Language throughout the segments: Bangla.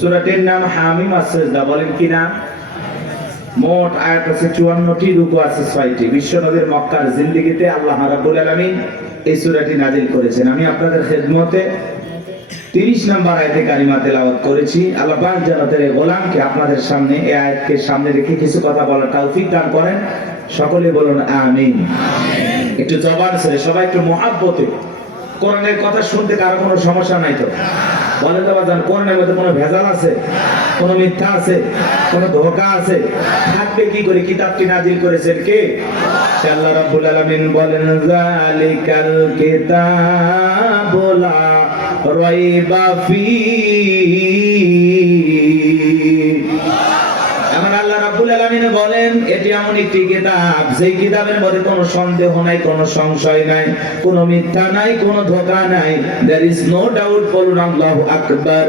সূরাটির নাম হামিম আস-সাজদা। বলেন কি নাম? মোট আয়াত আছে 54টি, রুকু আছে 6টি। বিশ্বনবীর মক্কার জিন্দেগিতে আল্লাহ রাব্বুল আলামিন এই সূরাটি নাযিল করেছেন। আমি আপনাদের খেদমতে 30 নম্বর আয়াতে কারিমা তেলাওয়াত করেছি। আল্লাহ পাক যেন তার গোলামকে আপনাদের সামনে এই আয়াতকে সামনে রেখে কিছু কথা বলার তৌফিক দান করেন। সকলে বলুন আমিন। একটু জবান ছেড়ে সবাই একটু মহাব্বতে কোরআনের কথা শুনতে কারো কোনো সমস্যা নাই তো? বলেন তো বাজান, কোরআনের মধ্যে কোনো ভেজাল আছে? কোনো মিথ্যা আছে? কোনো ধোঁকা আছে? থাকবে কি করে? কিতাবটি নাজিল করেছেন কে? আল্লাহ রাব্বুল আলামিন বলেন যালিকাল কিতাবু লা রাইবা আমার আল্লাহ রাব্বুল আলামিন বলেন এটি এমন একটি কিতাব, যেই কিতাবের মধ্যে কোনো সন্দেহ নাই, কোনো সংশয় নাই, কোনো মিথ্যা নাই, কোনো ধোঁকা নাই। there is no doubt। বলুন আল্লাহু আকবার।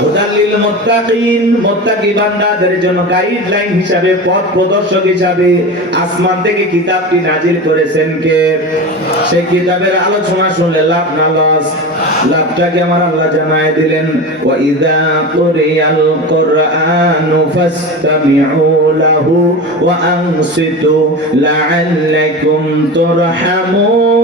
হুদাল লিল মুত্তাকিন, মুত্তাকি বান্দাদের জন্য গাইডলাইন হিসাবে, পথ প্রদর্শক হিসাবে আসমান থেকে কিতাবটি নাজিল করেছেন কে? সেই কিতাবের আলোচনা শুনলে লাভ না লস? লাভটাকে আমার আল্লাহ জানায় দিলেন, ওয়া ইযা কুরিয়াল কুরআনু ফাসতামিউ লাহু ওয়া আনসিতু লাআল্লাকুম তুরহামুন।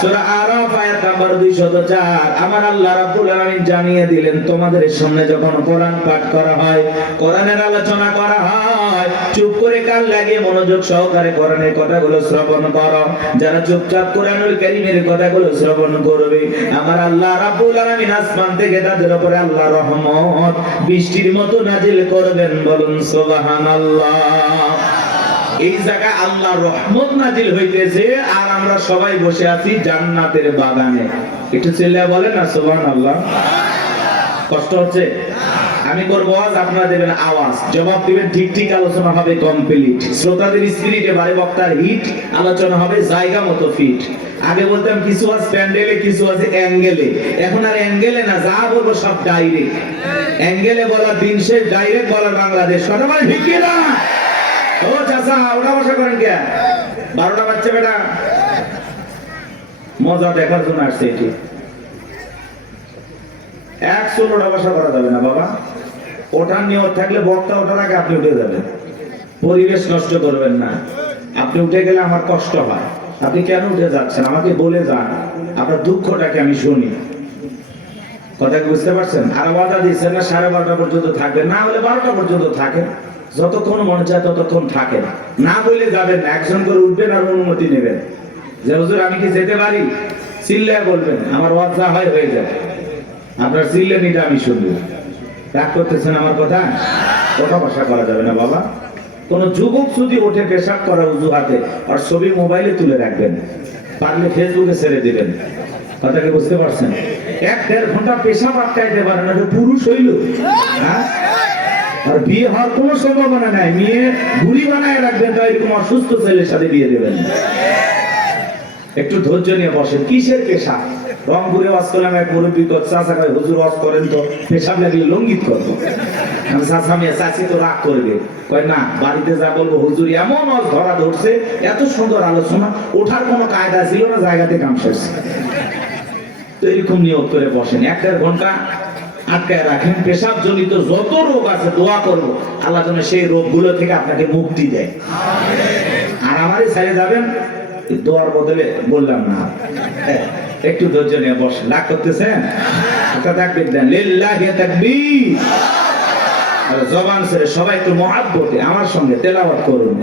সূরা আরাফ আয়াত নাম্বার 204। আমার আল্লাহ রাব্বুল আলামিন জানিয়ে দিলেন, তোমাদের সামনে যখন কোরআন পাঠ করা হয়, কোরআনের আলোচনা করা হয়, চুপ করে কান লাগিয়ে মনোযোগ সহকারে কোরআনের কথাগুলো শ্রবণ করো। যারা চুপচাপ কোরআনুল কারীমের কথাগুলো শ্রবণ করবে, আমার আল্লাহ রাব্বুল আলামিন আসমান থেকে তাদের উপরে আল্লাহ রহমত বৃষ্টির মতো নাজিল করবেন। বলুন সুবহানাল্লাহ। এই জায়গায় আল্লাহ রহমত নাজিল হইতেছে আর আমরা সবাই বসে আছি জান্নাতের বাগানে। একটু চিল্লায়া বলেন না সুবহানাল্লাহ। কষ্ট হচ্ছে? আমি করবো আওয়াজ, আপনারা দেবেন আওয়াজ, জবাব দিবেন ঠিক ঠিক, আলোচনা হবে কমপ্লিট। শ্রোতাদের স্পিরিটে বারে বক্তার হিট, আলোচনা হবে জায়গা মতো ফিট। আগে বলতাম কিছু আছে প্যান্ডেলে, কিছু আছে অ্যাঙ্গেলে। এখন আর অ্যাঙ্গেলে না, যা বলবো সব ডাইরেক্ট। অ্যাঙ্গেলে বলার দিন শেষ, ডাইরেক্ট বলার বাংলাদেশ। কথা বলে ঠিক কি না? ও চাচা, ওটা বসা করেন কে? 12টা বাচ্চা বেটা মজা দেখার জন্য আসছে। এটি 116টা বসা করা যাবে না বাবা। ওঠার নিয়ত থাকলে বক্তা ওঠার আগে আপনি উঠে যাবেন। পরিবেশ নষ্ট করবেন না। আপনি উঠে গেলে আমার কষ্ট হয়। আপনি কেন উঠে যাচ্ছেন আমাকে বলে যান, আপনার দুঃখটাকে আমি শুনি। কথা কি বুঝতে পারছেন? আর ওয়াদা দিচ্ছেন না 12:30 পর্যন্ত থাকবেন, না হলে 12টা পর্যন্ত থাকেন। যতক্ষণ মনে চায় ততক্ষণ থাকেন, না বলে যাবেন না। একজন করে উঠবেন আর অনুমতি নেবেন যে হুজুর আমি কি যেতে পারি? চিল্লায় বলবেন, আমার ওয়াদা হয় হয়ে যায়। আপনার চিল্লে নিটা আমি শুনবো। রাগ করতেছেন আমার কথা? কথা ভাষা করা যাবে না বাবা। কোন যুবক যদি ওঠে পেশাব করা অজুহাতে, আর ছবি মোবাইলে তুলে রাখবেন, পারলে ফেসবুকে ছেড়ে দিবেন। কথাকে বুঝতে পারছেন? 1-1.5 ঘন্টা পেশাব আটকাইতে পারে না, পুরুষ হইল? হ্যাঁ, আর বিয়ে হওয়ার কোনো সম্ভাবনা নাই। মেয়ে বুড়ি বানায় রাখবেন, তাই এরকম অসুস্থ ছেলের সাথে বিয়ে দেবেন। একটু ধৈর্য নিয়ে বসেন। কিসের পেশা? রংপুরে ওয়াজ করলাম, এক মুরব্বী চাচা কয় হুজুর ওয়াজ করেন তো, পেশাব লাগলে লঙ্গিত করবো। আমি চাচা মেয়ে চাচি তো রাগ করবে, কয় না বাড়িতে যা বলবো হুজুর এমন ওয়াজ ধরা ধরছে, এত সুন্দর আলোচনা, ওঠার কোনো কায়দা ছিল না, জায়গাতে কাম শেষছে। তো এরকম নিয়ত করে বসেন, 1-1.5 ঘন্টা আটকায় রাখেন। পেশাব জনিত যত রোগ আছে দোয়া করবো আল্লাহ যেন সেই রোগগুলো থেকে আপনাকে মুক্তি দেয়। আর আমারই ছেড়ে যাবেন দোয়ার বদলে বললাম না। একটু ধৈর্য নিয়ে বসেন। রাগ করতেছেন? একটা তাকবীর দেন, লিল্লাহি তাকবীর। আর জবান ছেড়ে সবাই একটু মহাব্বতে আমার সঙ্গে তেলাওয়াত করুন।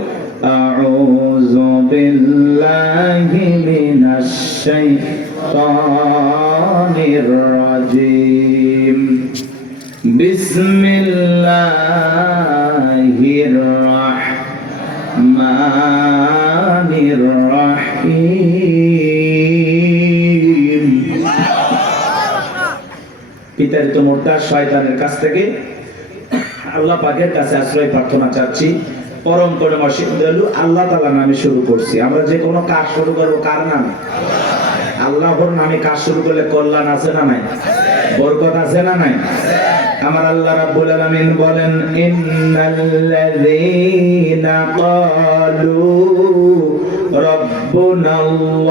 আউযু বিল্লাহি মিনাশ শাইতানির রাজিম। বিসমিল্লাহির রাহমানির রাহিম। পিতারিত মুর্তাদ শয়তানের কাছ থেকে আল্লাহ পাকের কাছে আশ্রয় প্রার্থনা চাচ্ছি। পরম করুণাময় দয়ালু আল্লাহ তাআলা নামে শুরু করছি। আমরা যে কোনো কাজ শুরু করবো কার নামে? আল্লাহর নামে কাজ শুরু করলে কল্যাণ আছে না নাই? বরকত আছে না নাই? আমার আল্লাহ রাব্বুল আলামিন বলেন, ইন্নাল্লাযীনা ক্বালু রাব্বুনাল্লাহু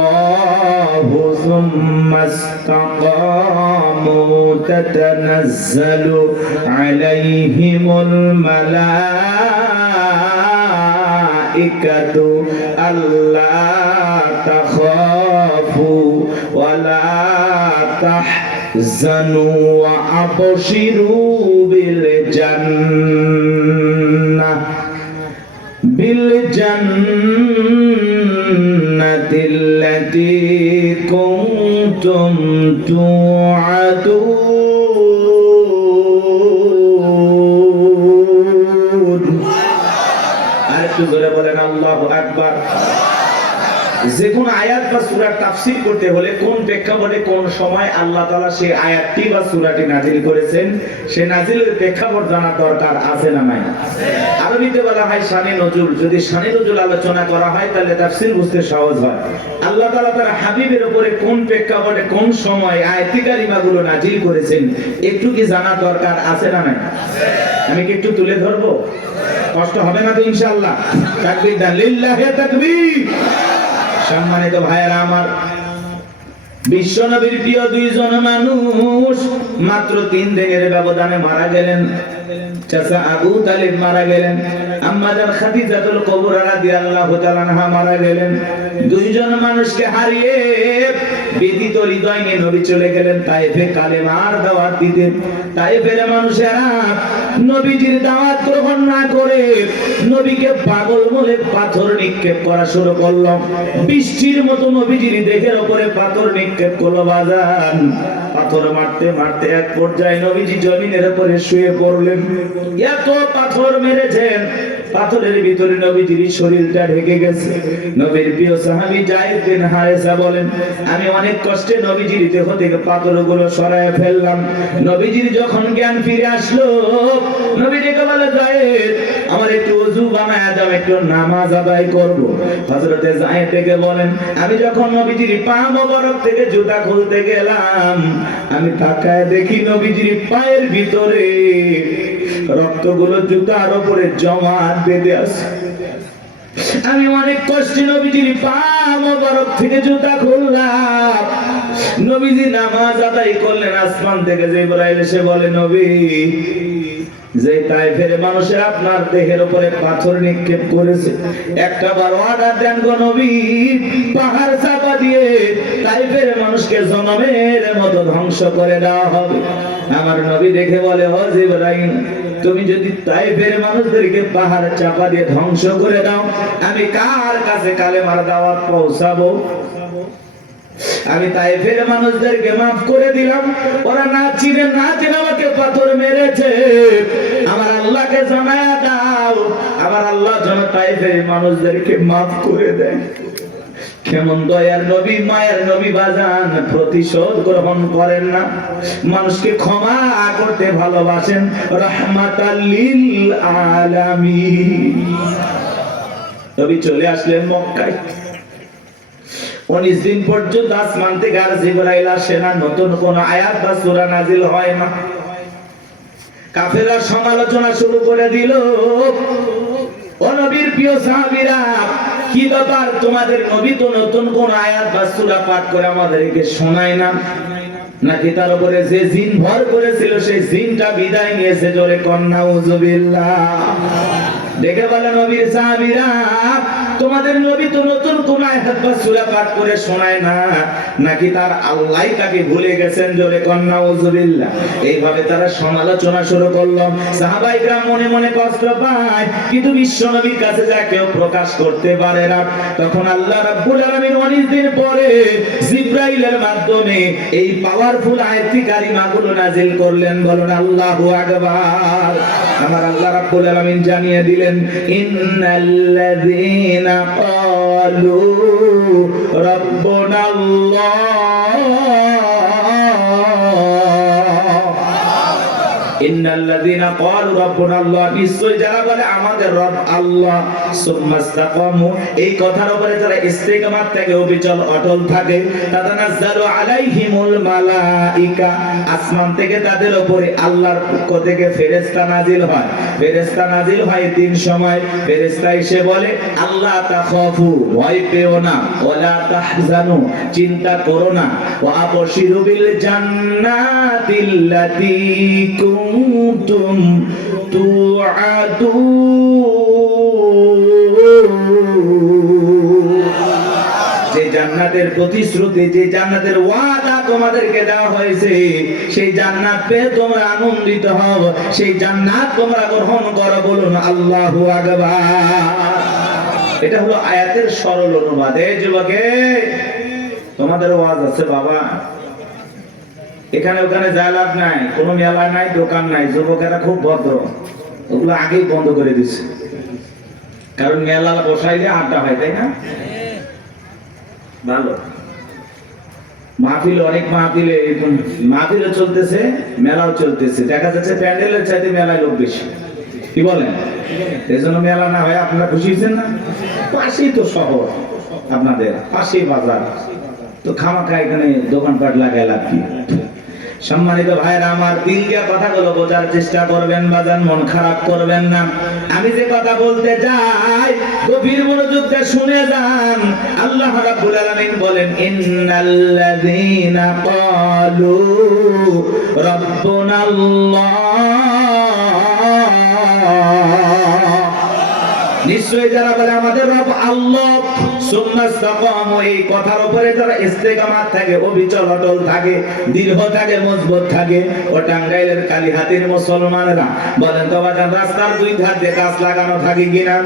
সুম্মা ইসতাকামু তাতানাজ্জালু আলাইহিমুল মালাইকাতু আল্লা তাখাফু ওয়া লা তাহজানু ওয়া আবশিরু বিল জান্নাতিল্লাতী কুনতুম তুআদুন। আরেকটু জোরে বলেন আল্লাহু আকবার। যে কোন আয়াত বা সূরার তাফসীর করতে হলে কোন প্রেক্ষাপটে কোন সময় আল্লাহ তাআলা সেই আয়াতটি বা সূরাটি নাযিল করেছেন, সেই নাযিলের প্রেক্ষাপট জানা দরকার আছে না নাই? আরবিতে বলা হয় শানে নজুল। যদি শানে নজুল আলোচনা করা হয় তাহলে তাফসীর বুঝতে সহজ হয়। আল্লাহ তাআলা তার হাবিবের উপরে কোন প্রেক্ষাপটে কোন সময় আয়াতি কারিমাগুলো নাযিল করেছেন একটু কি জানা দরকার আছে না নাই? আমি কি একটু তুলে ধরবো? কষ্ট হবে না তো ইনশাআল্লাহ? তাকবীর দেন, লিল্লাহি তাকবীর। সম্মানিত ভাইয়েরা আমার, বিশ্ব নবীর প্রিয় দুইজন মানুষ মাত্র 3 দিনের ব্যবধানে মারা গেলেন। চাচা আবু তালিব মারা গেলেন, আম্মা জান খাদিজাতুল কুবরা রাদিয়াল্লাহু তাআলা আনহা মারা গেলেন। দুইজন মানুষকে হারিয়ে ব্যথিত হৃদয় নিয়ে নবী চলে গেলেন তায়েফে কালেমার দাওয়াত দিতে। তায়েফের মানুষেরা নবীজির দাওয়াত গ্রহণ না করে নবীকে পাগল বলে পাথর নিক্ষেপ করা শুরু করল। বৃষ্টির মতো নবীজির দেহের উপরে পাথর নিক্ষেপ করলো। বাজান পাথর মারতে মারতে এক পর্যায়ে নবীজি জমিনের উপরে শুয়ে পড়লেন। এত পাথর মেরেছেন, পাথরের ভিতরে নবীজির শরীরটা ঢেকে গেছে। নবীর প্রিয় সাহাবী যায়েদ বিন হারেসা বলেন, আমি অনেক কষ্টে নবীজির দেহ থেকে পাথরগুলো সরায় ফেললাম। নবীজির যখন জ্ঞান ফিরে আসলো, নবী ডেকে বলে, যায়েদ আমার একটু ওযু বানায় দাও, একটু নামাজ আদায় করব। হযরতে যায়েদ থেকে বলেন, আমি যখন নবীজির পা মোবারক থেকে জুতা খুলতে গেলাম, আমি তাকায় দেখি নবীজির পায়ের ভিতরে রক্তগুলো জুতার উপরে জমা বেঁধে আছে। আমি অনেক কষ্টে নবীজির পা মোবারক থেকে জুতা খুললাম। নবীজি নামাজ আদায় করলেন। আসমান থেকে জিবরাইল এসে বলে, নবী যে তায়েফের মানুষের আপনার দেহের উপরে পাথর নিক্ষেপ করেছে, একটা বার অর্ডার দেন গো নবী, পাহাড় চাপা দিয়ে তায়েফের মানুষকে জনমের মতো ধ্বংস করে দেওয়া হবে। আমার নবী দেখে বলে, ও জিবরাইল, তুমি যদি তায়েফের মানুষদেরকে পাহাড় চাপা দিয়ে ধ্বংস করে দাও, আমি কার কাছে কালেমার দাওয়াত পৌঁছাবো? আমি তায়েফের মানুষদেরকে মাফ করে দিলাম, ওরা না চিনে আমাকে পাথর মেরেছে, আমার আল্লাহকে জানায়া দাও, আমার আল্লাহ যেন তায়েফের মানুষদেরকে মাফ করে দেয়। কেমন দয়ার নবী, মায়ের নবী বাজান, প্রতিশোধ গ্রহণ করেন না, মানুষকে ক্ষমা করতে ভালোবাসেন। রাহমাতাল লিল আলামিন। নবী চলে আসলেন মক্কায়। 19 দিন পর্যন্ত আসমান থেকে আর জিবরাইল আসে না, নতুন কোন আয়াত বা সূরা নাজিল হয় না। কাফেররা সমালোচনা শুরু করে দিল, ও নবীর প্রিয় সাহাবীরা, কি ব্যাপার, তোমাদের নবী তো নতুন কোন আয়াত বা সূরা পাঠ করে আমাদেরকে শোনায় না, নাকি তার উপরে যে জিন ভর করেছিল সেই জিনটা বিদায় নিয়েছে? জোরে কন্যা উযুবিল্লাহ। দেখে বলে নবীর সাহাবীরা, তোমাদের নবী তো নতুন কোন আয়াত বা সূরা পাঠ করে শোনায় না, নাকি তার আল্লাহই তাকে ভুলে গেছেন? জোরে কন্যা উযুবিল্লাহ। এইভাবে তারা সমালোচনা শুরু করলো। সাহাবায়ে কেরাম মনে মনে কষ্ট পায়, কিন্তু বিশ্ব নবীর কাছে যা কেউ প্রকাশ করতে পারে না। তখন আল্লাহ রাব্বুল আলামিন 19 দিন পরে জিবরাইলের মাধ্যমে এই পাওয়ারফুল আয়াতি কারিমাগুলো নাজিল করলেন। বলুন আল্লাহু আকবার। আমার আল্লাহ রাব্বুল আলামিন জানিয়ে দিলেন, ইন্নাল্লাযীনা ক্বালু রাব্বুনাল্লাহ, ইন্নাল্লাযীনা ক্বালু রাব্বুনাল্লাহ, নিশ্চয় যারা বলে আমাদের রব আল্লাহ, সুম্মাস্তাকামু, এই কথার উপরে যারা ইস্তিকামাত থাকে অবিচল অটল থাকে, তাতানাজ্জালু আলাইহিমুল মালাইকা, আসমান থেকে তাদের উপরে আল্লাহর পক্ষ থেকে ফেরেশতা নাজিল হয়। ফেরেশতা নাজিল হয় তিন সময়। ফেরেশতা এসে বলে আল্লাহ তাখাফু, ভয় পেও না, ওয়ালা তাহজানু, চিন্তা করো না, ওয়া আবশিরু বিল জান্নাতিল্লাতী কুনতুম তুআদুন, যে জান্নাতের প্রতিশ্রুতি, যে জান্নাতের ওয়াদা তোমাদেরকে দেওয়া হয়েছে, সেই জান্নাত পেয়ে তোমরা আনন্দিত হও, সেই জান্নাত তোমরা গ্রহণ করো। বলুন আল্লাহু আকবার। এটা হলো আয়াতের সরল অনুবাদ। এই যুবকে, তোমাদের ওয়াজ আছে বাবা, এখানে ওখানে যা লাভ নাই, কোনো মেলা নাই, দোকান নাই। যুবকেরা খুব ভদ্র, ওগুলো আগেই বন্ধ করে দিচ্ছে, কারণ মেলা বসাইলে আড্ডা হয়, তাই না? ভালো মাহফিল, অনেক মাহফিলে মাহফিলও চলতেছে, মেলাও চলতেছে, দেখা যাচ্ছে প্যান্ডেলের চাইতে মেলায় লোক বেশি। কি বলেন? এই জন্য মেলা না হয় আপনারা খুশি হয়েছেন না? পাশেই তো শহর, আপনাদের পাশেই বাজার, তো খামাখা এখানে দোকানপাট লাগায় লাভ কি? সম্মানিত ভাইরা আমার, দিল দিয়ে কথাগুলো বোঝার চেষ্টা করবেন বাজান, মন খারাপ করবেন না। আমি যে কথা বলতে চাই গভীর মনোযোগ দিয়ে শুনে যান। আল্লাহ রাব্বুল আলামিন বলেন ইন্নাল্লাযীনা ক্বালু রাব্বুনাল্লাহ, নিশ্চয়ই যারা বলে আমাদের রব আল্লাহ, সুম্মাস্তাকামু, এই কথার উপরে যারা ইস্তিকামাত থাকে, অবিচল অটল থাকে, দৃঢ় থাকে, মজবুত থাকে। ও টাঙ্গাইলের কালীহাতির মুসলমানেরা বলেন তো বাজান, রাস্তার দুই ধার দিয়ে গাছ লাগানো থাকে কিনা?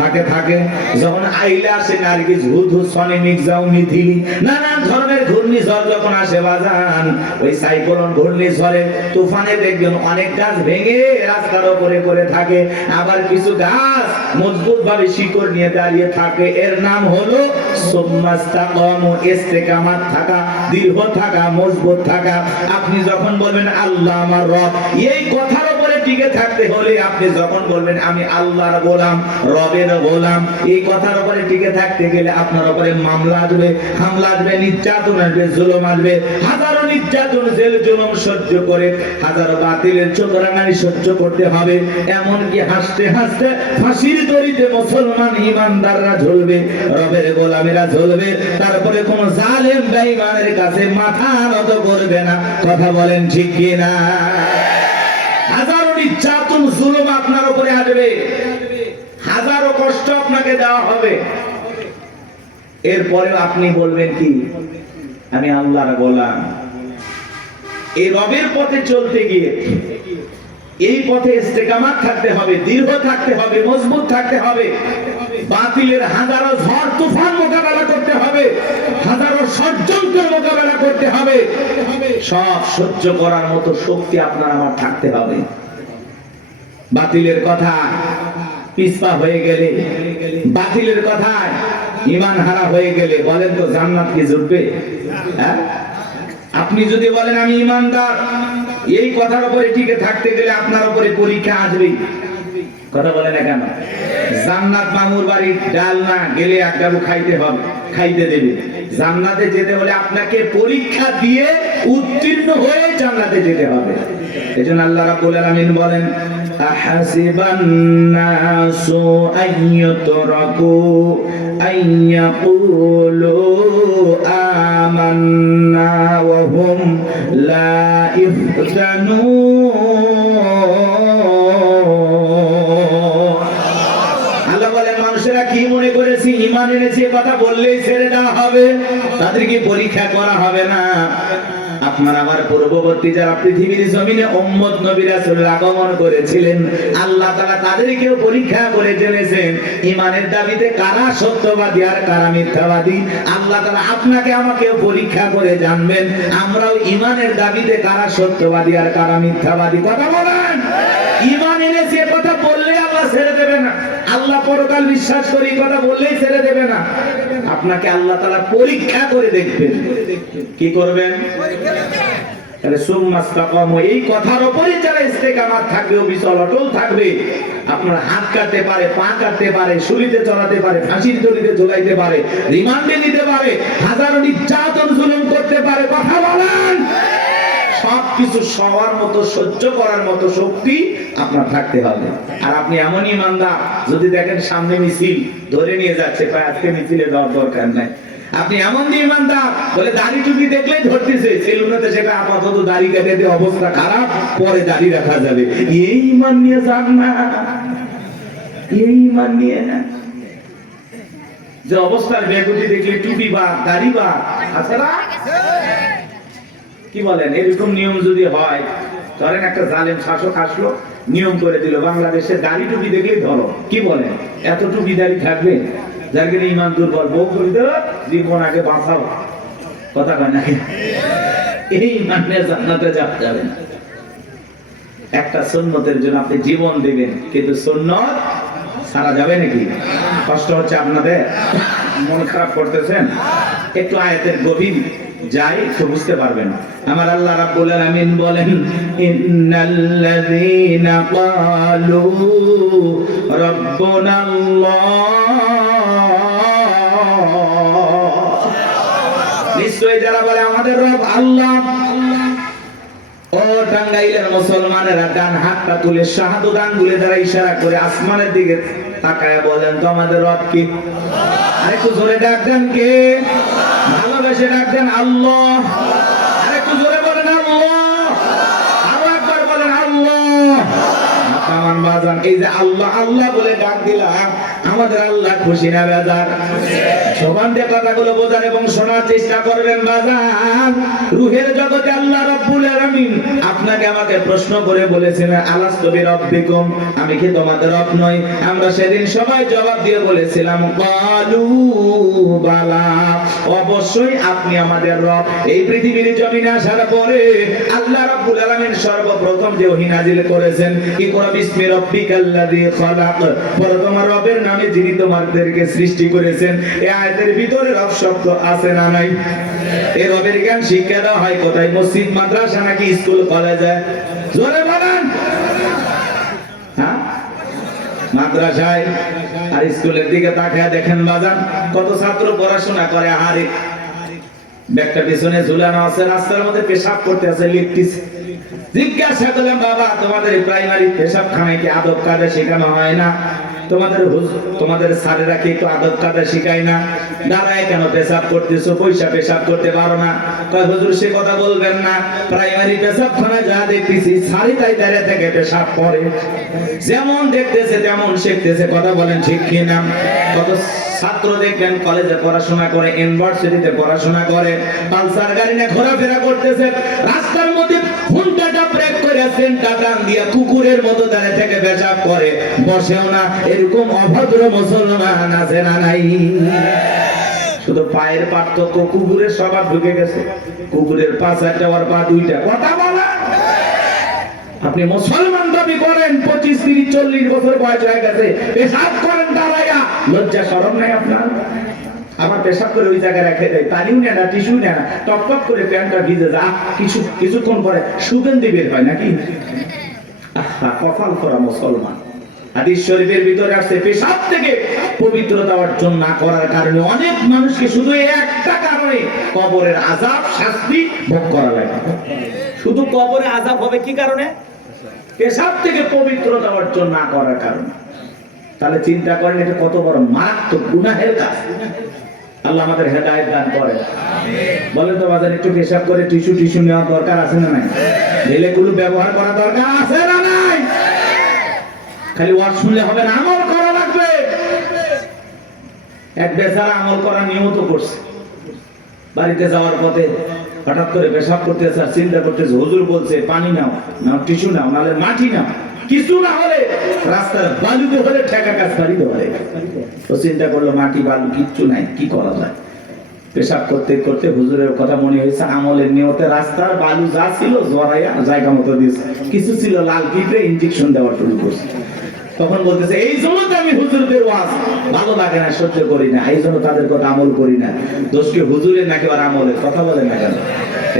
থাকে, থাকে। যখন আইলা আসে নারগিস, হুদহুদ, সনি, মিগজাও, মিথিলি, নানান ধরনের ঘূর্ণিঝড় যখন আসে বাজান, ওই সাইক্লোন ঘূর্ণিঝড়ে তুফানে দেখবেন অনেক গাছ ভেঙে রাস্তার উপরে করে থাকে, আবার কিছু গাছ মজবুত ভাবে শিকড় নিয়ে দাঁড়িয়ে থাকে। এর নাম হলো সুম্মাস্তাকামু, ইস্তিকামাত থাকা, দৃঢ় থাকা, মজবুত থাকা। আপনি যখন বলবেন আল্লাহ আমার রব, এই কথার উপরে টিকে থাকতে হলে আপনি যখন বলবেন আমি আল্লাহর গোলাম, রবের গোলাম, এই কথার উপরে টিকে থাকতে গেলে আপনার উপরে মামলা আসবে, হামলা আসবে, নির্যাতন আসবে, জুলুম আসবে। হাজারো নির্যাতন, জেল জুলুম সহ্য করে, হাজারো বাতিলের চোখরাঙানি সহ্য করতে হবে। এমনকি হাসতে হাসতে ফাঁসির দড়িতে মুসলমান ইমানদাররা ঝুলবে, রবের গোলামেরা ঝুলবে। তারপরে কোন জালেম বেঈমানের কাছে মাথা নত করবে না। কথা বলেন ঠিক কি না? হাজারো নির্যাতন, জুলুম আপনার উপরে আসবে, হাজারো কষ্ট আপনাকে দেওয়া হবে। এরপরে আপনি বলবেন কি? আমি আল্লাহর গোলাম। এই রবের পথে চলতে গিয়ে এই পথে ইস্তেকামাত থাকতে হবে, দৃঢ় থাকতে হবে, মজবুত থাকতে হবে। বাতিলের হাজারো ঝড় তুফান মোকাবেলা করতে হবে, হাজারো ষড়যন্ত্র মোকাবেলা করতে হবে। সব সহ্য করার মতো শক্তি আপনার আমার থাকতে হবে। বাতিলের কথা পিছপা হয়ে গেলে, বাতিলের কথায় ঈমান হারা হয়ে গেলে, বলেন তো জান্নাত কি জুটবে? হ্যাঁ, আপনি যদি বলেন আমি ঈমানদার, এই কথার উপরে টিকে থাকতে গেলে আপনার উপরে পরীক্ষা আসবেই। কথা বলেন না কেন? জান্নাত মামুর বাড়ির ডাল না, গেলে এক ডাবু খাইতে হবে, খাইতে দেবে। জান্নাতে যেতে হলে আপনাকে পরীক্ষা দিয়ে উত্তীর্ণ হয়ে জান্নাতে যেতে হবে। এজন্য আল্লাহ রাব্বুল আলামিন বলেন আহাসিবান নাসু আইয়ুতরাকু আইয়াকুলু আমান্না ওয়া হুম লা ইফতানুন। আল্লাহ বলেন মানুষেরা কি মনে করেছে ঈমান এনেছে কথা বললেই ছেড়ে দেওয়া হবে, তাদেরকে পরীক্ষা করা হবে না। আপনার আমার পূর্ববর্তী যারা পৃথিবীর জমিনে উম্মত নবী রাসূল আগমন করেছিলেন, আল্লাহ তাআলা তাদেরকেও পরীক্ষা করে জেনেছেন ঈমানের দাবিতে কারা সত্যবাদী আর কারা মিথ্যাবাদী। আল্লাহ তাআলা আপনাকে আমাকেও পরীক্ষা করে জানবেন আমরাও ঈমানের দাবিতে কারা সত্যবাদী আর কারা মিথ্যাবাদী। কথা বলেন, ঈমান এনেছে কথা বললে আল্লাহ ছেড়ে দেবে না। আল্লাহ পরকাল বিশ্বাস করি কথা বললেই ছেড়ে দেবে না। আপনাকে আল্লাহ তাআলা পরীক্ষা করে দেখবেন। কি করবেন? তাহলে সুম্মাস্তাকামু, এই কথার উপরে যারা ইস্তেকামাত থাকবে, অবিচল অটল থাকবে, আপনার হাত কাটতে পারে, পা কাটতে পারে, শুলিতে চড়াতে পারে, ফাঁসির দড়িতে ঝোলাইতে পারে, রিমান্ডে নিতে পারে, হাজারো নির্যাতন জুলুম করতে পারে, কথা বলেন, সবকিছু সবার মতো সহ্য করার মতো শক্তি আপনার থাকতে হবে। আর আপনি এমন ইমানদার, যদি দেখেন সামনে মিছিল ধরে নিয়ে যাচ্ছে, আজকে মিছিলে যাওয়ার দরকার নাই, আপনি এমন ইমানদার, বলে দাড়ি টুপি দেখলেই ধরতেছে, সেলুনেতে সেটা আপাতত দাড়ি কেটে দিয়ে অবস্থা খারাপ, পরে দাড়ি রাখা যাবে, এই ইমান নিয়ে যান না, এই ইমান নিয়ে না, যে অবস্থার বেগুটি দেখলে টুপি বা দাড়ি বা আছে না, কি বলেন? এরকম নিয়ম যদি হয়, ধরেন একটা জালেম শাসক আসলো, নিয়ম করে দিল বাংলাদেশে দাড়ি টুপি দেখলেই ধরো, কি বলেন? এত টুপি দাড়ি থাকবে? যার কিনা ইমান দুর্বল, বউ করে দেব, জীবন আগে বাঁচাও, কথা কয় না, এই ইমান নিয়ে জান্নাতে যাবে না। একটা সুন্নতের জন্য আপনি জীবন দিবেন, কিন্তু সুন্নত সারা যাবে নাকি? কষ্ট হচ্ছে আপনাদের, মন খারাপ করতেছেন, একটু আয়াতের গভীর যাই তো বুঝতে পারবেন। আমার আল্লাহ রাব্বুল আলামিন বলেন, ইন্নাল্লাযীনা ক্বালু রাব্বুনাল্লাহ, নিশ্চয়ই যারা বলে আমাদের রব আল্লাহ, ও টাঙ্গাইলের মুসলমানেরা ডান হাতটা তুলে শাহাদাত আঙ্গুলে দ্বারা ইশারা করে আসমানের দিকে তাকায় বলেন তো আমাদের রব কি? আরেকটু জোরে ডাক দেন, কে? ভালোবেসে ডাক দেন, আল্লাহ। আরেকটু জোরে বলেন আল্লাহ, আরো একবার বলেন আল্লাহ। আমার বাজান, এই যে আল্লাহ আল্লাহ বলে ডাক দিলাম, আমাদের আল্লাহ খুশি না বেজার? সমান দিয়ে কথাগুলো বোঝার এবং শোনার চেষ্টা করবেন বাজান। রুহের জগতে আল্লাহ রাব্বুল আলামিন আপনাকে আমাকে প্রশ্ন করে বলেছেন, আলাস্তু বিরাব্বিকুম, আমি কি তোমাদের রব নই? আমরা সেদিন সবাই জবাব দিয়ে বলেছিলাম, ক্বালু বালা, অবশ্যই আপনি আমাদের রব। এই পৃথিবীর জমিনে আসার পরে আল্লাহ রাব্বুল আলামিন সর্বপ্রথম যে ওহী নাজিল করেছেন, ইকরা বিসমি রাব্বিকাল্লাযী খালাক, পরে তোমার রবের নামে যিনি তোমাদেরকে সৃষ্টি করেছেন। এই আয়াতের ভিতরে রব শব্দ আছে না নাই? এই রবের জ্ঞান শিক্ষা দেওয়া হয় কোথায়? মসজিদ, মাদ্রাসা নাকি স্কুল কলেজে? জোরে বলেন। হ্যাঁ, মাদ্রাসায় আর স্কুলের দিকে তাকায় দেখেন বাজান, কত ছাত্র পড়াশোনা করে, হারে ব্যাগটা পিছনে ঝুলানো আছে, রাস্তার মধ্যে পেশাব করতে আছে, লিখতেছে। জিজ্ঞাসা করলাম, বাবা তোমাদের প্রাইমারি পেশাবখানায় কি আদব কায়দা শেখানো হয় না? তোমাদের স্যারেরা কি একটু আদব কায়দা শিখায় না? দাঁড়ায় কেন পেশাব করতেছো? পয়সা পেশাব করতে পারো না? কয় হুজুর সে কথা বলবেন না, প্রাইমারি পেশাবখানায় যা দেখতেছি সারি তাই দাঁড়িয়ে থেকে পেশাব করে, যেমন দেখতেছে তেমন শিখতেছে, কথা বলেন ঠিক কিনা? কত ছাত্র দেখবেন কলেজে পড়াশোনা করে, ইউনিভার্সিটিতে পড়াশোনা করে, পালসার গাড়ি নিয়ে ঘোরাফেরা করতেছে, রাস্তার মধ্যে ঘন্টাটা ব্রেক করে সেন্টার টান দিয়া কুকুরের মতো দাঁড়িয়ে থেকে পেশাব করে, বসেও না। এরকম অভদ্র মুসলমান আছে না নাই? শুধু পায়ের পার্থক্য, কুকুরের স্বভাব ঢুকে গেছে, কুকুরের পা চারটা আর পা দুইটা, কথা বলেন। আপনি মুসলমান দাবি করেন, 25, 30, 40 বছর বয়স হয়ে গেছে, পেশাব করেন দাঁড়াইয়া, লজ্জা শরম নাই আপনার? আমার পেশাব করে ওই জায়গায় রেখে দেয়, পানিও নেয় না, টিস্যু নেয় না, টপ টপ করে প্যান্টটা ভিজে যায়, কিছুক্ষণ পরে সুগন্ধি বের হয় নাকি? কপাল করা মুসলমান। হাদিস শরীফের ভিতরে আসছে, পেশাব থেকে পবিত্রতা অর্জন না করার কারণে অনেক মানুষকে শুধু একটা কারণে কবরের আযাব, শাস্তি ভোগ করা লাগে। শুধু কবরে আযাব হবে কি কারণে? পেশাব থেকে পবিত্রতা অর্জন না করার কারণে। তাহলে চিন্তা করেন, এটা কত বড় মারাত্মক গুনাহের কাজ। আল্লাহ আমাদের হেদায়েত দান করেন। বলেন তো বাজার, একটু পেশাব করে টিস্যু নেওয়ার দরকার আছে না নাই? ঢেলেগুলো ব্যবহার করা দরকার আছে না নাই? খালি ওয়াজ শুনলে হবে না, আমল করা লাগবে। এক বেচারা আমল করা নিয়মিত করছে, বাড়িতে যাওয়ার পথে হঠাৎ করে পেশাব করতেছে, আর চিন্তা করতেছে, হুজুর বলছে পানি নাও, নাও টিস্যু নাও, নাহলে মাটি নাও, কিছু না হলে রাস্তার বালুতে হলে ঠেকা কাজ বাড়িতে হলে। তো চিন্তা করলো মাটি বালু কিচ্ছু নাই, কি করা যায়? পেশাব করতে করতে হুজুরের কথা মনে হয়েছে, আমলের নিয়তে রাস্তার বালু যা ছিল জড়াইয়া জায়গা মতো দিয়েছে, কিছু ছিল লাল কিটে ইনজেকশন দেওয়া শুরু করছে। তখন বলতেছে, এই জন্য তো আমি হুজুরদের ওয়াজ ভালো লাগে না, সহ্য করি না, এই জন্য তাদের কথা আমল করি না। দোষ কি হুজুরের নাকি আর আমলের? কথা বলেন না কেন?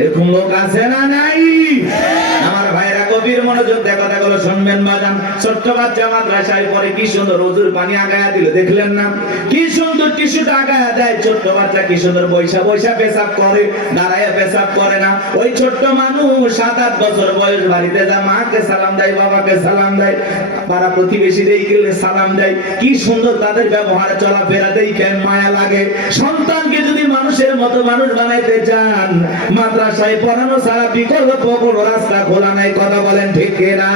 এরকম লোক আছে না নাই? আমার ভাইরা গভীর মনোযোগ দিয়ে কথাগুলো শুনবেন বাজান। ছোট্ট বাচ্চা মাদ্রাসায় পড়ে, কি সুন্দর হুজুর পানি আগায়া দিল, দেখলেন না? কি সুন্দর টিস্যুটা আগায়া দেয়, ছোট্ট বাচ্চা কি সুন্দর বৈশা বৈশা পেশাব করে, দাঁড়ায় পেশাব করে না। ওই ছোট্ট মানুষ 7-8 বছর বয়স, বাড়িতে যা মাকে সালাম দেয়, বাবাকে সালাম দেয়, পাড়া প্রতিবেশীদের সালাম দেয়, কি সুন্দর তাদের ব্যবহার চলাফেরা দেখে মায়া লাগে। সন্তানকে যদি মানুষের মতো মানুষ বানাইতে চান, মাদ্রাসায় পড়ানো ছাড়া বিকল্প কোনো রাস্তা খোলা নাই। কথা বলেন ঠিক কিনা?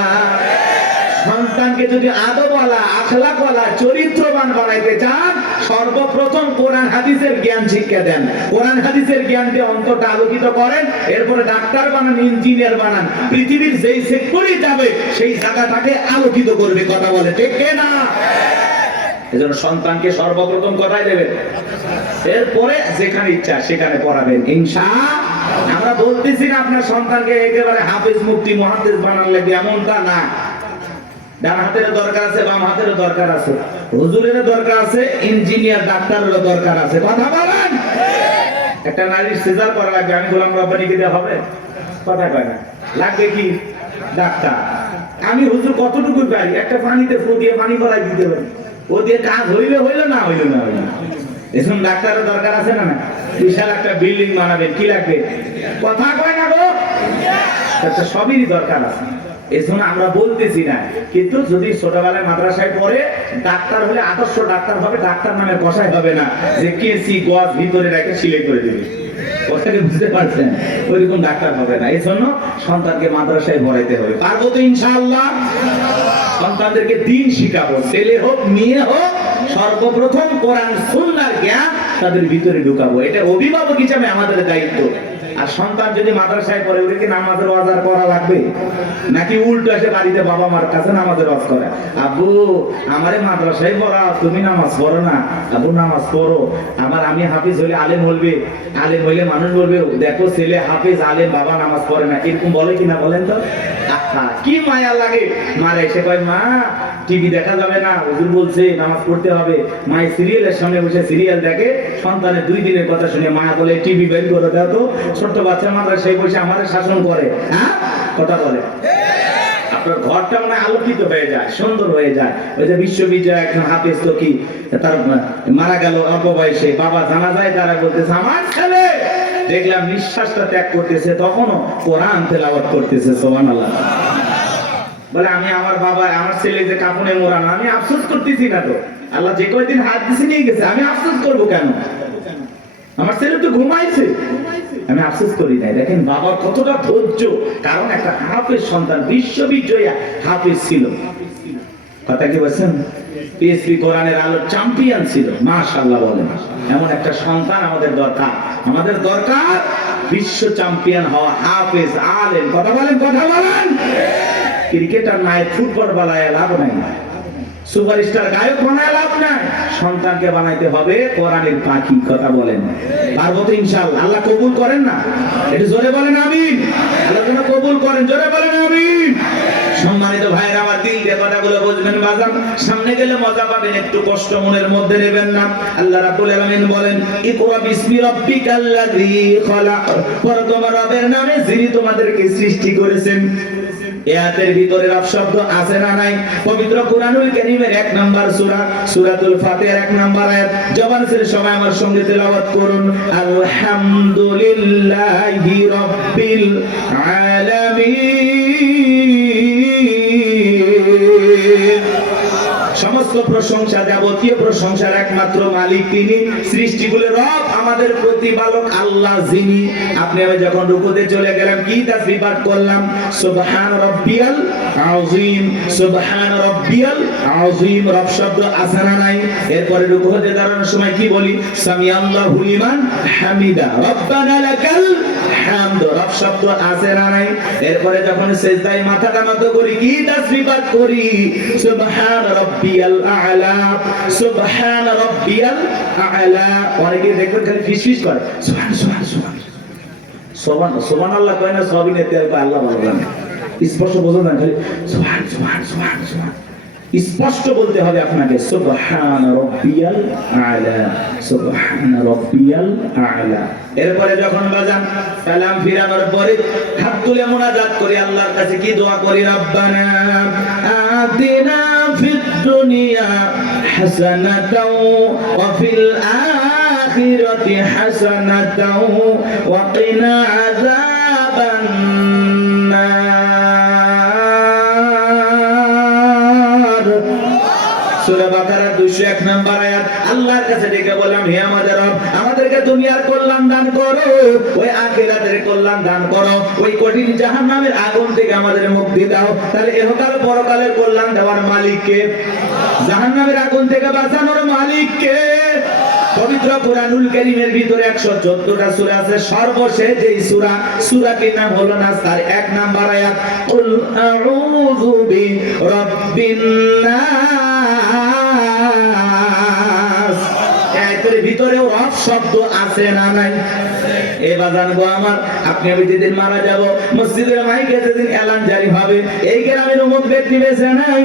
সন্তানকে যদি আদবওয়ালা, আখলাকওয়ালা, চরিত্রবান বানাইতে চান, সর্বপ্রথম কোরআন হাদিসের জ্ঞান শিক্ষা দেন। কোরআন হাদিসের জ্ঞান দিয়ে অন্তরটা আলোকিত করেন, এরপরে ডাক্তার বানান, ইঞ্জিনিয়ার বানান, পৃথিবীর যেই সেক্টরে যাবে সেই জায়গাটাকে আলোকিত করবে। কথা বলে ঠিক কিনা? এজন্য সন্তানকে সর্বপ্রথম কোথায় দেবেন? এরপরে যেখানে ইচ্ছা সেখানে পড়াবেন ইনশাআল্লাহ। আমরা বলতেছি না আপনার সন্তানকে একেবারে হাফেজ, মুফতি, মুহাদ্দিস বানানো লাগবে, এমনটা না। ডান হাতের দরকার আছে, বাম হাতের দরকার আছে, হুজুরের দরকার আছে, ইঞ্জিনিয়ার ডাক্তারের দরকার আছে। কথা বলেন। একটা নারীর সিজার করা লাগবে, আমি গোলাম রব্বানিকে দেওয়া হবে? কথা কয় না। লাগবে কি? ডাক্তার। আমি হুজুর কতটুকু পারি? একটা পানিতে ফু দিয়ে পানি ভরাই দিতে পারি, ও দিয়ে কাজ হইলে হইলো, না হইলো না হইলো। এসব ডাক্তারের দরকার আছে না? বিশাল একটা বিল্ডিং বানাবেন, কি লাগবে? কথা কয় না গো? আচ্ছা, সবই দরকার আছে। এজন্য আমরা বলতেছি না, কিন্তু যদি ছোটবেলায় মাদ্রাসায় পড়ে ডাক্তার হলে আদর্শ ডাক্তার হবে, ডাক্তার নামে কষাই হবে না যে কেসি গজ ভিতরে রেখে সিলাই করে দিবে। কথাকে বুঝতে পারছেন? ওইরকম ডাক্তার হবে না। এই জন্য সন্তানকে মাদ্রাসায় পড়াইতে হবে। পারবো তো ইনশাআল্লাহ? সন্তানদেরকে দিন শিখাবো, ছেলে হোক মেয়ে হোক, সর্বপ্রথম কোরআন সুন্নাহর জ্ঞান তাদের ভিতরে ঢুকাবো। এটা অভিভাবক হিসেবে আমাদের দায়িত্ব। আর সন্তান যদি মাদ্রাসায় পড়ে, ওরে কি নামাজের ওয়াজ করা লাগবে? নাকি উল্টো এসে বাড়িতে বাবা মার কাছে নামাজের ওয়াজ করে, আব্বু আমারে মাদ্রাসায় পড়া, তুমি নামাজ পড়ো না? আব্বু নামাজ পড়ো, আমি হাফিজ হলে আলেম বলবে, আলেম হইলে মানুষ বলবে দেখো ছেলে হাফিজ আলেম, বাবা নামাজ পড়ে না। এরকম বলে কিনা বলেন তো? কি মায়া লাগে। মারা এসে কয়, মা টিভি দেখা যাবে না, হুজুর বলছে নামাজ পড়তে হবে। মায়ের সিরিয়ালের সামনে বসে সিরিয়াল দেখে, সন্তানের 2 দিনের কথা শুনে মা বলে টিভি বের করে দাও তো। ছোট্ট বাচ্চা মাদ্রাসায় বসে আমাদের শাসন করে। হ্যাঁ, কথা বলে। আপনার ঘরটা মানে আলোকিত হয়ে যায়, সুন্দর হয়ে যায়। ওই যে বিশ্ববিদ্যালয় একজন হাফেজ তো কি, তার মারা গেল অল্প বয়সে, বাবা জানা যায়, তারা বলতেছে আমার ছেলে দেখলাম নিঃশ্বাসটা ত্যাগ করতেছে, তখনও কোরআন তেলাওয়াত করতেছে। সুবহানাল্লাহ। বলে আমি আমার বাবা, আমার ছেলে যে কাফনে মোড়ানো, আমি আফসোস করতেছি না তো। আল্লাহ যে কয়দিন হাত দিছে নিয়ে গেছে, আমি আফসোস করবো কেন? আমার ছেলে তো ঘুমাইছে, আমি আফসোস করি নাই। দেখেন বাবার কতটা ধৈর্য, কারণ একটা হাফেজ সন্তান, বিশ্ববিদ্যালয় হাফেজ ছিল। কথা কি বলছেন? পিএসপি কোরআনের আলো চ্যাম্পিয়ন ছিল। মাশাআল্লাহ বলেন। এমন একটা সন্তান আমাদের দরকার। আমাদের দরকার বিশ্ব চ্যাম্পিয়ন হওয়া হাফেজ আলেম। কথা বলেন, কথা বলেন। ক্রিকেটার নাই, ফুটবল বানায় লাভ নাই, সুপারস্টার গায়ক বানায় লাভ নাই। সন্তানকে বানাইতে হবে কোরআনের পাখি। কথা বলেন। পারবো তো ইনশাআল্লাহ? আল্লাহ কবুল করেন না? একটু জোরে বলেন আমিন। আল্লাহ যেন কবুল করেন, জোরে বলেন আমিন। সম্মানিত ভাইরা, আমার দিল দিয়ে কথাগুলো বুঝবেন বাজান। সামনে গেলে মজা পাবেন, একটু কষ্ট মনের মধ্যে নেবেন না। আল্লাহ রাব্বুল আলামিন বলেন, ইকরা বিসমি রাব্বিকাল্লাযী খলাক, পড়ো তোমার রবের নামে যিনি তোমাদেরকে সৃষ্টি করেছেন। আয়াতের ভিতরে রব শব্দ আছে না নাই? পবিত্র কোরআনুল কারীমের 1 নাম্বার সূরা, সূরাতুল ফাতিহার 1 নাম্বার আয়াত। জবান ছেড়ে সবাই আমার সঙ্গে তেলাওয়াত করুন, আলহামদুলিল্লাহি রাব্বিল আলামিন। সমস্ত প্রশংসা, যাবতীয় প্রশংসার একমাত্র মালিক তিনি, সৃষ্টিগুলোর রব, আমাদের প্রতিপালক আল্লাহ যিনি। আপনি আমি যখন রুকুতে চলে গেলাম, কি তাসবিহ পাঠ করলাম? সুবহান রাব্বিয়াল আযীম, সুবহান রাব্বিয়াল আযীম। রব শব্দ আছে না নাই? এরপরে রুকুতে দাঁড়ানোর সময় কি বলি? সামিআল্লাহু লিমান হামিদা, রব্বানা লাকাল হামদ। রব শব্দ আছে না নাই? এরপরে যখন সিজদায় মাথাটা নত করি, কি তাসবিহ পাঠ করি? সুবহান রাব্বিয়াল আ'লা, সুবহান রাব্বিয়াল আ'লা। অনেকে দেখবেন খালি ফিসফিস করে, সুবহান সুবহান সুবহান সুবহান সুবহানাল্লাহ কয় না, সবই নেতে কয় আল্লাহ বলবেন, স্পষ্ট বোঝা না, খালি সুবহান সুবহান সুবহান সুবহান। স্পষ্ট বলতে হবে আপনাকে, সুবহান রাব্বিয়াল আলা, সুবহান রাব্বিয়াল আলা। এরপরে যখন বাজান সালাম ফিরানোর পরে হাত তুলে মুনাজাত করি, আল্লাহর কাছে কি দোয়া করি? রব্বানা আতিনা ফিদ দুনিয়া হাসানাতাও ওয়া ফিল আখিরাতি হাসানাতাও ওয়া কিনা আযাবান নার। সূরা বাকারা 201 নম্বর আয়াত। আল্লাহর কাছে ডেকে বললাম, হে আমাদের রব, আমাদেরকে দুনিয়ার কল্যাণ দান করো, ওই আখিরাতের কল্যাণ দান করো, ওই কঠিন জাহান্নামের আগুন থেকে আমাদের মুক্তি দাও। তাহলে ইহকাল পরকালের কল্যাণ দেওয়ার মালিক কে? জাহান্নামের আগুন থেকে বাঁচানোর মালিক কে? পবিত্র কুরআনুল কারীমের ভিতরে 114টা সূরা আছে, সর্বশেষ এই সূরাটির নাম হলো নাস, তার 1 নাম্বার আয়াত, কুল আউযু বিরাব্বিন নাস। এর ভিতরেও রব শব্দ আছে না নাই? এ বাজান গো আমার, আপনি আমি যেদিন মারা যাব, মসজিদের মাইকে যেদিন এলান জারি হবে, এই গ্রামের অমুক ব্যক্তি বেঁচে নাই,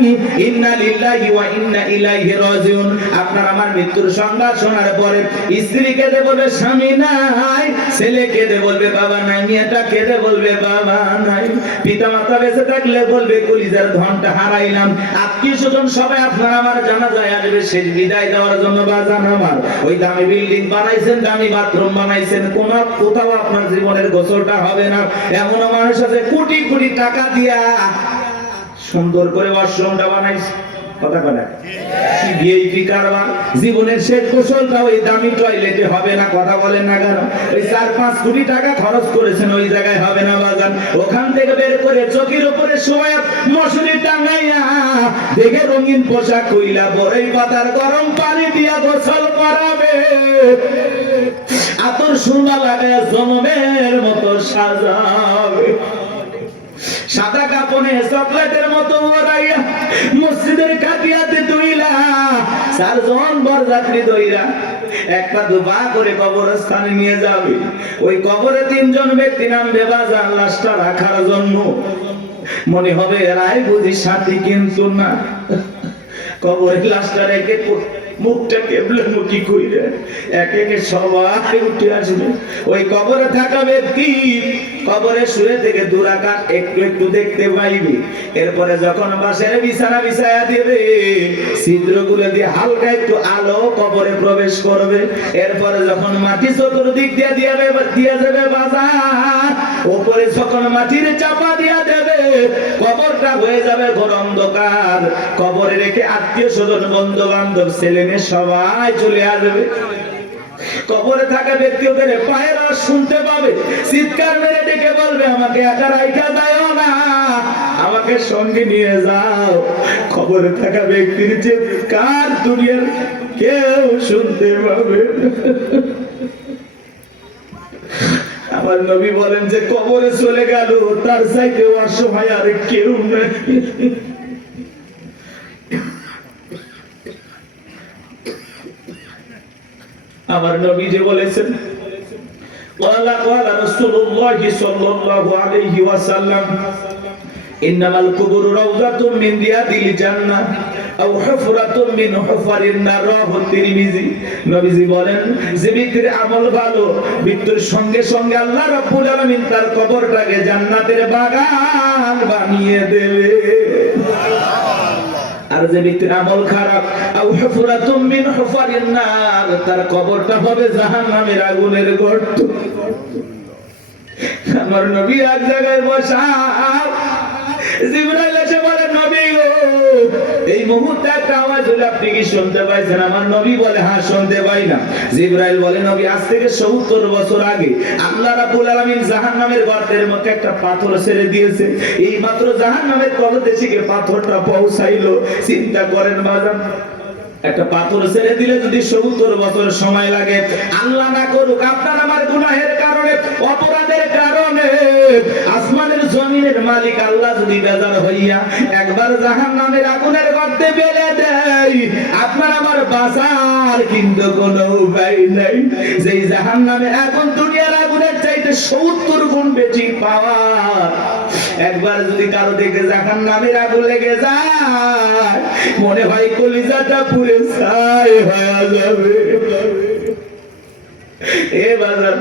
ইন্না লিল্লাহি ওয়া ইন্না ইলাইহি রাজিউন। আপনার আমার মৃত্যুর সংবাদ শোনার পরে স্ত্রী কেঁদে বলবে স্বামী নাই, ছেলে কেঁদে বলবে বাবা নাই, মেয়েটা কেঁদে বলবে বাবা নাই, পিতা মাতা বেঁচে থাকলে বলবে কলিজার ধনটা হারাইলাম। আত্মীয় স্বজন সবাই আপনার আমার জানাজায় আসবে শেষ বিদায় দেওয়ার জন্য। বাজান আমার, ওই দামি বিল্ডিং বানাইছেন, দামি বাথরুম বানাইছেন, কোথাও আপনার জীবনের গোসলটা হবে না। এমন মানুষ আছে কোটি কোটি টাকা দিয়া সুন্দর করে ওয়াশরুমটা বানাইছে, কথা কথা কি ভিআইপি কারবার, জীবনের শেষ গোসলটা ওই দামি টয়লেটে হবে না, কথা বলেন না কেন? ওই 4-5 কোটি টাকা খরচ করেছেন, ওই জায়গায় হবে না বাজান। ওখান থেকে বের করে চকির উপরে শোয়া মশারি টাঙাইয়া দেখে রঙিন পোশাক কইলা বড়ই পাতার গরম পানি দিয়া গোসল করাবে, আতর সুরমা লাগায় জনমের মতো সাজাবে, সাদা কাপড়ে চকলেটের মতো ওরাইয়া মসজিদের কাটিয়াতে দুইলা 4 জন বরযাত্রী দইরা একটা দুবা করে কবরস্থানে নিয়ে যাবে। ওই কবরে 3 জন ব্যক্তি নামবে বাজার লাশটা রাখার জন্য। মনে হবে এরাই বুঝি সাথী, কিন্তু না, কবরের লাশটা রেখে মুখটা কেবলে মুখী কইরে একে একে সবাই উঠে আসবে। ওই কবরে থাকা ব্যক্তি কবরে শুয়ে থেকে দুরাকাত একটু একটু দেখতে পাইবে। এরপরে যখন বাসের বিছানা বিছায়া দিবে, ছিদ্রগুলো দিয়ে হালকা একটু আলো কবরে প্রবেশ করবে। এরপরে যখন মাটি চতুর্দিক দিয়ে যাবে বাজার, উপরে যখন মাটির চাপা দিয়া দেবে, কবরটা হয়ে যাবে ঘোর অন্ধকার। কবরে রেখে আত্মীয় স্বজন বন্ধু বান্ধব ছেলে মেয়ে সবাই চলে আসবে। কবরে থাকা ব্যক্তি ওদের পায়ের আওয়াজ শুনতে পাবে, চিৎকার মেরে ডেকে বলবে আমাকে একা রাইখা যাও না, আমাকে সঙ্গে নিয়ে যাও। কবরে থাকা ব্যক্তির চিৎকার দুনিয়ার কেউ শুনতে পাবে। আমার নবী বলেন যে কবরে চলে গেল তার চাইতে অসহায় আর কেউ নেই। আমার নবী যে বলেছেন, ওয়ালা রাসূলুল্লাহ সাল্লাল্লাহু আলাইহি ওয়াসাল্লাম, ইন্নামাল কুবুরু রাউযাতুম মিন রিয়াদিল জান্নাহ আও হুফরাতুম মিন হুফারিন নার। রাওয়াহু তিরমিজি। নবীজি বলেন, যে ব্যক্তির আমল ভালো, মৃত্যুর সঙ্গে সঙ্গে আল্লাহ রাব্বুল আলামিন তার কবরটাকে জান্নাতের বাগান বানিয়ে দেবে। আর যে ব্যক্তির আমল খারাপ, আও হুফরাতুম মিন হুফারিন নার, তার কবরটা হবে জাহান্নামের আগুনের গর্ত। আমার নবী এক জায়গায় বসা, জিবরাইল এসে বলে, নবী গো, এই মুহূর্তে একটা আওয়াজ হলো, আপনি কি শুনতে পাইছেন? আমার নবী বলে, হ্যাঁ শুনতে পাইলাম। জিবরাইল বলে, নবী, আজ থেকে 70 বছর আগে আল্লাহ রাব্বুল আলামিন জাহান্নামের গর্তের মধ্যে একটা পাথর ছেড়ে দিয়েছে, এই মাত্র জাহান্নামের তলদেশে পাথরটা পৌঁছাইলো। চিন্তা করেন বাজান, একটা পাথর ছেড়ে দিলে যদি 70 বছর সময় লাগে, আল্লাহ না করুক আপনার আমার গুনাহের কারণে, অপরাধের কারণে আসমানের জমিনের মালিক আল্লাহ যদি বেজার হইয়া একবার জাহান্নামের আগুনের গর্তে ফেলে দেয়, আপনার আমার বাঁচার কিন্তু কোনো উপায় নাই। যেই জাহান্নামের আগুন দুনিয়ার আগুনের চাইতে 70 গুণ বেশি পাওয়ার, একবার যদি কারো দেখে জাহান্নামের আগুন লেগে যায় মনে হয় কলিজাটা পুড়ে ছাই হয়ে যাবে। এ বাজার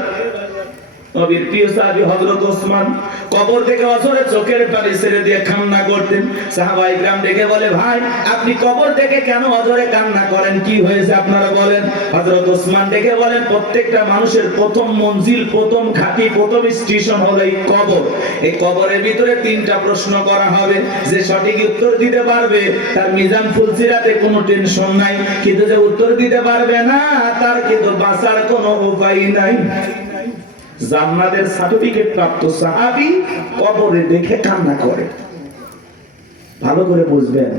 নবীর প্রিয় সাহাবী হযরত ওসমান কবর থেকে অঝরে চোখের পানি ছেড়ে দিয়ে কান্না করতেন। সাহাবায়ে কিরাম ডেকে বলে, ভাই আপনি কবর থেকে কেন অঝরে কান্না করেন, কি হয়েছে আপনারা বলেন? হযরত ওসমান ডেকে বলেন, প্রত্যেকটা মানুষের প্রথম মঞ্জিল, প্রথম ঘাঁটি, প্রথম স্টেশন হলো এই কবর। এই কবরের ভিতরে তিনটা প্রশ্ন করা হবে, যে সঠিক উত্তর দিতে পারবে তার মিজান ফুলসিরাতে কোনো টেনশন নাই, কিন্তু যে উত্তর দিতে পারবে না তার কিন্তু বাঁচার কোনো উপায় নাই। জান্নাতের সার্টিফিকেট প্রাপ্ত সাহাবী কবরে দেখে কান্না করে। ভালো করে বুঝবেন,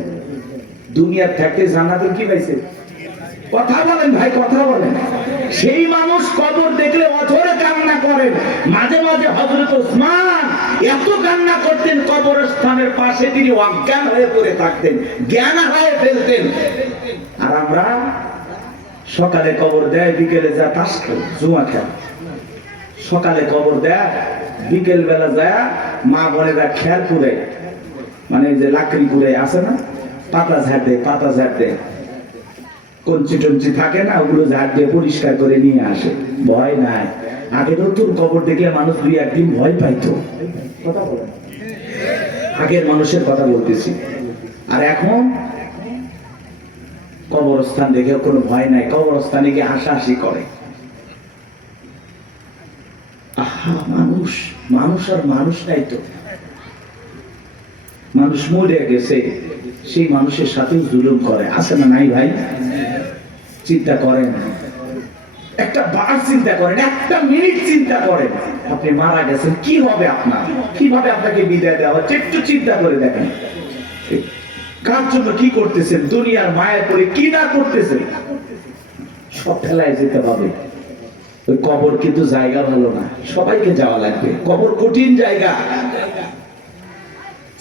দুনিয়ার থাকতে জান্নাতের কি পাইছে? কথা বলেন ভাই, কথা বলেন। সেই মানুষ কবর দেখলে অঝরে কান্না করেন। মাঝে মাঝে হযরত ওসমান এত কান্না করতেন, কবরস্থানের পাশে তিনি অজ্ঞান হয়ে পড়ে থাকতেন, জ্ঞান হারিয়ে ফেলতেন। আর আমরা সকালে কবর দেয়, বিকেলে যা তাস খেল, জুয়া খেল। সকালে কবর দেয়া, বিকেল বেলা যায় মা বোনেরা খেয়াল করে, মানে যে লাকড়ি করে আছে না, পাতা ঝাড় দেয়, পাতা ঝাড় দেয়, কঞ্চি টঞ্চি থাকে না, ওগুলো ঝাড় দিয়ে পরিষ্কার করে নিয়ে আসে। ভয় নাই। আগে নতুন কবর দেখলে মানুষ দুই একদিন ভয় পাইতো। কথা বলেন, আগের মানুষের কথা বলতেছি। আর এখন কবরস্থান দেখে কোনো ভয় নাই, কবরস্থানে গিয়ে হাসাহাসি করে। মানুষ মানুষ আর মানুষ নাই তো, মানুষ মরে গেছে, সেই মানুষের সাথে জুলুম করে, আছে না নাই ভাই? চিন্তা করেন, একটা বার চিন্তা করেন, একটা মিনিট চিন্তা করেন, আপনি মারা গেছেন, কি হবে আপনার? কিভাবে আপনাকে বিদায় দেওয়া হচ্ছে? একটু চিন্তা করে দেখেন, কার জন্য কি করতেছেন, দুনিয়ার মায়া করে কি না করতেছেন, সব ফেলায় যেতে হবে। ওই কবর কিন্তু জায়গা ভালো না, সবাইকে যাওয়া লাগবে। কবর কঠিন জায়গা।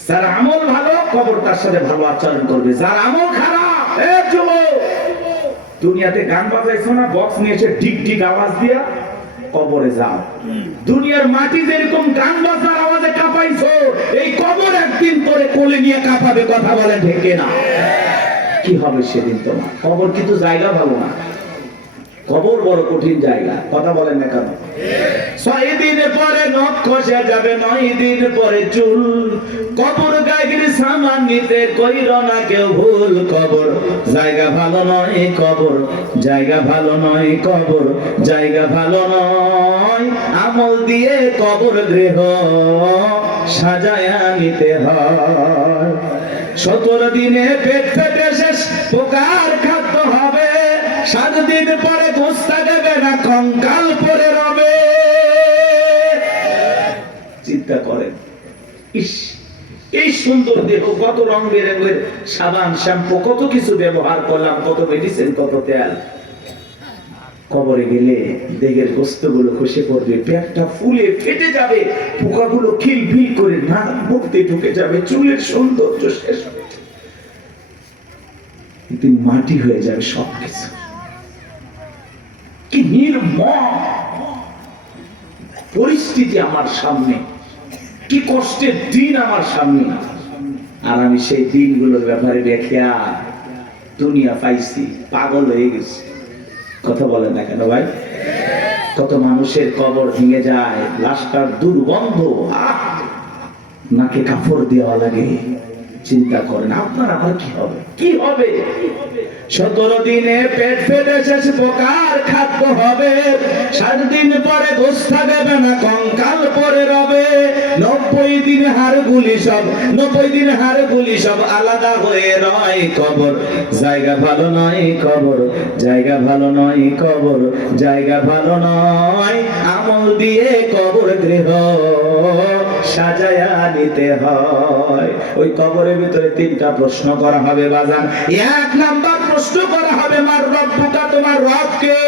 যার আমল ভালো, কবর তার সাথে ভালো আচরণ করবে। যার আমল খারাপ, দুনিয়াতে গান বাজাইছো না, বক্স নিয়ে এসে ঢিক ঢিক আওয়াজ দিয়া কবরে যাও। দুনিয়ার মাটি যেরকম গান বাজনার আওয়াজে কাঁপাইছো, এই কবর একদিন পরে কোলে নিয়ে কাঁপাবে। কথা বলেন ঠিক না? কি হবে সেদিন তোমার? কবর কিন্তু জায়গা ভালো না, কবর বড় কঠিন জায়গা। কথা বলেন না কেন? 6 দিন পরে নখ খসে যাবে, 9 দিন পরে চুল। কবর গায়ের সামান নিতে কইর না কেউ ভুল। কবর জায়গা ভালো নয়, কবর জায়গা ভালো নয়, কবর জায়গা ভালো নয়। আমল দিয়ে কবর গৃহ সাজায়া নিতে হয়। 17 দিনে পেট ফেটে শেষ পোকার খাদ্য হবে। 7 দিন পরে গোস্তা দেবে না, কঙ্কাল পরে রবে। চিন্তা করেন, ইস, এই সুন্দর দেহ, কত রং বেরঙের সাবান, শ্যাম্পু, কত কিছু ব্যবহার করলাম, কত মেডিসিন, কত তেল। কবরে গেলে দেহের গোস্তগুলো খসে পড়বে, পেটটা ফুলে ফেটে যাবে, পোকাগুলো খিলবিল করে নাক মুখে ঢুকে যাবে, চুলের সৌন্দর্য শেষ হবে, মাটি হয়ে যাবে সবকিছু। কি নির্মম পরিস্থিতি আমার সামনে, কি কষ্টের দিন আমার সামনে। আর আমি সেই দিনগুলোর ব্যাপারে দেখিয়া দুনিয়া পাইছি, পাগল হয়ে গেছি। কথা বলেন না কেন ভাই? কত মানুষের কবর ভেঙে যায়, লাশটার দুর্গন্ধ, নাকে কাপড় দেওয়া লাগে। চিন্তা করেন আপনার আমার কি হবে, কি হবে? 17 দিনে পেট ফেটে শেষ পোকার খাদ্য হবে। 7 দিন পরে গোস্তা দেবে না, কঙ্কাল পরে রবে। 90 দিন হাড়গুলি সব, 90 দিন হাড়গুলি সব আলাদা হয়ে রয়। কবর জায়গা ভালো নয়, কবর জায়গা ভালো নয়, কবর জায়গা ভালো নয়। আমল দিয়ে কবর গৃহ সাজায়া নিতে হয়। ওই কবরের ভিতরে 3টা প্রশ্ন করা হবে বাজান। 1 নাম্বার প্রশ্ন করা হবে মার রব্বুকা, তোমার রব কে?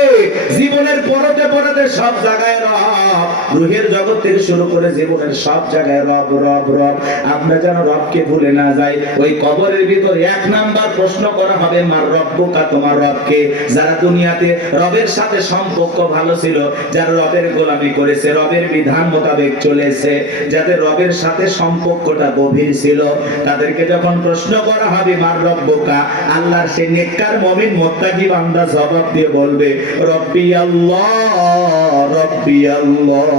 জীবনের পরতে পরতে সব জায়গায় রব, রুহের জগৎ থেকে শুরু করে জীবনের সব জায়গায় রব রব রব। আমরা যেন রবকে ভুলে না যাই। ওই কবরের ভিতরে 1 নাম্বার প্রশ্ন করা হবে মার রব্বুকা, তোমার রবকে। যারা দুনিয়াতে রবের সাথে সম্পর্ক ভালো ছিল, যারা রবের গোলামি করেছে, রবের বিধান মোতাবেক চলেছে, যাদের রবের সাথে সম্পর্কটা গভীর ছিল, তাদেরকে যখন প্রশ্ন করা হবে মার রব্বুকা, আল্লাহর সেই নেককার মুমিন মুত্তাকি বান্দা জবাব দিয়ে বলবে রব্বি আল্লাহ, রব্বি আল্লাহ,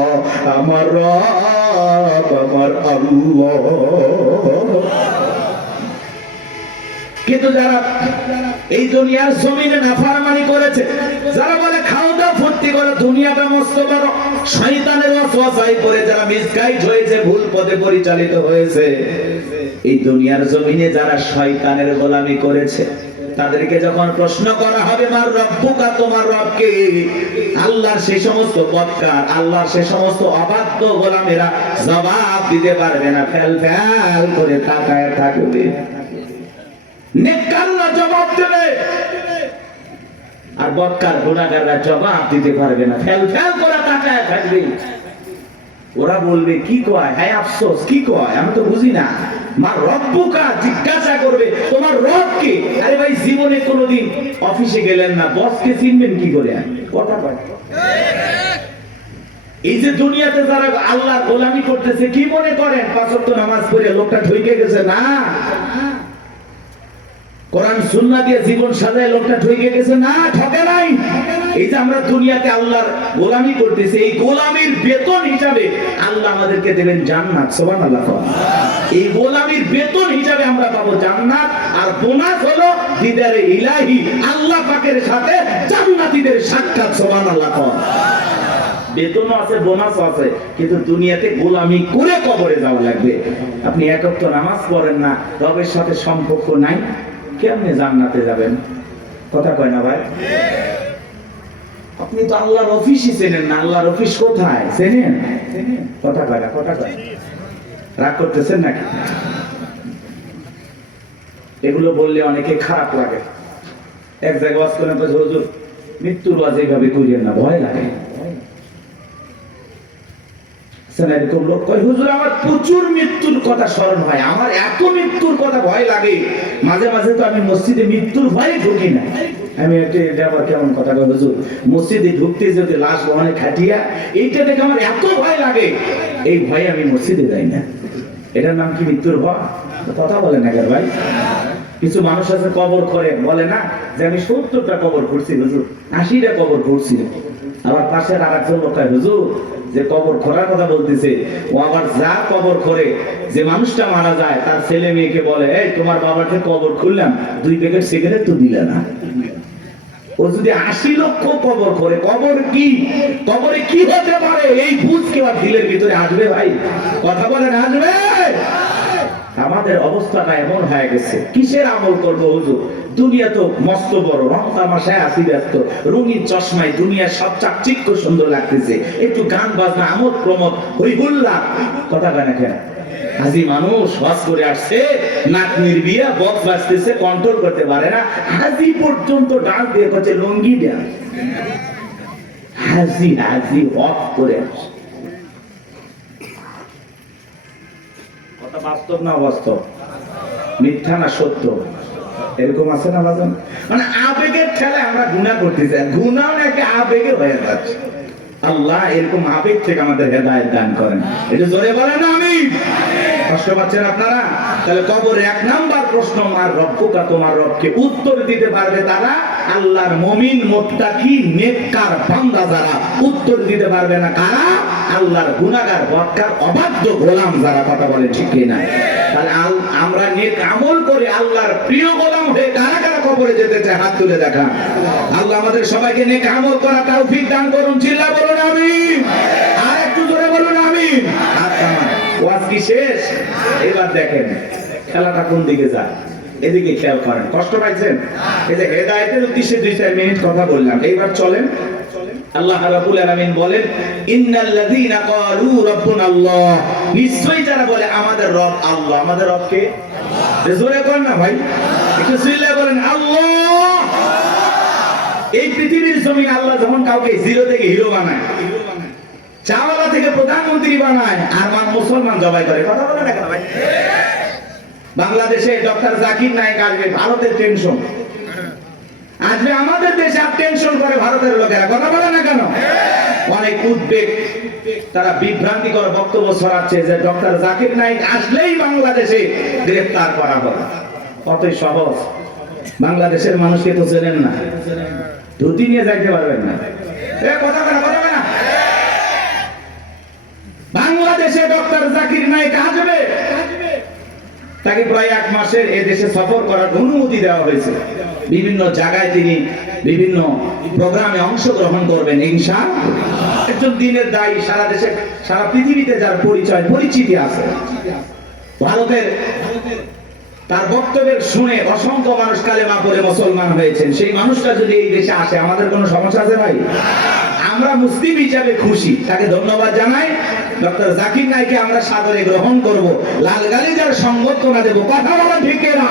আমার রব আমার আল্লাহ। কিন্তু যারা এই দুনিয়ার জমিনে নাফরমানি করেছে, যারা বলে খাও দাও ফুর্তি করো, দুনিয়াটা মস্ত বড়, শয়তানের ওয়াসওয়াসায় পড়ে যারা মিসগাইড হয়েছে, ভুল পথে পরিচালিত হয়েছে, এই দুনিয়ার জমিনে যারা শয়তানের গোলামি করেছে, তাদেরকে যখন প্রশ্ন করা হবে মার রব্বুকা, তোমার রবকে, আল্লাহর সেই সমস্ত বদকার, আল্লাহর সেই সমস্ত অবাধ্য গোলামেরা জবাব দিতে পারবে না, ফেল ফেল করে তাকায় থাকবে। নেককাররা জবাব দেবে, আর বদকার গুনাহগাররা জবাব দিতে পারবে না, ফেল ফেল করে তাকায় থাকবে। ওরা বলবে কি কয়, হ্যাঁ আফসোস, কি কয় আমি তো বুঝি না। মা রব্বুকা জিজ্ঞাসা করবে তোমার রব কে? আরে ভাই জীবনে কোনোদিন অফিসে গেলেন না, বসকে চিনবেন কি করে? কথা কয়। এই যে দুনিয়াতে যারা আল্লাহর গোলামি করতেছে, কি মনে করেন 5 ওয়াক্ত নামাজ পড়ে লোকটা ঠকে গেছে? না, কোরআন সুন্নাহ দিয়ে জীবন সাজায় লোকটা ঠকে গেছে? না, ঠকে নাই। এই যে আমরা দুনিয়াতে আল্লাহর গোলামি করতেছি, এই গোলামির বেতন হিসাবে আল্লাহ আমাদেরকে দেবেন জান্নাত। সুবহানাল্লাহ। এই গোলামির বেতন হিসাবে আমরা পাবো জান্নাত, আর বোনাস হলো দিদারে ইলাহি, আল্লাহ পাকের সাথে জান্নাতীদের সাক্ষাৎ। সুবহানাল্লাহ। বেতনও আছে, বোনাসও আছে, কিন্তু দুনিয়াতে গোলামি করে কবরে যাওয়া লাগবে। আপনি 1 ওয়াক্ত নামাজ পড়েন না, রবের সাথে সম্পর্ক নাই, কেমনে জান্নাতে যাবেন? কথা কয় না ভাই? আপনি তো আল্লাহর অফিসই চেনেন না। আল্লাহর অফিস কোথায় চেনেন? কথা কয় না, কথা কয়। রাগ করতেছেন নাকি? এগুলো বললে অনেকে খারাপ লাগে। এক জায়গায় ওয়াজ করেন, হুজুর মৃত্যুর ওয়াজ এইভাবে করিয়েন না, ভয় লাগে। এরকম লোক কয়, হুজুর আমার প্রচুর মৃত্যুর কথা স্মরণ হয়, আমার এত মৃত্যুর কথা ভয় লাগে, মাঝে মাঝে তো আমি মসজিদে মৃত্যুর ভয়ে ঢুকি না। আমি এটা আবার কেমন কথা কয় হুজুর, মসজিদে ঢুকতে যেতে লাশ বহনে খাটিয়া, এইটা দেখে আমার এত ভয় লাগে, এই ভয়ে আমি মসজিদে যাই না। এটার নাম কি মৃত্যুর ভয়? কথা বলে না কেন ভাই? কিছু মানুষ আছে কবর করে, বলে না যে আমি 70টা কবর ঘুরছি হুজুর, 80টা কবর ঘুরছি। আবার পাশের আর একজন লোক কয়, হুজুর যে কবর খোঁড়ার কথা বলতেছে, ও আবার যা কবর করে, যে মানুষটা মারা যায় তার ছেলে মেয়েকে বলে, এই তোমার বাবাকে কবর খুললাম, 2 প্যাকেট সিগারেট তো দিলে না। ও যদি 80 লক্ষ কবর করে, কবর কি, কবরে কি হতে পারে এই বুঝ কি আর দিলের ভিতরে আসবে ভাই? কথা বলেন, আসবে? আমাদের অবস্থাটা এমন হয়ে গেছে, কিসের আমল করবো হুজুর? দুনিয়া তো মস্ত বড়, রং তামাশায় আসি ব্যস্ত, রঙিন চশমায় দুনিয়ার সব চাকচিক্য সুন্দর লাগতেছে, একটু গান বাজনা, আমোদ প্রমোদ, হই হুল্লা। কথা কয় না কেন? হাজি মানুষ ওয়াজ করে আসছে, নাক নির্বিয়া, বক্স বাজতেছে, কন্ট্রোল করতে পারে না, হাজি পর্যন্ত ডাক দিয়ে করছে লঙ্গি ডান্স। হাজি হাজি ওয়াজ করে আসছে। কথা বাস্তব না অবাস্তব? মিথ্যা না সত্য? এরকম আছে না বাজান? মানে আবেগের ঠেলায় আমরা গুনাহ করতেছি, গুনাহ নাকি আবেগে হয়ে যাচ্ছে। আল্লাহ এরকম আবেগ থেকে আমাদের হেদায়েত দান করেন। এটা জোরে বলেন আমিন। কষ্ট পাচ্ছেন আপনারা? তাহলে কবরে 1 নাম্বার প্রশ্ন, মার রব্বুকা, তোমার রবকে। উত্তর দিতে পারবে তারা আল্লাহর মুমিন মুত্তাকি নেককার বান্দা। যারা উত্তর দিতে পারবে না কারা? আল্লাহর গুনাহগার বদকার অবাধ্য গোলাম যারা। কথা বলে ঠিক কি না? তাহলে আমরা নেক আমল করে আল্লাহর প্রিয় গোলাম হয়ে কারা কারা কবরে যেতে চায় হাত তুলে দেখা। আল্লাহ আমাদের সবাইকে নেক আমল করা তৌফিক দান করুন। চিল্লা বলুন আমিন। আর একটু জোরে বলুন আমিন। ওয়াজ কি শেষ? এবার দেখেন খেলাটা কোন দিকে যায়, এদিকে খেয়াল করেন। কষ্ট পাইছেন? এই যে হেদায়েতের উদ্দেশ্যে 2-4 মিনিট কথা বললাম, এইবার চলেন। আল্লাহ রাব্বুল আলামিন বলেন, ইন্নাল্লাযীনা ক্বালু রাব্বুনাল্লাহ, নিশ্চয়ই যারা বলে আমাদের রব আল্লাহ। আমাদের রব কে? জোরে করেন না ভাই, একটু চিল্লায়ে বলেন আল্লাহ। জমিন আল্লাহ যখন কাউকে জিরো থেকে হিরো বানায়, চাওয়ালা থেকে প্রধানমন্ত্রী বানায়, আর মুসলমান জবাই করে। কথা বলে না কেন ভাই? বাংলাদেশে ডক্টর জাকির নায়েক আসবে, ভারতের টেনশন আসবে আমাদের দেশে, আর টেনশন করে ভারতের লোকেরা। কথা বলে না কেন? অনেক উদ্বেগ, তারা বিভ্রান্তিকর বক্তব্য ছড়াচ্ছে যে ডক্টর জাকির নায়েক আসলেই বাংলাদেশে গ্রেফতার করা হবে। কতই সহজ। বাংলাদেশের মানুষকে তো চেনেন না, ধুতি নিয়ে যাইতে পারবেন না। কথা বলে না, বাংলাদেশে ডক্টর জাকির নায়েক আসবে, তাকে প্রায় 1 মাসের এ দেশে সফর করার অনুমতি দেওয়া হয়েছে। বিভিন্ন জায়গায় তিনি বিভিন্ন প্রোগ্রামে অংশগ্রহণ করবেন ইনশাআল্লাহ। একজন দিনের দায়ী, সারা দেশে সারা পৃথিবীতে যার পরিচয় পরিচিতি আছে। ভারতের তার বক্তব্যের শুনে অসংখ্য মানুষ কালেমা পড়ে মুসলমান হয়েছেন। সেই মানুষটা যদি এই দেশে আসে, আমাদের কোনো সমস্যা আছে ভাই? আমরা মুসলিম হিসাবে খুশি, তাকে ধন্যবাদ জানাই। ডক্টর জাকির নায়েককে আমরা সাদরে গ্রহণ করব, লাল গালিচার সংবর্ধনা দেব। কথা বলা ঠিক না?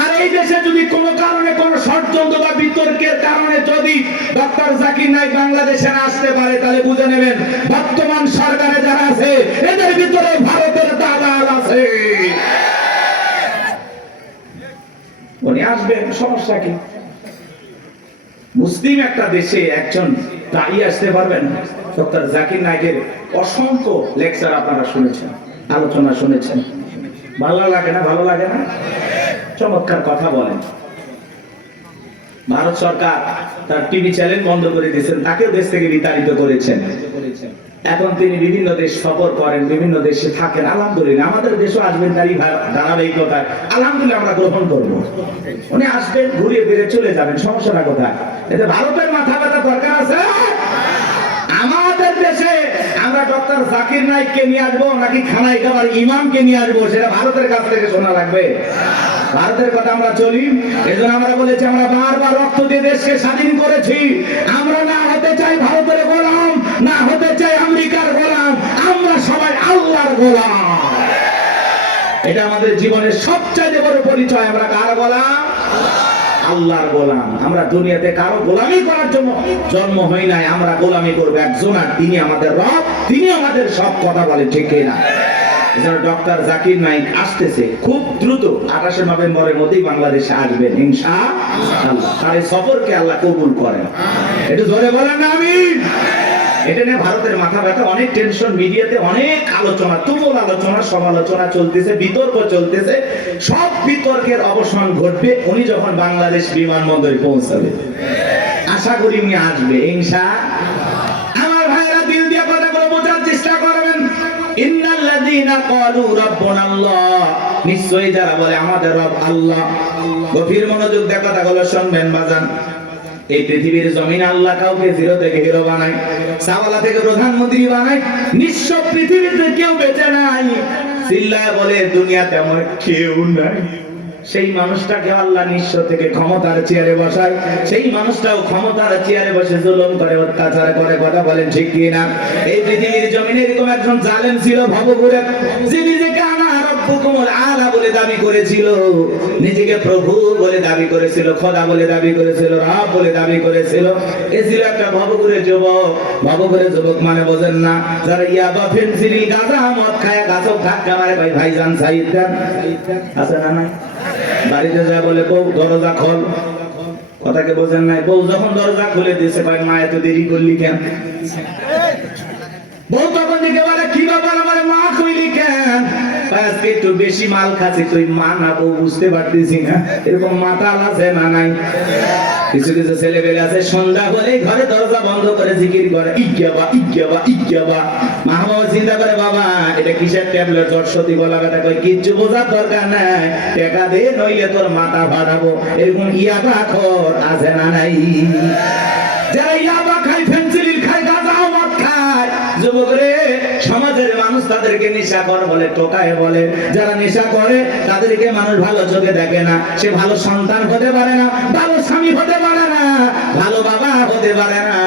আর এই দেশে যদি কোনো কারণে কোনো ষড়যন্ত্র বা বিতর্কের কারণে যদি ডক্টর জাকির নায়েক বাংলাদেশে না আসতে পারে, তাহলে বুঝে নেবেন বর্তমান সরকারে যারা আছে এদের ভিতরে ভারতের দালাল আছে। উনি আসবেন, সমস্যা কি? মুসলিম একটা দেশে একজন দায়ী আসতে পারবেন? ডক্টর জাকির নায়েকের অসংখ্য লেকচার আপনারা শুনেছেন, আলোচনা শুনেছেন। ভালো লাগে না? ভালো লাগে না? চমৎকার কথা বলেন। ভারত সরকার তার টিভি চ্যানেল বন্ধ করে দিয়েছেন, তাকেও দেশ থেকে বিতাড়িত করেছেন। এখন তিনি বিভিন্ন দেশ সফর করেন, বিভিন্ন দেশে থাকেন। আলহামদুলিল্লাহ, আমাদের দেশও আসবেন তারই ধারাবাহিকতায় আলহামদুলিল্লাহ আমরা গ্রহণ করব। উনি আসবেন, ঘুরিয়ে ফিরে চলে যাবেন, সমস্যাটা কোথায়? এতে ভারতের মাথা ব্যথা দরকার আছে? আমাদের দেশে আমরা ডক্টর জাকির নায়েককে নিয়ে আসবো নাকি খানায় খাবার ইমামকে নিয়ে আসবো, সেটা ভারতের কাছ থেকে শোনা লাগবে। ভারতের কথা আমরা চলি, এজন্য আমরা বলেছি আমরা বারবার রক্ত দিয়ে দেশকে স্বাধীন করেছি। আমরা না হতে চাই ভারতের গোলাম, না হতে চাই আমেরিকার গোলাম, আমরা সবাই আল্লাহর গোলাম। এটা আমাদের জীবনের সবচেয়ে বড় পরিচয়। আমরা কার গোলাম? আল্লাহর গোলাম। আমরা দুনিয়াতে কারো গোলামি করার জন্য জন্ম হই নাই, আমরা গোলামি করবো একজন, আর তিনি আমাদের রব, তিনি আমাদের সব। কথা বলে ঠিক না? ডক্টর জাকির নায়েক আসতেছে খুব দ্রুত, 28 নভেম্বরের মধ্যেই বাংলাদেশে আসবেন ইনশাআল্লাহ। তার সফরকে আল্লাহ কবুল করেন। একটু জোরে বলেন আমিন। এটা নিয়ে ভারতের মাথা ব্যথা, অনেক টেনশন, মিডিয়াতে অনেক আলোচনা, তুমুল আলোচনা, সমালোচনা চলতেছে, বিতর্ক চলতেছে। সব বিতর্কের অবসান ঘটবে উনি যখন বাংলাদেশ বিমানবন্দরে পৌঁছাবে। আশা করি উনি আসবে ইনশাআল্লাহ। আমার ভাইরা দিল দিয়ে কথাগুলো বোঝার চেষ্টা করবেন। ইন্নাল্লাযীনা ক্বালু রাব্বুনাল্লাহ, নিশ্চয়ই যারা বলে আমাদের রব আল্লাহ। গভীর মনোযোগ দিয়ে কথাগুলো শুনবেন বাজান। এই পৃথিবীর জমিন আল্লাহ কাউকে জিরো থেকে হিরো বানায়, চাওয়ালা থেকে প্রধানমন্ত্রী বানায়। নিঃস্ব পৃথিবীতে কেউ বেঁচে নাই। চিল্লায় বলে দুনিয়াতে আমার কেউ নাই। সেই মানুষটাকে আল্লাহ নিঃস্ব থেকে ক্ষমতার চেয়ারে বসায়, সেই মানুষটাও ক্ষমতার চেয়ারে বসে জুলুম করে, অত্যাচার করে। কথা বলেন ঠিক কি না? এই পৃথিবীর জমিনে এরকম একজন জালেম ছিল ভবঘুরে, যে নিজেকে আনা রব্বুকুমুল আলা বলে দাবি করেছিল, নিজেকে প্রভু বলে দাবি করেছিল, খোদা বলে দাবি করেছিল, রব বলে দাবি করেছিল। এ ছিল একটা ভবঘুরে যুবক। ভবঘুরে যুবক মানে বোঝেন না? যারা ইয়াবা, ফেনসিডিল, গাঁজা, মদ খায় গাছক ধাক্কা মারে। ভাইজান সাইদ দেন আছে না? নাই। বাড়িতে যা বলে বউ দরজা খোল, কথাকে বোঝেন নাই? বউ যখন দরজা খুলে দিয়েছে, ভাই মা এত দেরি করলি কেন? বউ তখন দিকে বলে কি ব্যাপার, আমার মা কইলি কেন? আজকে একটু বেশি মাল খাচ্ছি, তুই মা না বউ বুঝতে পারতেছি না। এরকম মাতাল আছে না নাই? কিছু কিছু ছেলে পেলে আছে সন্ধ্যা হলে ঘরে দরজা বন্ধ করে জিকির করে, ইজ্ঞাবা ইজ্ঞাবা ইজ্ঞাবা। মা বাবা চিন্তা করে, বাবা এটা কিসের ট্যাবলেট, জটসতি গলা ব্যথা, কই কিচ্ছু বোঝার দরকার নাই, টাকা দে নইলে তোর মাথা ফাটাবো। এরকম ইয়াবা খোর আছে না নাই? যারা ইয়াবা খায়, ফেনসিডিল খায়, গাঁজা মদ খায়, যুবক রে, সমাজের মানুষ তাদেরকে নেশাখোর বলে, টোকায় বলে। যারা নেশা করে তাদেরকে মানুষ ভালো চোখে দেখে না। সে ভালো সন্তান হতে পারে না, ভালো স্বামী হতে পারে না, ভালো বাবা হতে পারে না।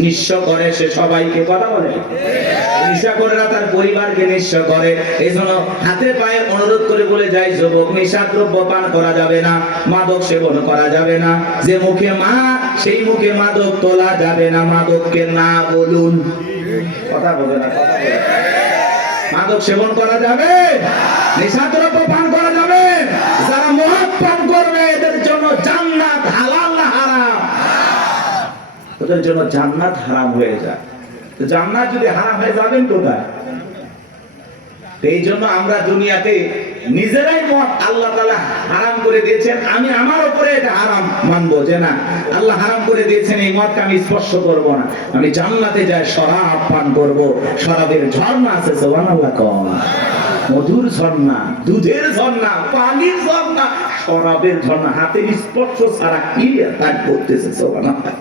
নিঃস্ব করে সে সবাইকে। কথা বলে নেশাখোররা তার পরিবারকে নিঃস্ব করে। এজন্য হাতে পায়ে অনুরোধ করে বলে যায়, যুবক, নেশাদ্রব্য পান করা যাবে না, মাদক সেবন করা যাবে না। যে মুখে মা, সেই মুখে মাদক তোলা যাবে না। মাদককে না বলুন। কথা বলে না, কথা বলে। মাদক সেবন করা যাবে, নেশাদ্রব্য পান করা যাবে। যারা মদ পান করবে এদের জন্য জান্নাত হালাল না হারাম? ওদের জন্য জান্নাত হারাম হয়ে যায়। তো জান্নাত যদি হারাম হয়ে যাবেন কোথায়? এই জন্য আমরা দুনিয়াতে নিজেরাই মদ আল্লাহ তাআলা হারাম করে দিয়েছেন। আমি আমার উপরে এটা হারাম মানবো যে না, আল্লাহ হারাম করে দিয়েছেন, এই মদকে আমি স্পর্শ করব না। আমি জান্নাতে যাই শরাব পান করব। শরাবের ঝর্ণা আছে, সুবহানাল্লাহ কোন, মধুর ঝর্ণা, দুধের ঝর্ণা, পানির ঝর্ণা, শরাবের ঝর্ণা। হাতের স্পর্শ ছাড়া কি তার করতেছে? সুবহানাল্লাহ।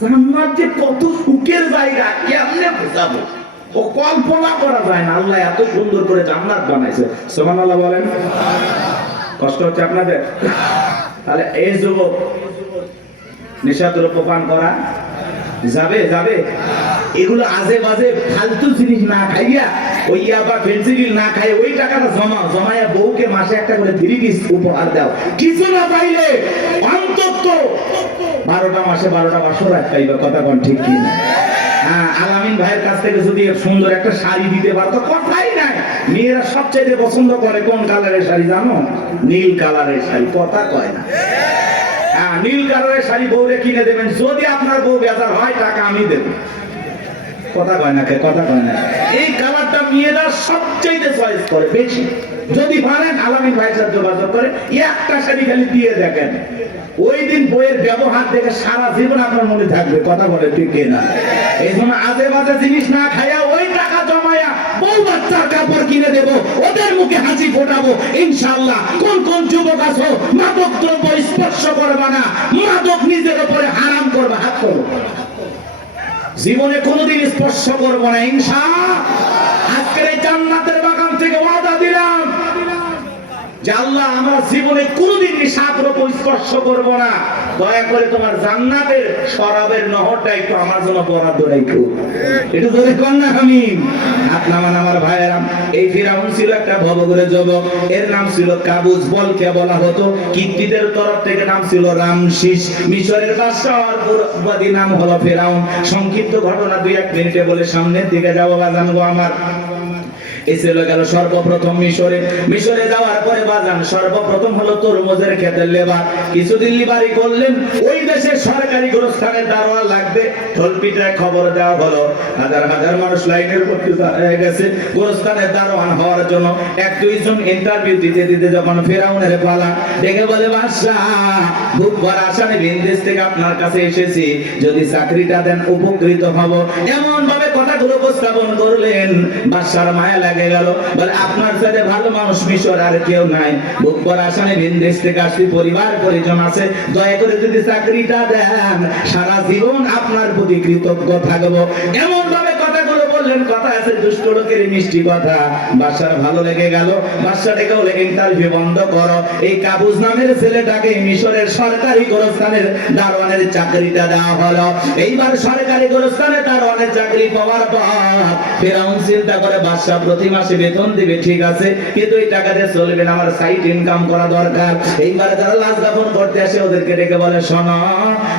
জান্নাত যে কত সুখের জায়গা, কেমনে বোঝাবো? ও কল্পনা করা যায় না। আল্লাহ এত সুন্দর করে জান্নাত বানাইছে। সুবহানাল্লাহ বলেন। কষ্ট হচ্ছে আপনাদের? তাহলে এই যুবক, নেশাদ্রব্য পান করা যাবে? যাবে? এগুলো আজে বাজে ফালতু জিনিস না খাইয়া, ওই ইয়াবা ফেন্সিডিল না খাই, ওই টাকাটা জমায়া বউকে মাসে একটা করে 3 পিস উপহার দাও। কিছু না পাইলে অন্তত 12টা মাসে 12টা বছর রাখাইবা। কথা কোন ঠিক কি না? হ্যাঁ, আলামিন ভাইয়ের কাছ থেকে যদি সুন্দর একটা শাড়ি দিতে পারতো, কথাই নাই। মেয়েরা সবচেয়ে পছন্দ করে কোন কালারের শাড়ি জানো? নীল কালারের শাড়ি। কথা কয় না। হ্যাঁ, নীল কালারের শাড়ি বউরে কিনে দেবেন। যদি আপনার বউ বেজার হয়, টাকা আমি দেব। কথা কয় না, কথা কয় না। এই কালারটা মেয়েরা সবচেয়ে চয়েস করে বেশি। যদি পারেন আলামিন ভাইয়ের সাথে যোগাযোগ করে একটা শাড়ি খালি দিয়ে দেখেন, ওই দিন বইয়ের ব্যবহার দেখে সারা জীবন আপনার মনে থাকবে। কথা বলে ঠিক কিনা? এই জন্য আজে বাজে জিনিস না খাইয়া ওই টাকা জমায়া বউ বাচ্চার কাপড় কিনে দেব, ওদের মুখে হাসি ফোটাবো ইনশাআল্লাহ। কোন কোন যুবক আছো মাদক দ্রব্য স্পর্শ করবা না, মাদক নিজের উপরে হারাম করবা, হাত করো। জীবনে কোনোদিন স্পর্শ করবো না ইনশাআল্লাহ। আজকের এই জান্নাতের বাগান থেকে ওয়াদা দিলাম যে আল্লাহ, আমরা জীবনে কোনোদিন নেশাদ্রব্য স্পর্শ করব না। দয়া করে তোমার জান্নাতের শরাবের নহরটা একটু আমার জন্য বরাদ্দ রাখো। একটু জোরে কর না আমিন। হাত নামান আমার ভাইয়েরা। এই ফিরাউন ছিল একটা ভবঘুরে যুবক, এর নাম ছিল কাবুস। বলকে বলা হতো, কিত্তিদের তরফ থেকে নাম ছিল রামসিস। মিশরের বাদশাহর পুরোবাদী নাম হলো ফিরাউন। সংক্ষিপ্ত ঘটনা 2-1 মিনিটে বলে সামনের দিকে যাবো বাজানগো আমার। এসেলো গেল সর্বপ্রথম মিশরে যাওয়ার পরে বাজান সর্বপ্রথম হলো তরমুজের ক্ষেতের লেবার। কিছুদিন লিবারি করলেন। ওই দেশের সরকারি গোরস্থানের দারোয়ান লাগবে। ঢোলপিটায় খবর দেওয়া হলো, হাজার হাজার মানুষ লাইনের করতে হয়ে গেছে গোরস্থানের দারোয়ান হওয়ার জন্য। 1-2 জন ইন্টারভিউ দিতে দিতে যখন ফেরাউনের পালা, ডেকে বলে, বাদশাহ, বুক ভরা আসামে বিদেশ থেকে আপনার কাছে এসেছি, যদি চাকরিটা দেন উপকৃত হব। এমন ভাবে কথাগুলো উপস্থাপন করলেন, বাদশার মায়া লাগে গেল। বলে, আপনার সাথে ভালো মানুষ মিশর আর কেউ নাই। বুক ভরা আসামে বিদেশ থেকে আসছি, পরিবার পরিজন আছে, দয়া করে যদি চাকরিটা দেন, সারা জীবন আপনার প্রতি কৃতজ্ঞ থাকবো। এমন ভাবে কথাগুলো বললেন, কথা আছে দুষ্ট লোকের মিষ্টি কথা। বাদশার ভালো লেগে গেল। বাদশা ডেকে বলে, ইন্টারভিউ বন্ধ করো। এই কাবুস নামের ছেলেটাকে মিশরের সরকারি গোরস্থানের দারোয়ানের চাকরিটা দেওয়া হলো। এইবার সরকারি গোরস্থানে দারোয়ানের চাকরি পাওয়ার পর ফেরাউন চিন্তা করে, বাদশা প্রতি মাসে বেতন দিবে, ঠিক আছে, কিন্তু এই টাকা দিয়ে চলবে না, আমার সাইড ইনকাম করা দরকার। এইবার যারা লাশ দাফন করতে আসে ওদেরকে ডেকে বলে, শোনো,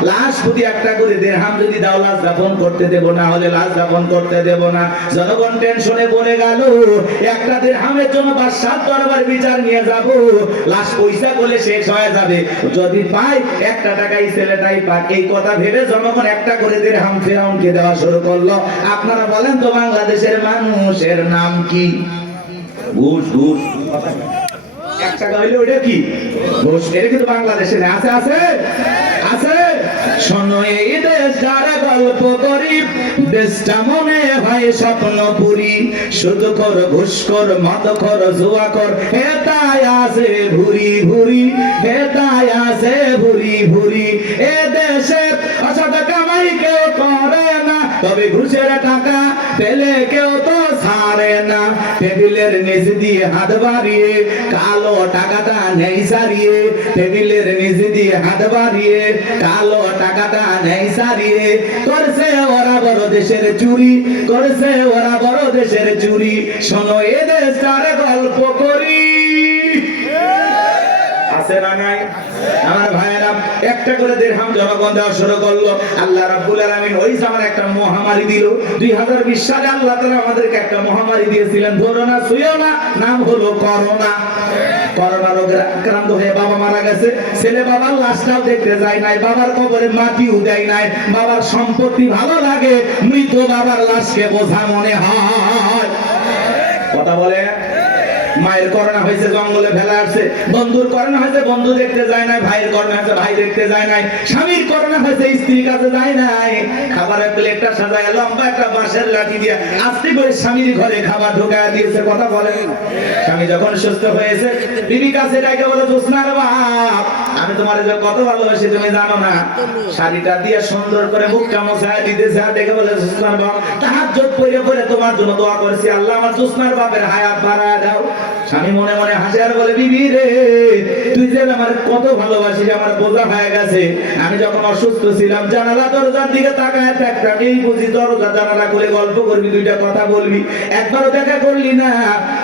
লাশ প্রতি একটা করে দিরহাম যদি দাও, লাশ দাফন করতে দেব, না হলে লাশ দাফন করতে দেব না। জনগণ টেনশনে পড়ে গেল, একটা দিরহামের জন্য বাদশার দরবার বিচার নিয়ে যাব, লাশ পয়সা বলে শেষ হয়ে যাবে, যদি পাই 1 টাকাই ছেলেটাই পাক। এই কথা ভেবে জনগণ একটা করে দিরহাম ফেরাউনকে দেওয়া শুরু করলো। আপনারা বলেন তো, বাংলাদেশের মানুষের নাম কি? ঘুষ। ঘুষ 1 টাকা হইলে ওটা কি? ঘুষ। এটা কিন্তু বাংলাদেশে আছে, আছে, আছে। শোনো, এই দেশ যারা গল্প করি, দেশটা মনে হয় স্বপ্নপুরী। শুধু কর, ঘুষ কর, মদ কর, জুয়া কর, হেতায় আছে ভুরি ভুরি, হেতায় আছে ভুরি ভুরি। এ দেশে অসৎ কামাই কেউ করে না, তবে ঘুষের টাকা পেলে কেউ তো ছাড়ে না। টেবিলের নিচ দিয়ে হাত বাড়িয়ে কালো টাকাটা নেই সারিয়ে, টেবিলের নিচ দিয়ে হাত বাড়িয়ে কালো টাকাটা নেই সারিয়ে, করছে ওরা বড় দেশের চুরি, করছে ওরা বড় দেশের চুরি, শোনো এ দেশটার গল্প করি। আছে না নাই? আমার ভাইয়েরা একটা করে দিরহাম জনগণ দেওয়া শুরু করলো। আল্লাহ রাব্বুল আলামিন ওই জামানায় একটা মহামারী দিল। 2020 সালে আল্লাহ তাআলা আমাদেরকে একটা মহামারী দিয়েছিলেন, ধরো না ছুঁয়ো না, নাম হলো করোনা। করোনা রোগে আক্রান্ত হয়ে বাবা মারা গেছে, ছেলে বাবার লাশটাও দেখতে যায় নাই, বাবার কবরে মাটিও দেয় নাই, বাবার সম্পত্তি ভালো লাগে, মৃত বাবার লাশকে বোঝা মনে হয়। কথা বলে। মায়ের করোনা হয়েছে, জঙ্গলে ফেলা আসছে, বন্ধুর করোনা হয়েছে, বন্ধু দেখতে যায় নাই, ভাইয়ের করোনা হয়েছে, ভাই দেখতে যায় নাই, স্বামীর করোনা হয়েছে, স্ত্রীর কাছে যায় নাই, খাবারের প্লেটটা সাজায় লম্বা একটা বাঁশের লাঠি দিয়ে আস্তে করে স্বামীর ঘরে খাবার ঢোকায় দিয়েছে। কথা বলেন। স্বামী যখন সুস্থ হয়েছে, বিবি কাছে ডাকে বলে, জোসনার বাপ, আমি তোমার যে কত ভালোবাসি তুমি জানো না। শাড়িটা দিয়ে সুন্দর করে মুখটা মোছায় দিতেছে, আর ডেকে বলে, জোসনার বাপ, তাহাজ্জুদ পড়ে পড়ে তোমার জন্য দোয়া করেছি, আল্লাহ আমার জোসনার বাপের হায়াত বাড়ায় দাও। স্বামী মনে মনে হাসে আর বলে, বিবি রে, তুই যে আমার কত ভালোবাসিস, আমার বোঝা হয়ে গেছে। আমি যখন অসুস্থ ছিলাম, জানালা দরজার দিকে তাকায় থাকতাম, এই বুঝি দরজা জানালা খুলে গল্প করবি, দুইটা কথা বলবি, একবারও দেখা করলি না।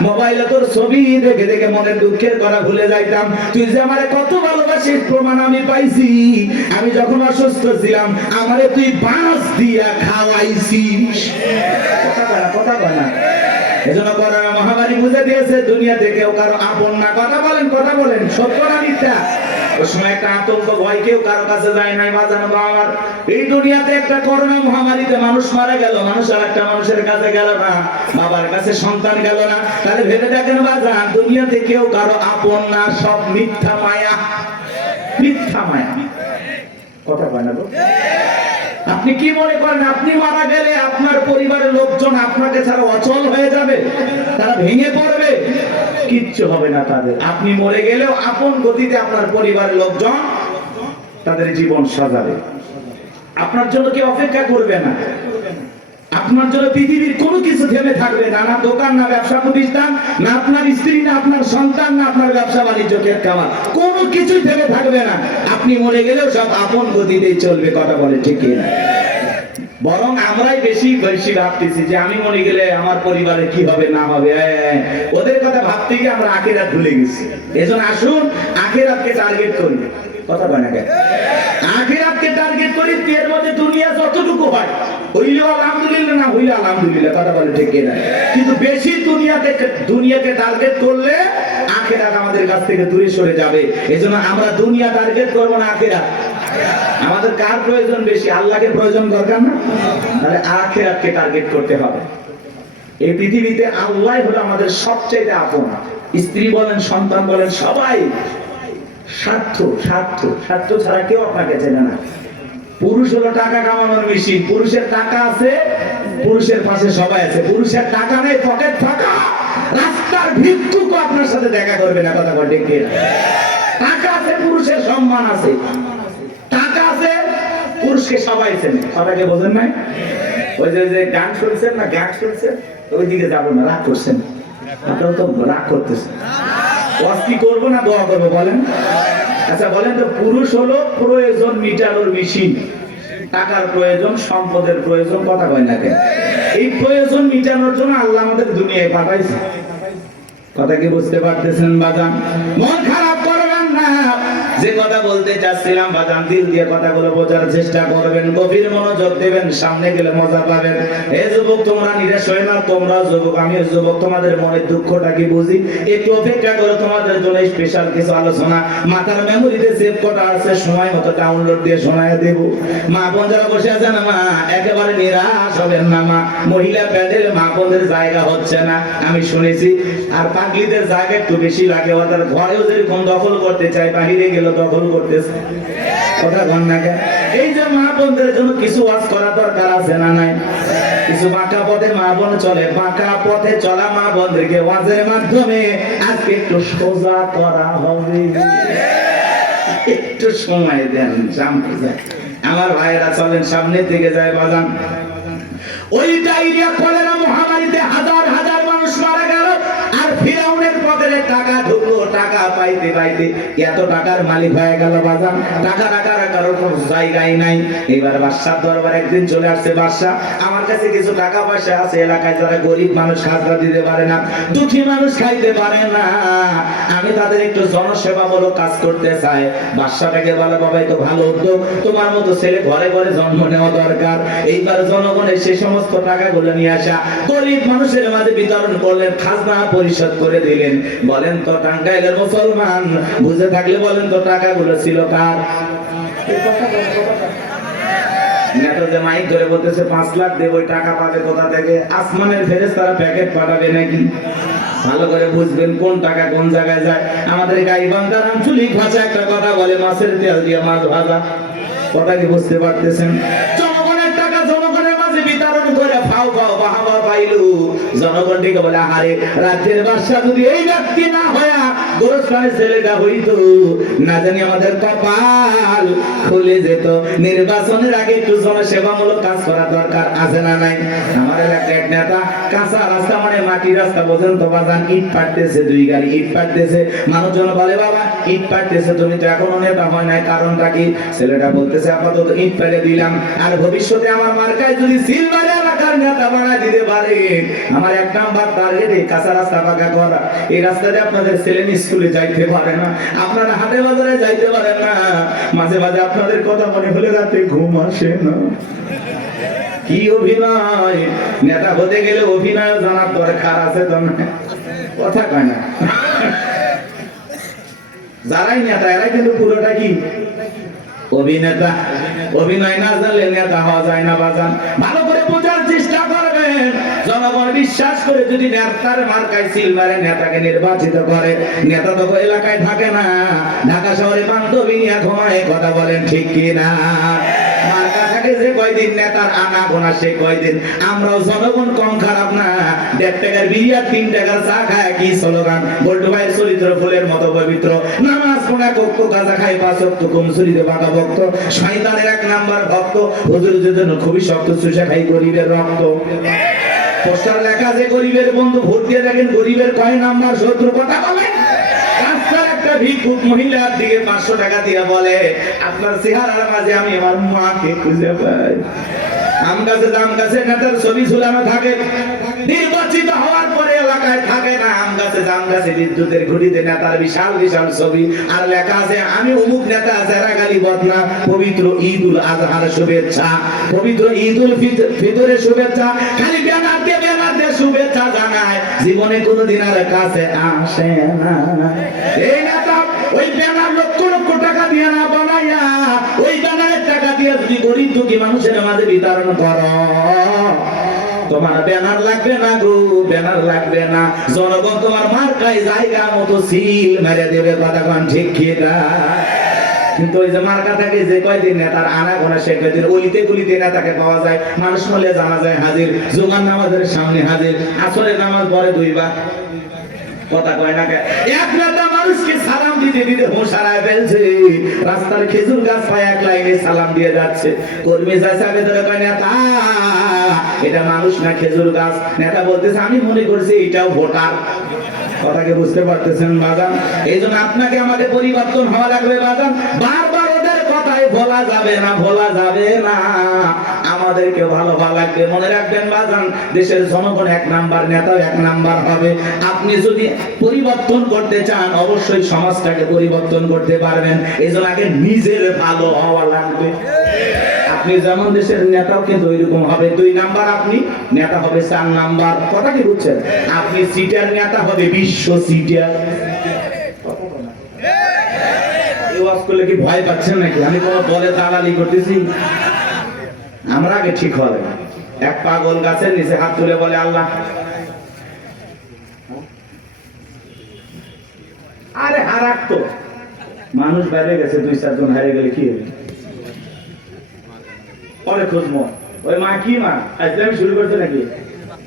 মোবাইলে তোর ছবি দেখে দেখে মনের দুঃখের কথা ভুলে যাইতাম। তুই যে আমারে কত ভালোবাসিস প্রমাণ আমি পাইছি। আমি যখন অসুস্থ ছিলাম, আমারে তুই বাঁশ দিয়া খাওয়াইছিস। কথা বলা, কথা বলা। এজন্য করোনা মহামারী বুঝে দিয়েছে, দুনিয়াতে কেউ কারো আপন না। কথা বলেন, কথা বলেন, সত্য না মিথ্যা? ওই সময় একটা আতঙ্ক, ভয়, কেউ কারো কাছে যায় নাই। বাজানো আমার এই দুনিয়াতে একটা করোনা মহামারীতে মানুষ মারা গেল, মানুষ আর একটা মানুষের কাছে গেল না, বাবার কাছে সন্তান গেল না। তাহলে ভেবে দেখেন বাজান, দুনিয়াতে কেউ কারো আপন না, সব মিথ্যা মায়া, মিথ্যা মায়া। কথা বলেন না? আপনি কি মনে করেন আপনি মারা গেলে আপনার পরিবারের লোকজন আপনাকে ছাড়া অচল হয়ে যাবে, তারা ভেঙে পড়বে? কিচ্ছু হবে না তাদের। আপনি মরে গেলেও আপন গতিতে আপনার পরিবারের লোকজন তাদের জীবন সাজাবে। আপনার জন্য কেউ অপেক্ষা করবে না, আপনার জন্য পৃথিবীর কোনো কিছু থেমে থাকবে না, না দোকান, না ব্যবসা প্রতিষ্ঠান, না আপনার স্ত্রী, না আপনার সন্তান, না আপনার ব্যবসা বাণিজ্য, খাওয়া, কোনো কিছুই থেমে থাকবে না। আপনি মরে গেলেও সব আপন গতিতেই চলবে। কথা বলে ঠিক না? বরং আমরাই বেশি বেশি ভাবতেছি যে আমি মরে গেলে আমার পরিবারে কি হবে না হবে, ওদের কথা ভাবতে গিয়ে আমরা আখিরাত ভুলে গেছি। এজন্য আসুন আখিরাতকে টার্গেট করি। কথা বলে না? আখিরাতকে টার্গেট করি, এর মধ্যে দুনিয়া যতটুকু হয় হইলেও আলহামদুলিল্লাহ, না হইলে আলহামদুলিল্লাহ। কথা বলে ঠিক না? কিন্তু বেশি দুনিয়াকে টার্গেট করলে আখিরাত আমাদের কাছ থেকে দূরে সরে যাবে। এজন্য আমরা দুনিয়া টার্গেট করব না, আখিরাত। আমাদের কার প্রয়োজন বেশি? আল্লাহকে প্রয়োজন দরকার না? তাহলে আখিরাতকে টার্গেট করতে হবে। এই পৃথিবীতে আল্লাহ হলো আমাদের সবচেয়ে আপন। স্ত্রী বলেন, সন্তান বলেন, সবাই স্বার্থ, স্বার্থ, স্বার্থ ছাড়া কেউ আপনাকে চেনে না। পুরুষ হলো টাকা কামানোর মেশিন। পুরুষের টাকা আছে, পুরুষের পাশে সবাই আছে। পুরুষের টাকা নেই, পকেট ফাঁকা, রাস্তার ভিক্ষুকও আপনার সাথে দেখা করবে না। কথা বলে ঠিক না? টাকা আছে, পুরুষের সম্মান আছে। টাকা আছে, পুরুষকে সবাই চেনে। কথাকে বোঝেন নাই? ওই যে গান শুনছেন না, গান শুনছেন, ওইদিকে যাবো না, রাগ করছেন। আপনারা তো রাগ করতেছেন। কি করবো না দোয়া করবো বলেন? আচ্ছা বলেন তো, পুরুষ হলো প্রয়োজন মিটানোর মেশিন। টাকার প্রয়োজন, সম্পদের প্রয়োজন। কথা কয় না কেন? এই প্রয়োজন মিটানোর জন্য আল্লাহ আমাদের দুনিয়ায় পাঠাইছে। কথা কি বুঝতে পারতেছেন বাজান? মন খারাপ করবেন না। যে কথা বলতে চাচ্ছিলাম বাজান, দিল দিয়ে কথাগুলো বোঝার চেষ্টা করবেন, গভীর মনোযোগ দেবেন, সামনে গেলে মজা পাবেন। এই যুবক, তোমরা নিরাশ হয়ে না, তোমরা যুবক, আমিও যুবক, তোমাদের মনের দুঃখটা কি বুঝি। একটু অপেক্ষা করো, তোমাদের জন্য স্পেশাল কিছু আলোচনা মাথার মেমোরিতে সেভ করা আছে, সময় মতো ডাউনলোড দিয়ে শোনায় দেব। মা বোন যারা বসে আছেন, মা একেবারে নিরাশ হবেন না। মা মহিলা প্যান্ডেল মা বোনদের জায়গা হচ্ছে না, আমি শুনেছি। আর পাগলিদের জায়গা একটু বেশি লাগে। ওদের ঘরেও যেরকম দখল করতে চায়, বাহিরে গেলে দখল করতেছে। কথা বল না কেন? এই যে মা বোনদের জন্য কিছু ওয়াজ করা দরকার আছে না নাই? কিছু বাঁকা পথে মা বোন চলে, বাঁকা পথে চলা মা বোনদেরকে ওয়াজের মাধ্যমে আজকে একটু সোজা করা হবে। একটু সময় দেন, সামনে যায়। আমার ভাইয়েরা চলেন, সামনের দিকে যায় বাজান। ওই ডায়রিয়া কলেরা মহামারীতে হাজার হাজার মানুষ মারা গেল। টাকা ঢুকলো, টাকা পাইতে পাইতে এত টাকার মালিক হয়ে গেল বাজান, টাকা রাখার কারোর কোনো জায়গায় নাই। এবার বাদশার দরবার একদিন চলে আসছে, বাদশা আমার কাছে কিছু টাকা পয়সা আছে, এলাকায় যারা গরিব মানুষ খাজনা দিতে পারে না, দুঃখী মানুষ খাইতে পারে না, আমি তাদের একটু জনসেবামূলক কাজ করতে চাই। বাদশাটাকে বলে, বাবা তো ভালো উদ্যোগ, তোমার মতো ছেলে ঘরে ঘরে জন্ম নেওয়া দরকার। এইবার জনগণের সেই সমস্ত টাকাগুলো নিয়ে আসা গরিব মানুষের মাঝে বিতরণ করলেন, খাজনা পরিশোধ করে দিলেন। বলেন তো টাঙ্গাইলের মুসলমান বুঝে থাকলে বলেন তো টাকাগুলো ছিল কার? নেতা যে মাইক ধরে বলতেছে 5 লাখ দেব, ওই টাকা পাবে কোথা থেকে? আসমানের ফেরেশতারা প্যাকেট পাঠাবে নাকি? ভালো করে বুঝবেন কোন টাকা কোন জায়গায় যায়। আমাদের গাইবান্ধার আঞ্চলিক ভাষা একটা কথা বলে, মাছের তেল দিয়ে মাছ ভাজা। কথা কি বুঝতে পারতেছেন? জনগণের টাকা জনগণের মাঝে বিতরণ করে ফাও ফাও বাহাবা পাইলু। জনগণ থেকে বলে, আরে রাজ্যের বাদশা যদি এই ব্যক্তি না হয়া গোরস্থানের ছেলেটা হইতো, না জানি আমাদের কপাল খুলে যেত। নির্বাচনের আগে একটু জনসেবামূলক কাজ করা দরকার আছে না নাই? আমার এলাকার এক নেতা কাঁচা রাস্তা মানে মাটির রাস্তা বোঝেন তো বাজান, ইট পাড়তেছে, 2 গাড়ি ইট পাড়তেছে। মানুষজন বলে, বাবা ইট পাড়তেছে, তুমি তো এখনো নেতা হয় নাই, কারণটা কি? ছেলেটা বলতেছে, আপাতত ইট পাড়ে দিলাম, আর ভবিষ্যতে আমার মার্কায় যদি সিলভারে এলাকার নেতা বানায় দিতে পারে, আমার 1 নাম্বার টার্গেট এই কাঁচা রাস্তা পাকা করা। এই রাস্তাতে আপনাদের ছেলে স্কুলে যাইতে পারে না, আপনারা হাটে বাজারে যাইতে পারেন না, মাঝে মাঝে আপনাদের কথা মনে হলে রাতে ঘুম আসে না। কি অভিনয়! নেতা হতে গেলে অভিনয় জানার দরকার আছে তো না? কথা কয় না। যারাই নেতা এরাই কিন্তু পুরোটা কি অভিনেতা। অভিনয় না জানলে নেতা হওয়া যায় না বাজান। ভালো করে বোঝার চেষ্টা করবেন। জনগণ বিশ্বাস করে যদি নেতার মার্কায় সিল মারে, নেতাকে নির্বাচিত করে, নেতা তো এলাকায় থাকে না, ঢাকা শহরে বান্ধবী নিয়ে ঘুমায়। কথা বলেন ঠিক কি না? মার্কা থাকে যে কয়দিন, নেতার আনা গোনা সে কয়দিন। আমরাও জনগণ কম খারাপ না। 1.5 টাকার বিড়ি আর 3 টাকার চা খায় কি স্লোগান? বল্টু ভাইয়ের চরিত্র ফুলের মতো পবিত্র, নামাজ পড়া কক্ষ গাঁজা খাই 5 ওয়াক্ত, কমসুরিতে বাঁকা ভক্ত, শয়তানের 1 নাম্বার ভক্ত, হুজুরের জন্য খুবই শক্ত, চুষা খাই গরিবের রক্ত। পোস্টার লেখা যে গরিবের বন্ধু, ভোট দিয়ে দেখেন গরিবের কয় নাম্বার শত্রু। কথা বলেন। রাস্তার একটা ভিক্ষুক মহিলার দিকে 500 টাকা দিয়ে বলে, আপনার চেহারার মাঝে আমি আমার মাকে খুঁজে পাই। আম গাছে নেতার ছবি ঝুলানো থাকে, নির্বাচিত হওয়ার পরে এলাকায় থাকে না। আম গাছে বিদ্যুতের ঘুড়িতে নেতার বিশাল বিশাল ছবি, আর লেখা আছে আমি অমুক নেতা, যারা গালি বদনা, পবিত্র ঈদ উল আজহার শুভেচ্ছা, পবিত্র ঈদ উল ফিতরের শুভেচ্ছা। খালি ব্যানার দিয়ে শুভেচ্ছা জানায়, জীবনে কোনোদিন আর কাছে আসে না। এই নেতা ওই ব্যানার লক্ষ লক্ষ টাকা দিয়ে না বানাইয়া, ওই ব্যানারের টাকা দিয়ে যদি গরিব দুঃখী মানুষের মাঝে বিতরণ করো, তোমার ব্যানার লাগবে না গো, ব্যানার লাগবে না। জনগণ তোমার মার্কায় জায়গা মতো সিল মেরে দেবে। কথা কোন ঠিক কি না? কিন্তু ওই যে মার্কা থাকে যে কয়দিন নেতার আনা গোনা, সে কয়দিন অলিতে গলিতে নেতাকে পাওয়া যায়। মানুষ মলে জানা যায় হাজির, জুমার নামাজের সামনে হাজির, আসরের নামাজ পড়ে 2 বার। কথা কয় না। এক নেতা মানুষকে সালাম দিতে দিতে হোশ হারায় ফেলছে, রাস্তার খেজুর গাছ পায় 1 লাইনে সালাম দিয়ে যাচ্ছে। কর্মী চাচাকে ধরে কয়, নেতা এটা মানুষ না খেজুর গাছ। নেতা বলতেছে, আমি মনে করছি এটাও ভোটার। কথাকে বুঝতে পারতেছেন বাজান? এই জন্য আপনাকে আমাদের পরিবর্তন হওয়া লাগবে বাজান। বারবার ওদের কথাই ভোলা যাবে না, ভোলা যাবে না। আমাদেরকে ভালো ভালো লাগবে। মনে রাখবেন বাজান, দেশের জনগণ 1 নাম্বার, নেতাও 1 নাম্বার হবে। আপনি যদি পরিবর্তন করতে চান, অবশ্যই সমাজটাকে পরিবর্তন করতে পারবেন। এই জন্য আগে নিজের ভালো হওয়া লাগবে। আপনি যেমন দেশের নেতাও কিন্তু ওইরকম হবে। 2 নাম্বার আপনি নেতা হবে 4 নাম্বার। কথা কি বুঝছেন? আপনি সিটার নেতা হবে বিশ্ব সিটার। এই ওয়াজ করলে কি ভয় পাচ্ছেন নাকি? আমি কোনো দলে দালালি করতেছি? আমরা আগে ঠিক হবে। এক পাগল গাছের নিচে হাত তুলে বলে, আল্লাহ। আরে হারাক তো মানুষ বাইরে গেছে, 2-4 জন হারিয়ে গেলে কি হবে? পরে খুঁজবো। ওই মা কি মা আজকে শুরু করছে নাকি?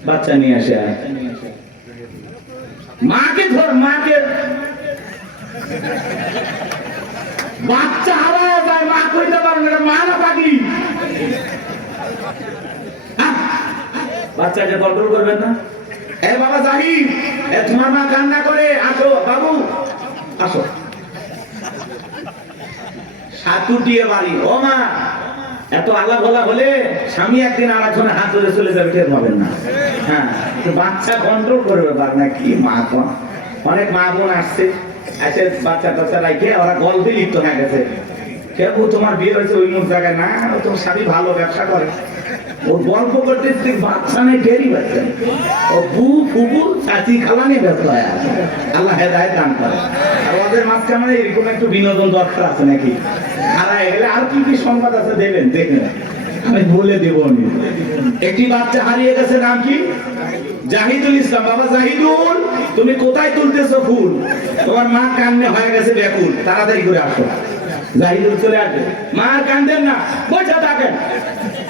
বাচ্চা নিয়ে আসে, মাকে ধর, মাকে বাচ্চা হারায় যায়, মা কইতে পারবে না, মা না পাগলি। বাচ্চাকে কন্ট্রোল করবেন না? এ বাবা জাহিদ, এ তোমার মা কান্না করে, আসো বাবু আসো। সাতুটিয়ে বাড়ি, ও মা এত আল্লাহ বলা হলে স্বামী একদিন আর একজনের হাত ধরে চলে যাবে, টের পাবেন না। হ্যাঁ, বাচ্চা কন্ট্রোল করবে পার না কি মা বোন। অনেক মা বোন আসছে, এসে বাচ্চা টাচ্চা রাখে ওরা গল্পে লিপ্ত হয়ে গেছে। কেউ তোমার বিয়ে হয়েছে ওই মুখ জায়গায় না, তোমার স্বামী ভালো ব্যবসা করে, ও গল্প করতে বাচ্চা নেই, টেরই বাচ্চা নেই, ও বু ফুবু চাচি খালা নিয়ে ব্যস্ত হয়। আল্লাহ হেদায়েত দান করে। আর ওদের মাঝখানে এরকম একটু বিনোদন দরকার আছে নাকি, হারায় গেলে আর কি কি সংবাদ আছে দেবেন, দেখবেন আমি বলে দেব। একটি বাচ্চা হারিয়ে গেছে, নাম কি? জাহিদুল ইসলাম। বাবা জাহিদুল, তুমি কোথায় তুলতেছো ফুল? তোমার মা কান্নে হয়ে গেছে ব্যাকুল, তাড়াতাড়ি করে আসো। জাহিদুল চলে আসবে, মা কান্দেন না, বসে থাকেন।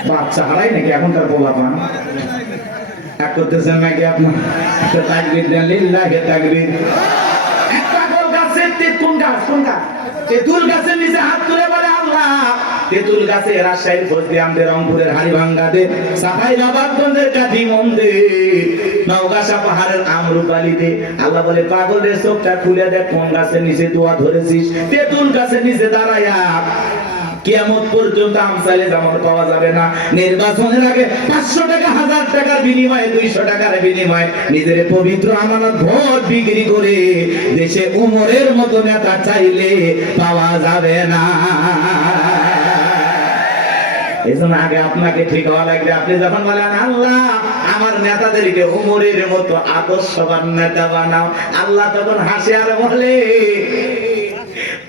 বাচ্চা হারাই নাকি এখনকার পোলাপান? এক করতেছেন নাকি আপনার? তাকবীর দেন, লিল্লাহি তাকবীর। একটা গোল গাছের তেঁতুল গাছ, কোন গাছ? তেঁতুল গাছের নিচে হাত তুলে বলে আল্লাহ। তেঁতুল গাছে রাজশাহীর ফজলিয়ামদের, রংপুরের হাড়িভাঙ্গাতে, সাফাই নবাবগঞ্জের কাঠিমন্দে, নওগাঁ পাহাড়ের আমরুপালিতে। আল্লাহ বলে পাগলের চোখটা খুলে দেখ, কোন গাছের নিচে দোয়া ধরেছিস? তেঁতুল গাছের নিচে দাঁড়ায়া। কিয়ামত পর্যন্ত আমসালে জামাত পাওয়া যাবে না। নির্বাচনের আগে 500 টাকা, 1000 টাকার বিনিময়ে, 200 টাকার বিনিময়ে নিজের পবিত্র আমানত ভোট বিক্রি করে দেশে উমরের মতো নেতা চাইলে পাওয়া যাবে না। এজন্য আগে আপনাকে ঠিক হওয়া লাগবে। আপনি যখন বলেন আল্লাহ আমার নেতাদেরকে উমরের মতো আদর্শবান নেতা বানাও, আল্লাহ তখন হাসে আর বলে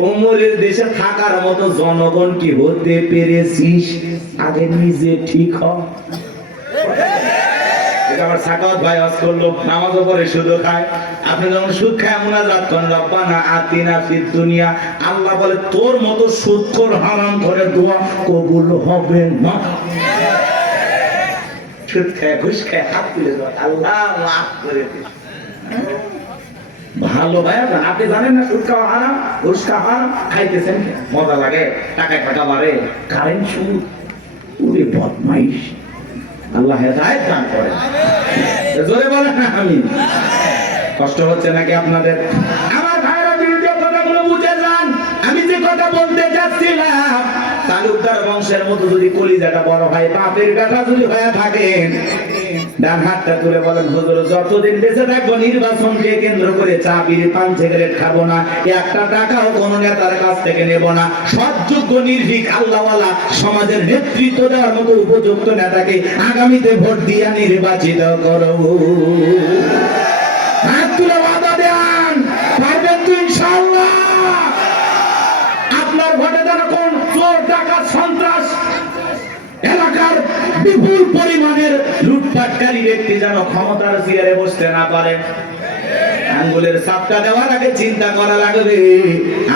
উমরের দেশে থাকার মতো জনগণ কি হতে পেরেছিস? আগে নিজে ঠিক হ। আমার সাকাওয়াত ভাই আজ করলো, নামাজও পড়ে সুদও খায়। আপনি যখন সুদ খায় মুনাজাত করেন, রব্বানা আতিনা ফিদ দুনিয়া, আল্লাহ বলে তোর মতো সুদখোর হারাম করে দোয়া কবুল হবে না। সুদ খায়, ঘুষ খায়, হাত তুলে দাও, আল্লাহ মাফ করে দিন। ভালো ভাইয়া, আপনি জানেন না সুদ খাওয়া হারাম, ঘুষ খাওয়া হারাম, খাইতেছেন মজা লাগে, টাকায় টাকা বাড়ে, কারেন্ট সুদ, ওরে বদমাইশ। আল্লাহ হেদায়েত দান করে। জোরে বলেন না আমি। কষ্ট হচ্ছে নাকি আপনাদের? আমার ভাইরা ভিডিও কথাগুলো বুঝে যান। আমি যে কথা বলতে যাচ্ছিলাম, তালুকদার বংশের মতো যদি কলিজাটা বড় হয়, বাপের কাটা যদি হয়ে থাকেন, ডান হাতটা তুলে বলেন হুজুর যতদিন বেঁচে থাকবো নির্বাচনকে কেন্দ্র করে চা বিড়ি পান সিগারেট খাবো না, একটা টাকাও কোন নেতার কাছ থেকে নেব না, সৎযোগ্য নির্ভীক আল্লাহওয়ালা সমাজের নেতৃত্ব দেওয়ার মতো উপযুক্ত নেতাকে আগামীতে ভোট দিয়া নির্বাচিত করব। হাত তুলে ওয়াদা দেন, পারবেন তো ইনশাআল্লাহ? আপনার ভোটে যেন কোন চোর ডাকাত সন্ত্রাস এলাকার বিপুল পরিমাণের লুটপাটকারী ব্যক্তি যেন ক্ষমতার চেয়ারে বসতে না পারে। আঙ্গুলের সাপটা দেওয়ার আগে চিন্তা করা লাগবে,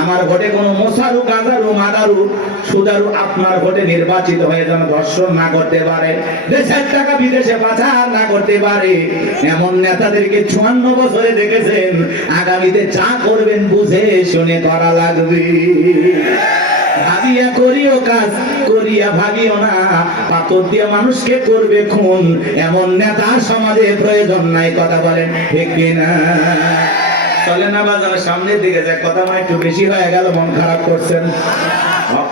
আমার ভোটে কোনো মোসারু, গাজারু, মাদারু, সুদারু আপনার ভোটে নির্বাচিত হয়ে যেন ধর্ষণ না করতে পারে, দেশের টাকা বিদেশে পাচার না করতে পারে। এমন নেতাদেরকে 54 বছরে দেখেছেন। আগামীতে যা করবেন বুঝে শুনে করা লাগবে। ভাবিয়া করিও কাজ, করিয়া ভাবিও না, পাথর দিয়ে মানুষকে করবে খুন, এমন নেতা সমাজে প্রয়োজন নাই। কথা বলেন ঠিক কিনা? চলে না বাজার সামনের দিকে যায়, কথা মানে একটু বেশি হয়ে গেল, মন খারাপ করছেন।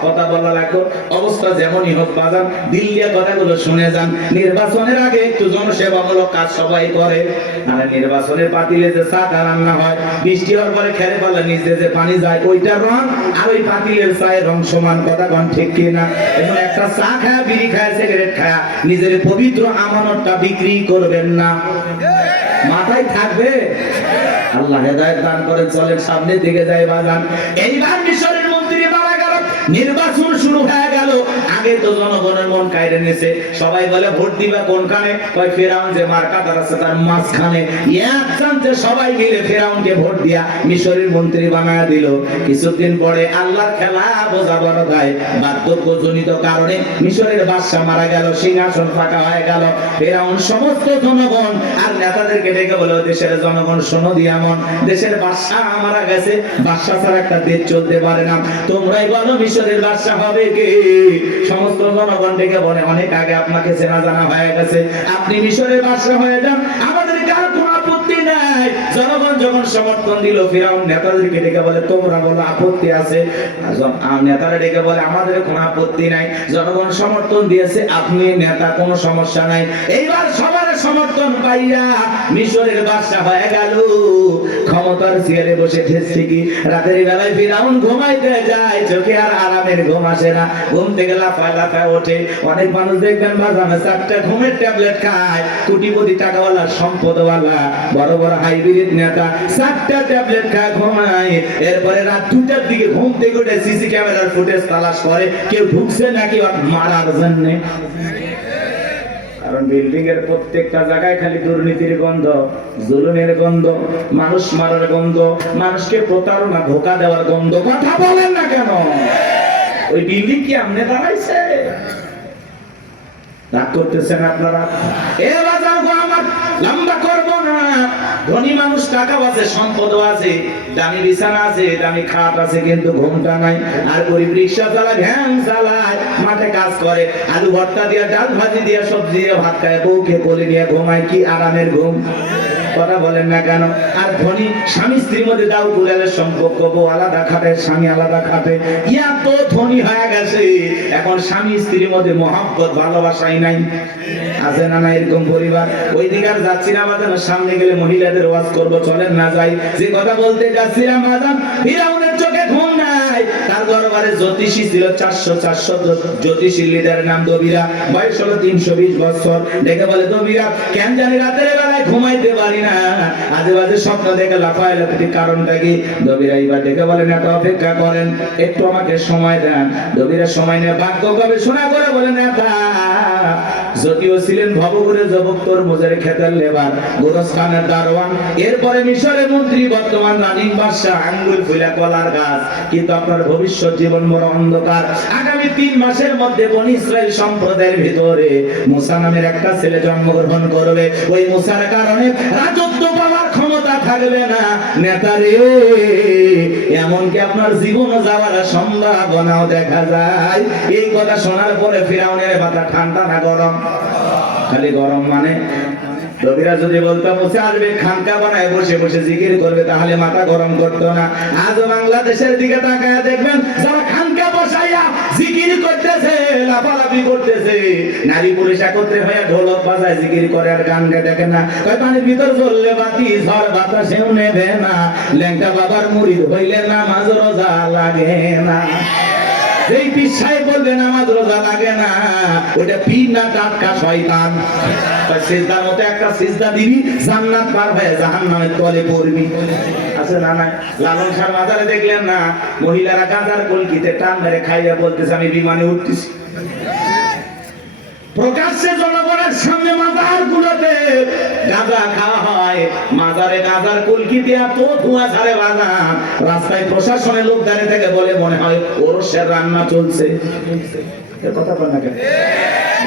কথা বলা লাগলো, অবস্থা যেমনই হোক বাজার দিল দিয়ে কথাগুলো শুনে যান। নির্বাচনের আগে একটু জনসেবামূলক কাজ সবাই করে, আর নির্বাচনের পাতিলে যে চা রান্না হয়, বৃষ্টি হওয়ার পরে খেলে পালে নিচে যে পানি যায়, ওইটা রং আর ওই পাতিলের চায়ের রং সমান। কথা কন ঠিক কিনা? এখন একটা চা খায়, বিড়ি খায়, সিগারেট খায়, নিজের পবিত্র আমানতটা বিক্রি করবেন না। মাথায় থাকবে। আল্লাহ হেদায়েত দান করেন। চলেন সামনের দিকে যাই বাজান। এইবার মিশরের মন্ত্রী মারা গেল, নির্বাচন শুরু হয়ে গেল। আগে তো জনগণের মন কায়রে নিয়েছে, সবাই বলে ভোট দিবা কোনখানে? কয় ফেরাউন যে মার্কাদার আছে তার মাঝখানে। এক চান্সে সবাই মিলে ফেরাউনকে ভোট দিয়া মিশরের মন্ত্রী বানায় দিল। কিছুদিন পরে আল্লাহর খেলা বোঝা বড় ভাই, বার্ধক্যজনিত কারণে মিশরের বাদশা মারা গেল, সিংহাসন ফাঁকা হয়ে গেল। ফেরাউন সমস্ত জনগণ আর নেতাদেরকে ডেকে বলে, দেশের জনগণ শোনো দিয়া মন, দেশের বাদশা মারা গেছে, বাদশা ছাড়া একটা দেশ চলতে পারে না, তোমরাই বলো মিশরের বাদশা হবে কে? সমস্ত জনগণ ডেকে বলে, অনেক আগে আপনাকে চেনা জানা হয়ে গেছে, আপনি মিশরের বাদশা হয়ে যান, আমাদের কার কোন জনগণ যখন সমর্থন দিল, ফিরাউন নেতাদেরকে ডেকে বলে তোমরা বলো আপত্তি আছে, নেতারা ডেকে বলে আমাদের কোনো আপত্তি নাই, জনগণ সমর্থন দিয়েছে, আপনি নেতা, কোনো সমস্যা নাই। এইবার সবার সমর্থন পাইয়া মিশরের বাদশা হয়ে গেল, ক্ষমতার চেয়ারে বসে ঠেসছে কি। রাতের বেলায় ফিরাউন ঘুমাইতে যায়, চোখে আর আরামের ঘুম আসে না, ঘুম থেকে লাফায় লাফায় ওঠে। অনেক মানুষ দেখবেন বাজারে 4টা ঘুমের ট্যাবলেট খায়, কোটিপতি টাকাওয়ালা সম্পদওয়ালা বড় বড় হাইব্রিড নেতা 4টা ট্যাবলেট খায় ঘুমায়, এরপরে রাত 2টার দিকে ঘুম থেকে উঠে সিসি ক্যামেরার ফুটেজ তালাশ করে কেউ ঢুকছে নাকি মারার জন্য। কারণ বিল্ডিং এর প্রত্যেকটা জায়গায় খালি দুর্নীতির গন্ধ, জুলুমের গন্ধ, মানুষ মারার গন্ধ, মানুষকে প্রতারণা ধোঁকা দেওয়ার গন্ধ। কথা বলেন না কেন? ওই বিল্ডিং কি আমনে দাঁড়াইছে? রাগ করতেছেন আপনারা? এ বাজার গো, আমার লম্বা করব না। ধনী মানুষ টাকা আছে, সম্পদও আছে, দামি বিছানা আছে, দামি খাট আছে, কিন্তু ঘুমটা নাই। আর গরিব রিক্সা চালায়, ভ্যান চালায়, মাঠে কাজ করে, আলু ভর্তা দিয়ে, ডাল ভাজি দিয়ে, সবজি দিয়ে ভাত খায়, বউকে কোলে নিয়ে ঘুমায়, কি আরামের ঘুম। কথা বলেন না কেন? আর ধনী স্বামী স্ত্রীর মধ্যে দাও কুড়ালের সম্পর্ক, বউ আলাদা খাটে, স্বামী আলাদা খাটে, ইয়া তো ধনী হয়ে গেছে, এখন স্বামী স্ত্রীর মধ্যে মহব্বত ভালোবাসাই নাই। আছে না না এরকম পরিবার? ওই দিকে আর যাচ্ছিলাম, সামনে গেলে মহিলাদের ওয়াজ করবো, চলেন না যাই। যে কথা বলতে যাচ্ছিলাম, ফিরাউনের চোখে ঘুম নাই, তার দরবারে জ্যোতিষী ছিল 400 জ্যোতিষী লিডার নাম দবিরা, বয়স হলো 320 বছর। দেখে বলে দবিরা, কেন জানি রাতের বেলায় ঘুমাইতে পারি না, আজে বাজে স্বপ্ন দেখে লাফায় লাফাতে, কারণটা কি? দবিরা এইবার দেখে বলেন এত অপেক্ষা করেন, একটু আমাকে সময় দেন। দবিরা সময় নিয়ে বাক্য গবেষণা করে বলেন নেতা, যদিও ছিলেন ভবঘুরে জবক তরমুজের ক্ষেতের লেবার, গোরস্থানের দারোয়ান, এরপরে মিশরের মন্ত্রী, বর্তমান রানিং বাদশা, আঙ্গুল ফুলা কলার গাছ, কিন্তু আপনার ভবিষ্যৎ জীবন বড় অন্ধকার। আগামী 3 মাসের মধ্যে বনি ইসরাইল সম্প্রদায়ের ভিতরে মুসা নামের একটা ছেলে জন্মগ্রহণ করবে, ওই মুসার কারণে রাজত্ব পাওয়ার ক্ষমতা থাকবে না। নেতারে, এমনকি আপনার জীবন যাওয়ার সম্ভাবনাও দেখা যায়। এই কথা শোনার পরে ফিরাউনের মাথা ঠান্ডা না গরম? খালি গরম। মানে রবিরা যদি বলতো মুসা আসবে, খানকা বানায় বসে বসে জিকির করবে, তাহলে মাথা গরম করতো না। আজ বাংলাদেশের দিকে তাকায় দেখবেন, যারা খানকা বসাইয়া জিকির করতেছে, লাফালাফি করতেছে, নারী পুরুষ একত্রে হয়ে ঢোলক বাজায় জিকির করে আর গান গে দেখে না, কয় পানির ভিতর জ্বললে বাতি, ঝড় বাতাসেও নেবে না, ল্যাংটা বাবার মুরিদ হইলে নামাজ রোজা লাগে না। যেই পীর সাহেব বলবে নামাজ রোজা লাগে না, ওটা পীর না, টাটকা শয়তান। সিজদার মতো একটা সিজদা দিবি, জান্নাত পার হয়ে জাহান্নামের তলে পড়বি। আছে না নাই? লালন শাহ মাজারে দেখলেন না, মহিলারা গাঁজার কলকিতে টান মেরে খাইয়া বলতেছে আমি বিমানে উঠতেছি। প্রকাশ্যে জনগণের সামনে মাজার গুলোতে গাঁজা খাওয়া হয়, মাজারে গাঁজার কলকিতে এত ধোঁয়া ছাড়ে বাজার, রাস্তায় প্রশাসনের লোক দাঁড়িয়ে থেকে বলে মনে হয় ওরসের রান্না চলছে। কথা বল না কেন?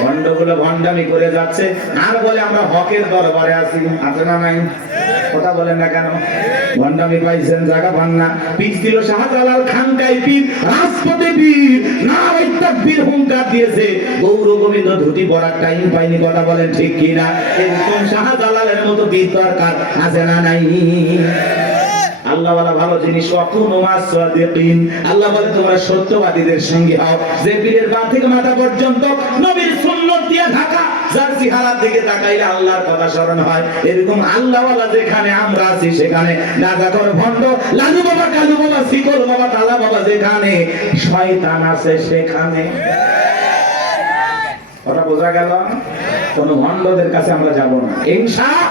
ভণ্ডগুলো ভণ্ডামি করে যাচ্ছে আর বলে আমরা হকের দরবারে আছি। আছে না নাই? কথা বলেন না কেন? ভণ্ডামি পাইছেন, জায়গা পান না। পিছ দিল শাহজালাল খানকাই পীর, রাজপথে পীর, নারায়ে তাকবীর হুঙ্কার দিয়েছে, গৌর গোবিন্দ ধুতি পরার টাইম পাইনি। কথা বলেন ঠিক কিনা? এরকম শাহজালালের মতো পীর দরকার আছে না নাই? আল্লাহ ওয়ালা ভালো জিনিস, ওয়াকুনু মাস-সাদিকিন, আল্লাহ বলে তোমরা সত্যবাদীদের সঙ্গে হও। যে পীরের পা থেকে মাথা পর্যন্ত নবীর সুন্নাত দিয়ে ঢাকা, যার চেহারার দিকে তাকাইলে আল্লাহর কথা স্মরণ হয়, এরকম আল্লাহ ওয়ালা যেখানে আমরা আছি সেখানে গাঁজাখোর, ভণ্ড, লালু বাবা, কালু বাবা, শিকল বাবা, তালা বাবা, যেখানে শয়তান আছে সেখানে। কথা বোঝা গেল? কোন ভণ্ডদের কাছে আমরা যাব না ইনশাআল্লাহ,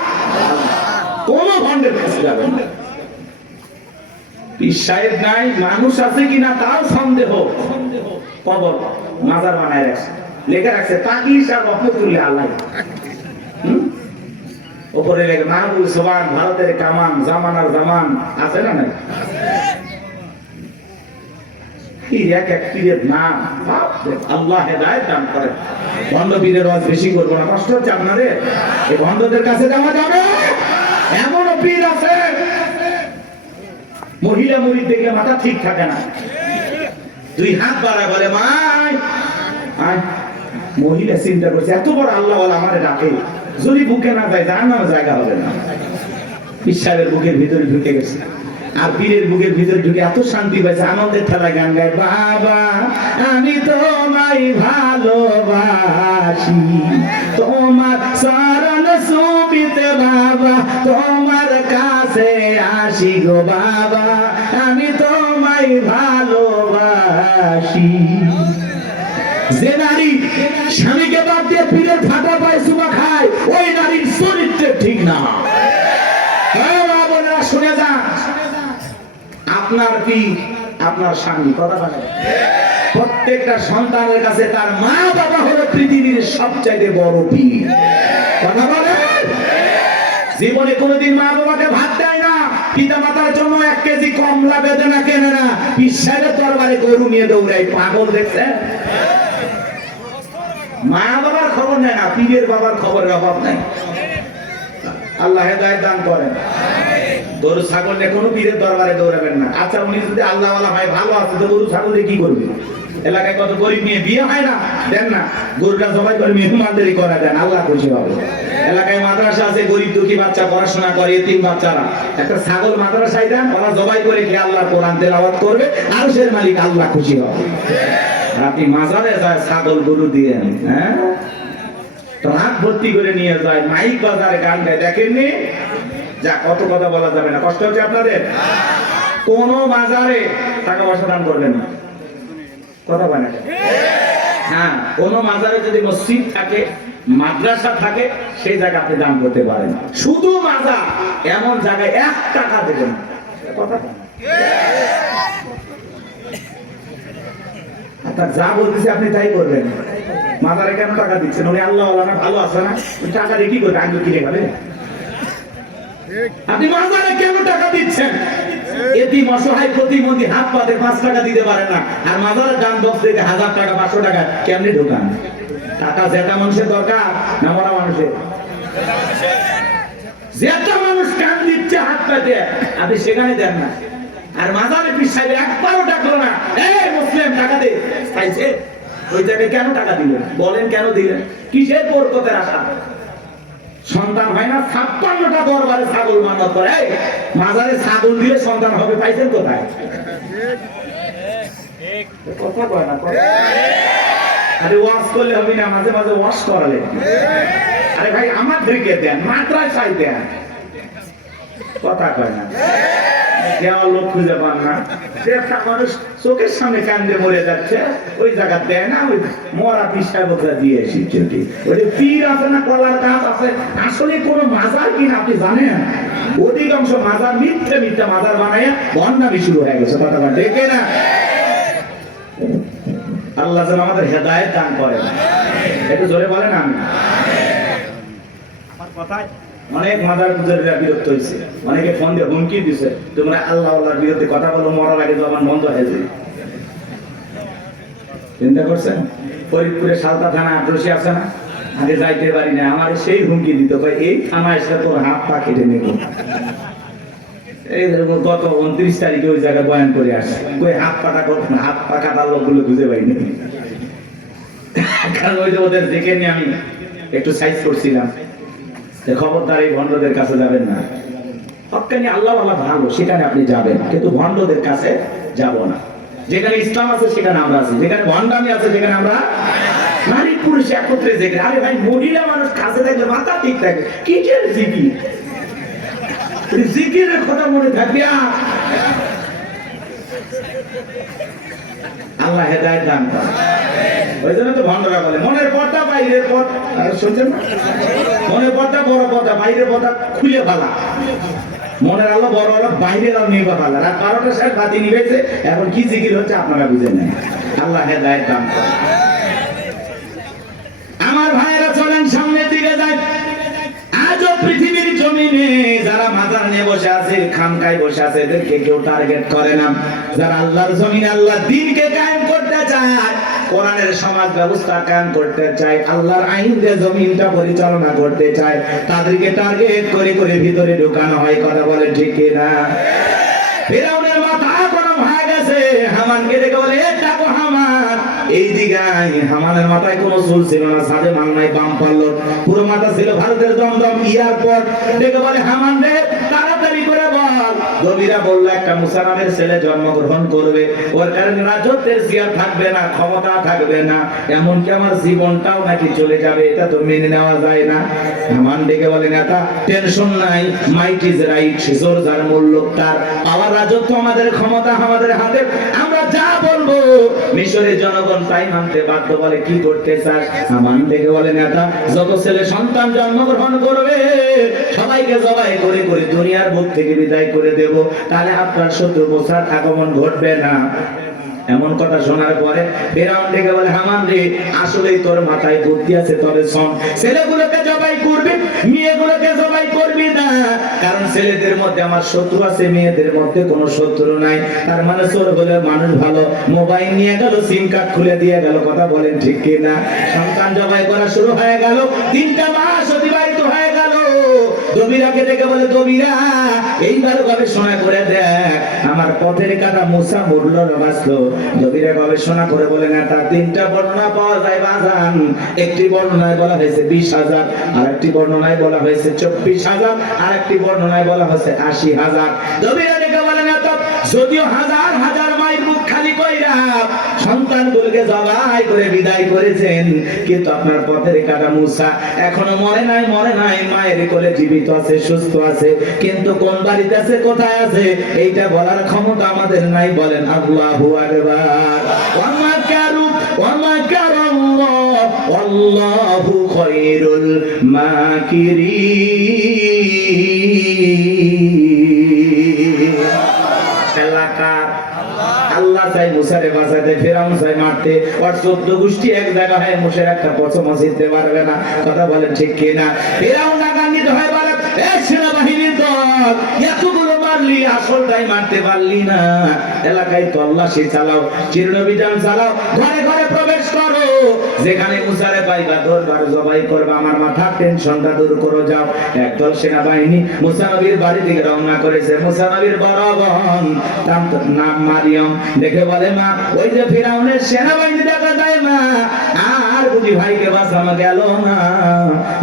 কোন ভণ্ডের কাছে যাব না। পীর সাহেব নাই, মানুষ আছে কিনা তাও সন্দেহ। কবর মাজার বানায় রাখছে, লেখা রাখছে পাকিস আর রহমতুল্লাহ আলাইহি, উপরে লেখা মাহবুব সুবহান, ভারতের কামান, জামানার জামান। আছে না নাই? কি এক এক পীরের নাম, আল্লাহ হেদায়েত দান করে। ভণ্ড পীরের ওয়াজ বেশি করবো না, কষ্ট হচ্ছে আপনাদের? এই ভণ্ডদের কাছে যাওয়া যাবে? এমনও পীর আছে মহিলা মুরিদ দেখে মাথা ঠিক থাকে না, 2 হাত বাড়ায় বলে মাই আয়। মহিলা চিন্তা করছে এত বড় আল্লাহ ওয়ালা আমারে ডাকে, যদি বুকে না যায় জাহান্নামে জায়গা হবে না। পীর সাহেবের বুকের ভিতরে ঢুকে গেছে। আর পীরের বুকের ভিতরে ঢুকে এত শান্তি পাইছে, আনন্দের ঠেলা গান গায়, বাবা আমি তোমায় ভালোবাসি, তোমার চরণ ছুঁইতে বাবা তোমার কাছে আসি গো বাবা, আমি তোমায় ভালোবাসি। যে নারী স্বামীকে বাদ দিয়ে পীরের ফাটা পায় চুমা খায়, ওই নারীর চরিত্র ঠিক না। শুনে যান, আপনার কি আপনার স্বামী, কথা বলে প্রত্যেকটা সন্তানের কাছে তার মা বাবা হলো পৃথিবীর সবচাইতে বড় পীর। কথা বলে জীবনে কোনোদিন মা বাবাকে ভাত দেয় না, পিতা মাতার জন্য 1 কেজি কমলা বেদনা কেনে না, পীর সাহেবের দরবারে গরু নিয়ে দৌড়ায়। পাগল দেখছেন? মা বাবার খবর নেয় না, পীরের বাবার খবরের অভাব নাই। আল্লাহ হেদায়েত দান করেন। গরু ছাগল নিয়ে কোনো পীরের দরবারে দৌড়াবেন না। আচ্ছা উনি যদি আল্লাহ ওয়ালা হয়, ভালো আছে, তো গরু ছাগল দিয়ে কি করবে? এলাকায় কত গরিব মেয়ে বিয়ে হয় না, দেন না, গরুটা জবাই করে মেহমানদারি করা দেন, আল্লাহ খুশি হবে। এলাকায় মাদ্রাসা আছে, গরিব দুঃখী বাচ্চা পড়াশোনা করে, এতিম বাচ্চারা, একটা ছাগল মাদ্রাসায় দেন, ওরা জবাই করে খেয়ে আল্লাহর কোরআন তেলাওয়াত করবে, আরশের মালিক আল্লাহ খুশি হবে। আপনি মাজারে যায় ছাগল গরু দিয়ে, হ্যাঁ ট্রাক ভর্তি করে নিয়ে যায়, মাইক বাজারে গান গায়, দেখেননি? যা কত কথা বলা যাবে না, কষ্ট হচ্ছে আপনাদের। কোন মাজারে টাকা পয়সা দান করবেন না, কথা বলে না। হ্যাঁ, কোন মাজারে যদি মসজিদ থাকে, মাদ্রাসা থাকে, সেই জায়গা আপনি দান করতে পারেন। শুধু মাজার এমন জায়গায় 1 টাকা দেবেন, কথা আপনার যা বলতেছে আপনি তাই করবেন। মাজারে কেন টাকা দিচ্ছেন? উনি আল্লাহ ওয়ালা ভালো আছে না, ওই টাকা দিয়ে কি করবে? আগে কিনে খাবে। আপনি মাজারে কেন টাকা দিচ্ছেন? এতিম অসহায় প্রতিবন্ধী হাত পাতে 5 টাকা দিতে পারে না, আর মাজারের দান বক্স থেকে 1000 টাকা 500 টাকা কেমনে ঢোকান? টাকা যেটা মানুষের দরকার না মরা মানুষের? যেটা মানুষ কান দিচ্ছে হাত পাতে, আপনি সেখানে দেন না। আর মাজারে পীর সাহেব একবারও ডাকলো না, এই মুসলিম টাকা দে, চাইছে ওই জায়গায় কেন টাকা দিলেন? বলেন কেন দিলেন? কিসের বরকতের আশা? সন্তান হয় না, 56টা দরবারে ছাগল মানত করে, মাজারে ছাগল দিলে সন্তান হবে, পাইছেন কোথায়? কথা কয় না, আরে ওয়াশ করলে হবে না, মাঝে মাঝে ওয়াশ করালে। আরে ভাই আমাদেরকে দেন, মাদ্রাসায় দেন, কথা কয় না। লোক খুঁজে পান না, একটা মানুষ চোখের সামনে কান্দে মরে যাচ্ছে, ওই জায়গা দেয় না, ওই মরা পিসাবতা দিয়ে এসেছে। ওই পীর আছে না, কলার গাছ আছে, আসলে কোন মাজার কিনা আপনি জানেন? অধিকাংশ মাজার মিথ্যে মিথ্যে মাজার বানায় বন্যামি শুরু হয়ে গেছে, কথা ডেকে না। আল্লাহ যেন আমাদের হেদায়েত দান করেন। একটু জোরে বলেন আমি। আমার কথায় অনেক মাদার গুজারিরা বিরক্ত হয়েছে, অনেকে ফোন দিয়ে হুমকি দিছে, তোমরা আল্লাহ আল্লাহর বিরুদ্ধে কথা বলো, মরার আগে জবান বন্ধ হয়ে যায়। চিন্তা করছেন? ফরিদপুরে সালতা থানা আক্রোশী আছে না, আগে যাইতে পারি না, আমার সেই হুমকি দিত, এই থানা এসে তোর হাত পা কেটে নেব। এই গত 29 তারিখে ওই জায়গায় বয়ান করে আসছে, কই হাত পাটা করত না, হাত পা কাটার লোকগুলো খুঁজে পাইনি। কারণ ওই যে ওদের দেখে নিয়ে আমি একটু সাইজ করছিলাম, খবরদার এই ভণ্ডদের কাছে যাবেন না। হক্কানি আল্লাহ ওয়ালা ভালো, সেখানে আপনি যাবেন, কিন্তু ভণ্ডদের কাছে যাব না। যেখানে ইসলাম আছে সেখানে আমরা আছি, যেখানে ভণ্ডামি আছে সেখানে আমরা নারী পুরুষ একত্রে যেখানে। আরে ভাই, মহিলা মানুষ কাছে থাকলে মাথা ঠিক থাকে, কিসের জিকির? জিকিরের কথা মনে থাকবে। আল্লাহ হেদায়েত দান করেন। ওই জন্য তো ভণ্ডরা বলে মনের পর্দা বাইরের পর্দা, শুনছেন না? মনের পর্দা বড় পর্দা, বাইরের পর্দা খুলে ফেলা। মনের আলো বড় আলো, বাইরের আলো নিয়ে ফেলা। রাত 12টার সময় বাতি নিবেছে, এখন কি জিকির হচ্ছে আপনারা বুঝেন না। আল্লাহ হেদায়েত দান করেন। আমার ভাইরা চলেন সামনের দিকে যাই। আজও পৃথিবীর জমিনে যারা মাজার নিয়ে বসে আছে, খানকায় বসে আছে, এদেরকে কেউ টার্গেট করে না। যারা আল্লাহর জমিনে আল্লাহ দ্বীনকে কায়েম করতে চায়, কোরআনের সমাজ ব্যবস্থা কায়েম করতে চায়, আল্লাহর আইন দিয়ে জমিনটা পরিচালনা করতে চায়, তাদেরকে টার্গেট করে করে ভিতরে ঢোকানো হয়। কথা বলে ঠিক কিনা? ফিরাউনের মাথা গরম হয়ে গেছে, হামানকে দেখে বলে, এটা তো হামান, এই দিগায়। হামানের মাথায় কোনো চুল ছিল না, সাদে মাল নাই, বাম পাল্ল, পুরো মাথা ছিল ভারতের দমদম এয়ারপোর্ট। দেখে বলে, হামান রে, তারা নবীরা বলল একটা মুসা নামের ছেলে জন্মগ্রহণ করবে, ওর কারণে রাজত্বের জিয়া থাকবে না, ক্ষমতা থাকবে না, এমনকি আমার জীবনটাও নাকি চলে যাবে, এটা তো মেনে নেওয়া যায় না। হামান ডেকে বলে নেতা টেনশন নাই, মাইট ইজ রাইট, জোর যার মূল্য তার, পাওয়ার রাজত্ব আমাদের, ক্ষমতা আমাদের হাতে, আমরা যা বলবো মিশরের জনগণ তাই মানতে বাধ্য। বলে কি করতে চাস? হামান ডেকে বলে নেতা যত ছেলে সন্তান জন্মগ্রহণ করবে সবাইকে জবাই করে করে দুনিয়ার বুক থেকে বিদায় করে দেব, তাহলে আপনার শত্রু মুসার আগমন ঘটবে না। এমন কথা শোনার পরে ফিরআউন ডেকে বলে হামান রে, আসলেই তোর মাথায় বুদ্ধি আছে, তবে শোন, ছেলেগুলোকে জবাই করবি, মেয়েগুলোকে জবাই করবি না, কারণ ছেলেদের মধ্যে আমার শত্রু আছে, মেয়েদের মধ্যে কোনো শত্রু নাই। তার মানে চোর বলে মানুষ ভালো, মোবাইল নিয়ে গেল, সিম কার্ড খুলে দিয়ে গেল, কথা বলেন ঠিক কি না? সন্তান জবাই করা শুরু হয়ে গেল, 3টা মাস অতিবাহিত হয়ে গেল। দবিরাকে ডেকে বলে দবিরা এইবার গবেষণা করে দেখ আমার পথের কাটা মুসা মরলো না বাঁচলো। দবিরা গবেষণা করে বলে না, তার 3টা বর্ণনা পাওয়া যায় বাজান। একটি বর্ণনায় বলা হয়েছে 20,000, আর একটি বর্ণনায় বলা হয়েছে 24,000, আর একটি বর্ণনায় বলা হয়েছে 80,000। দবিরা ডেকে বলে না, তো যদিও হাজার হাজার মায়ের মুখ খালি কইরা সন্তানগুলোকে জবাই করে বিদায় করেছেন, কিন্তু আপনার পথের কাটা মুসা এখনো মরে নাই, মরে নাই, মায়ের কোলে জীবিত আছে, সুস্থ আছে, কিন্তু কোন বাড়িতে আছে, কোথায় আছে, এইটা বলার ক্ষমতা আমাদের নাই। বলেন আল্লাহু আকবার। ওয়া মাকারু ওয়া মাকারাল্লাহ আল্লাহু খায়রুল মাকিরিন। এলাকার আল্লাহ চাই মুসারে বাঁচাতে, ফিরআউন চাই মারতে, আর 14 গোষ্ঠী এক জায়গা হয়ে মুসার একটা পছন্দ জিততে পারবে না, কথা বলেন ঠিক কিনা? ফিরআউন আগান্বিত হয় বলে, এ সেনাবাহিনীর দল, এতগুলো মারলি, আসলটাই মারতে পারলি না, এলাকায় তল্লাশি চালাও, চিরনবিধান চালাও, ঘরে ঘরে প্রবেশ করো, যেখানে মুসারে পাইবা দরবার জবাই করবা, আমার মাথার টেনশনটা দূর করো, যাও। একদল সেনাবাহিনী মুসা নবীর বাড়ি থেকে রওনা করেছে। মুসা নবীর বড় বোন, তার নাম মারিয়াম, দেখে বলে মা, ওই যে ফিরআউনের সেনাবাহিনী দেখা যায় মা, আর বুঝি ভাইকে বাঁচানো গেল না।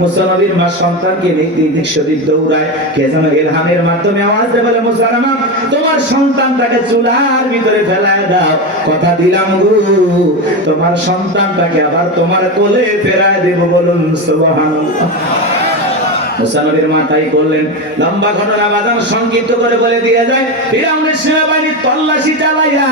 মুসা নবীর মা সন্তানকে দিক সেদিক দৌড়ায়, কে যেন ইলহামের মাধ্যমে আওয়াজ দেয়, বলে মুসা মা, তোমার সন্তানটাকে চুলার ভিতরে ফেলায় দাও, কথা দিলাম গো, তোমার সন্তানটাকে আবার তোমার কোলে ফেরায় দেব, বলুন সুবহানাল্লাহ। মুসা নবীর মা তাই করলেন। লম্বা ঘটনা বাজান সংক্ষিপ্ত করে বলে দিয়ে যায়, ফিরআউনের সেনাবাহিনী তল্লাশি চালাইয়া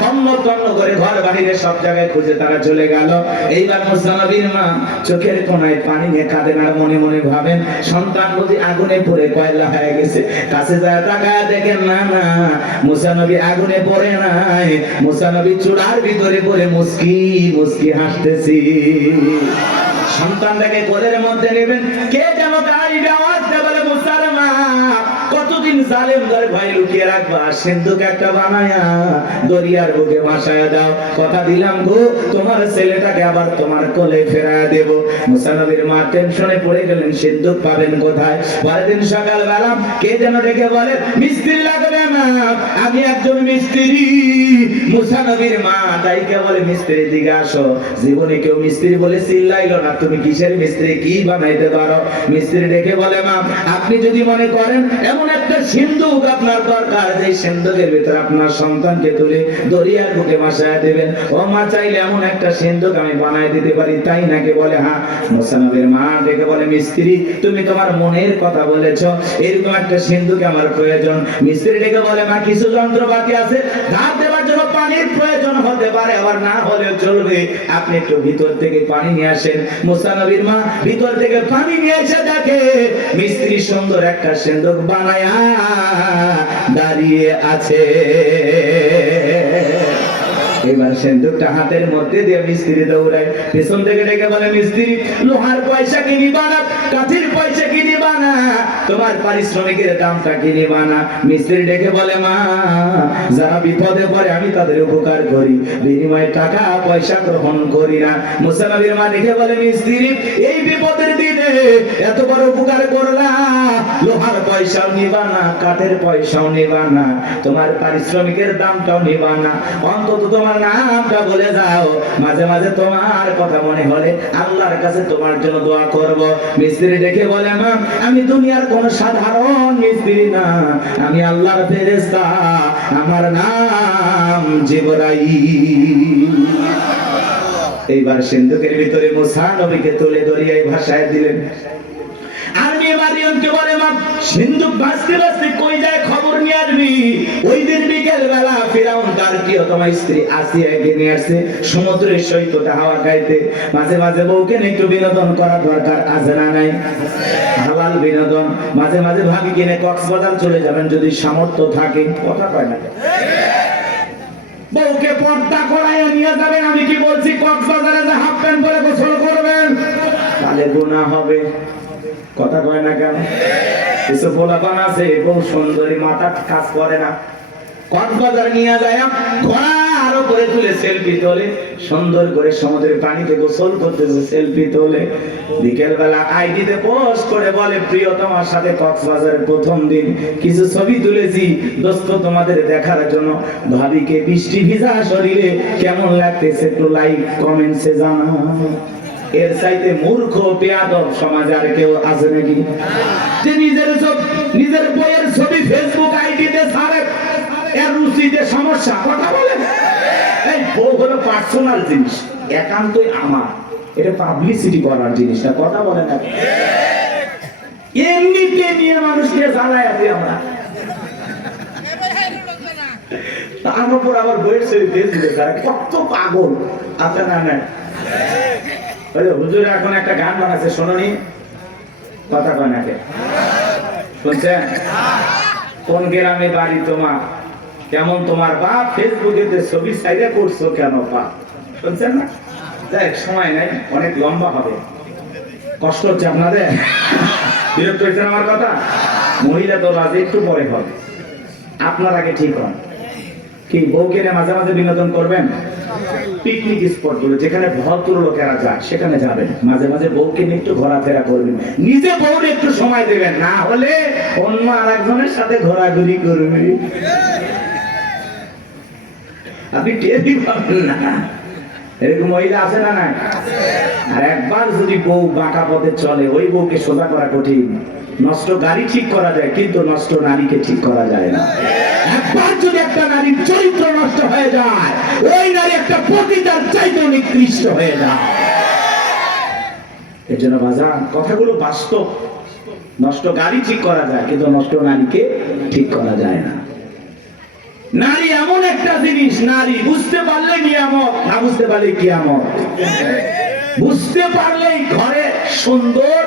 তন্ন তন্ন করে ঘর বাহিরে সব জায়গায় খুঁজে তারা চলে গেল। এইবার মুসা নবীর মা চোখের কোণায় পানি নিয়ে কাঁদেন, আর মনে মনে ভাবেন সন্তান বুঝি আগুনে পড়ে কয়লা হয়ে গেছে। কাছে যায় তাকায় দেখেন, না না, মুসা নবী আগুনে পড়ে নাই, মুসা নবী চুলার ভিতরে পড়ে মুস্কি মুস্কি হাসতেছি। সন্তানটাকে কোলের মধ্যে নেবেন, কে যেন তাই আওয়াজ দেয়, বলে মুসার মা, কতদিন জালেম ধরে ভয় লুকিয়ে রাখবা, সিন্ধুক একটা বানায়া দরিয়ার বুকে ভাসায়া দাও, কথা দিলাম গো, তোমার ছেলেটাকে আবার তোমার কোলে ফেরায়া দেব। মুসা নবীর মা টেনশনে পড়ে গেলেন, সিন্ধুক পাবেন কোথায়? পরের দিন সকালবেলা কে যেন ডেকে বলে, মিস্ত্রি লাগবে না, আমি একজন মিস্ত্রি। মুসা নবীর মা তাইকে বলে, মিস্ত্রি দিকে আসো। জীবনে কেউ মিস্ত্রি বলে চিল্লাইলো না, তুমি কিসের মিস্ত্রি, কি বানাইতে পারো? মিস্ত্রি ডেকে বলে, মা, আপনি যদি মনে করেন এমন একটা সিন্ধুক আপনার দরকার, যে সিন্ধুকের ভিতরে আপনার সন্তানকে তুলে দরিয়ার বুকে ভাসায় দেবেন, ও মা, চাইলে এমন একটা সিন্ধুক আমি বানাই দিতে পারি, তাই নাকি? বলে হ্যাঁ। মুসা নবীর মা ডেকে বলে, মিস্ত্রি, তুমি তোমার মনের কথা বলেছো, এরকম একটা সিন্ধুক আমার প্রয়োজন। মিস্ত্রি ডেকে বলে, মা, কিছু যন্ত্রপাতি আছে, ধার দেওয়ার জন্য পানির প্রয়োজন হতে পারে, আবার না হলেও চলবে, আপনি একটু ভিতর থেকে পানি নিয়ে আসেন। মুসা নবীর মা ভিতর থেকে পানি নিয়ে এসে দেখে মিস্ত্রি সুন্দর একটা সিন্ধুক বানায়া দাঁড়িয়ে আছে। এবার সিন্ধুকটা হাতের মধ্যে দিয়ে মিস্ত্রি দৌড়ায়, পেছন থেকে ডেকে বলে, মিস্ত্রি, লোহার পয়সা কি নিবা না, কাঠের পয়সা কি নিবা না, তোমার পারিশ্রমিকের দামটা কি নিবা না? মিস্ত্রি ডেকে বলে, মা, যারা বিপদে পড়ে আমি তাদের উপকার করি, বিনিময়ে টাকা পয়সা গ্রহণ করি না। মুসা নবীর মা ডেকে বলে, মিস্ত্রি, এই বিপদের দিনে এত বড় উপকার করলা, লোহার পয়সাও নিবা না, কাঠের পয়সাও নিবা না, তোমার পারিশ্রমিকের দামটাও নিবা না, অন্তত তোমার নামটা বলে যাও, মাঝে মাঝে তোমার কথা মনে হলে আল্লাহর কাছে তোমার জন্য দোয়া করব। মিস্ত্রি ডেকে বলে, মা, আমি দুনিয়ার কোন সাধারণ মিস্ত্রি স্ত্রী না, আমি আল্লাহর ফেরেশতা, আমার নাম জিবরাইল। এইবার সিন্ধুকের ভিতরে মুসা নবীকে তুলে দরিয়ায় ভাসায় দিলেন। আর মেয়ে মারিয়ামকে বলে, মা সিন্ধুক ভাসতে ভাসতে কই যায় খবর নিয়ে আসবি। ওই দিন বিকেল বেলা ফিরাউন তার প্রিয়তমা স্ত্রী আসিয়াকে নিয়ে আসছে সমুদ্রের সৈকতে হাওয়া খাইতে। মাঝে মাঝে বউকে একটু বিনোদন করা দরকার, আছে না নাই? হালাল বিনোদন। মাঝে মাঝে ভাবি কিনে কক্সবাজার চলে যাবেন যদি সামর্থ্য থাকে। কথা কয় না? বউকে পর্দা করাইয়া নিয়ে যাবেন। আমি কি বলছি কক্সবাজারে যে হাফ প্যান্ট পরে গোসল করবেন, তাহলে গুনাহ হবে। কথা কয় না কেন? কিছু পোলাপান আছে বউ সুন্দরী, মাথা কাজ করে না, কক্সবাজার নিয়ে যায় ঘোড়া আরো করে তুলে সেলফি তোলে, সুন্দর করে সমুদ্রের পানিতে গোসল করতেছে, সেলফি তোলে। বিকেল বেলা আইডিতে পোস্ট করে বলে, প্রিয়তমার সাথে কক্সবাজারের প্রথম দিন কিছু ছবি তুলেছি দোস্ত তোমাদের দেখার জন্য। ভাবিকে বৃষ্টি ভিজা শরীরে কেমন লাগতেছে একটু লাইক কমেন্টসে জানাও। এর চাইতে মূর্খ বেয়াদব সমাজ আর কেউ আছে নাকি? যে নিজের বইয়ের ছবি ফেসবুক আইডিতে ছাড়ে, এর রুচিতে সমস্যা। কথা বলেন? এই বউ হলো পার্সোনাল জিনিস, একান্তই আমার, এটা পাবলিসিটি করার জিনিস না। কথা বলেন? এমনিতে নিয়ে মানুষকে জ্বালায় আছি আমরা, তার উপর আবার বইয়ের ছবি ফেসবুকে ছাড়ে। কত পাগল আছে না? না হুজুর এখন একটা গান বানাচ্ছে, শোনি? কথা কয় নাকি? শুনছেন? কোন গ্রামে বাড়ি তোমার, কেমন তোমার বাপ, ফেসবুকে ছবি সাইডে করছো কেন বাপ? শুনছেন না? যাই সময় নাই, অনেক লম্বা হবে, কষ্ট হচ্ছে আপনাদের, বিরক্ত হয়েছেন আমার কথা? মহিলা দল আজ একটু পরে হবে, আপনার আগে ঠিক হন। কি বউকে মাঝে মাঝে বিনোদন করবেন? পিকনিক স্পট গুলো যেখানে ভদ্র লোকেরা যায় সেখানে যাবেন, মাঝে মাঝে বউকে নিয়ে একটু ঘোরাফেরা করবেন, নিজে বউরে একটু সময় দেবেন, না হলে অন্য আরেকজনের সাথে ঘোরাঘুরি করবে, আপনি টেরই পাবেন না। এরকম মহিলা আছে না? নাই? আর একবার যদি বউ বাঁকা পথে চলে, ওই বউকে সোজা করা কঠিন। নষ্ট গাড়ি ঠিক করা যায়, কিন্তু নষ্ট নারীকে ঠিক করা যায় না। একবার যদি একটা নারীর চরিত্র নষ্ট হয়ে যায়, ওই নারী একটা পতিতার চাইতে নিকৃষ্ট হয়ে যায়। এর জন্য বাজার কথাগুলো বাস্তব। নষ্ট গাড়ি ঠিক করা যায়, কিন্তু নষ্ট নারীকে ঠিক করা যায় না। নারী এমন একটা জিনিস, নারী বুঝতে পারলে নিয়ামত, না বুঝতে পারলে কিয়ামত। বুঝতে পারলেই ঘরে সুন্দর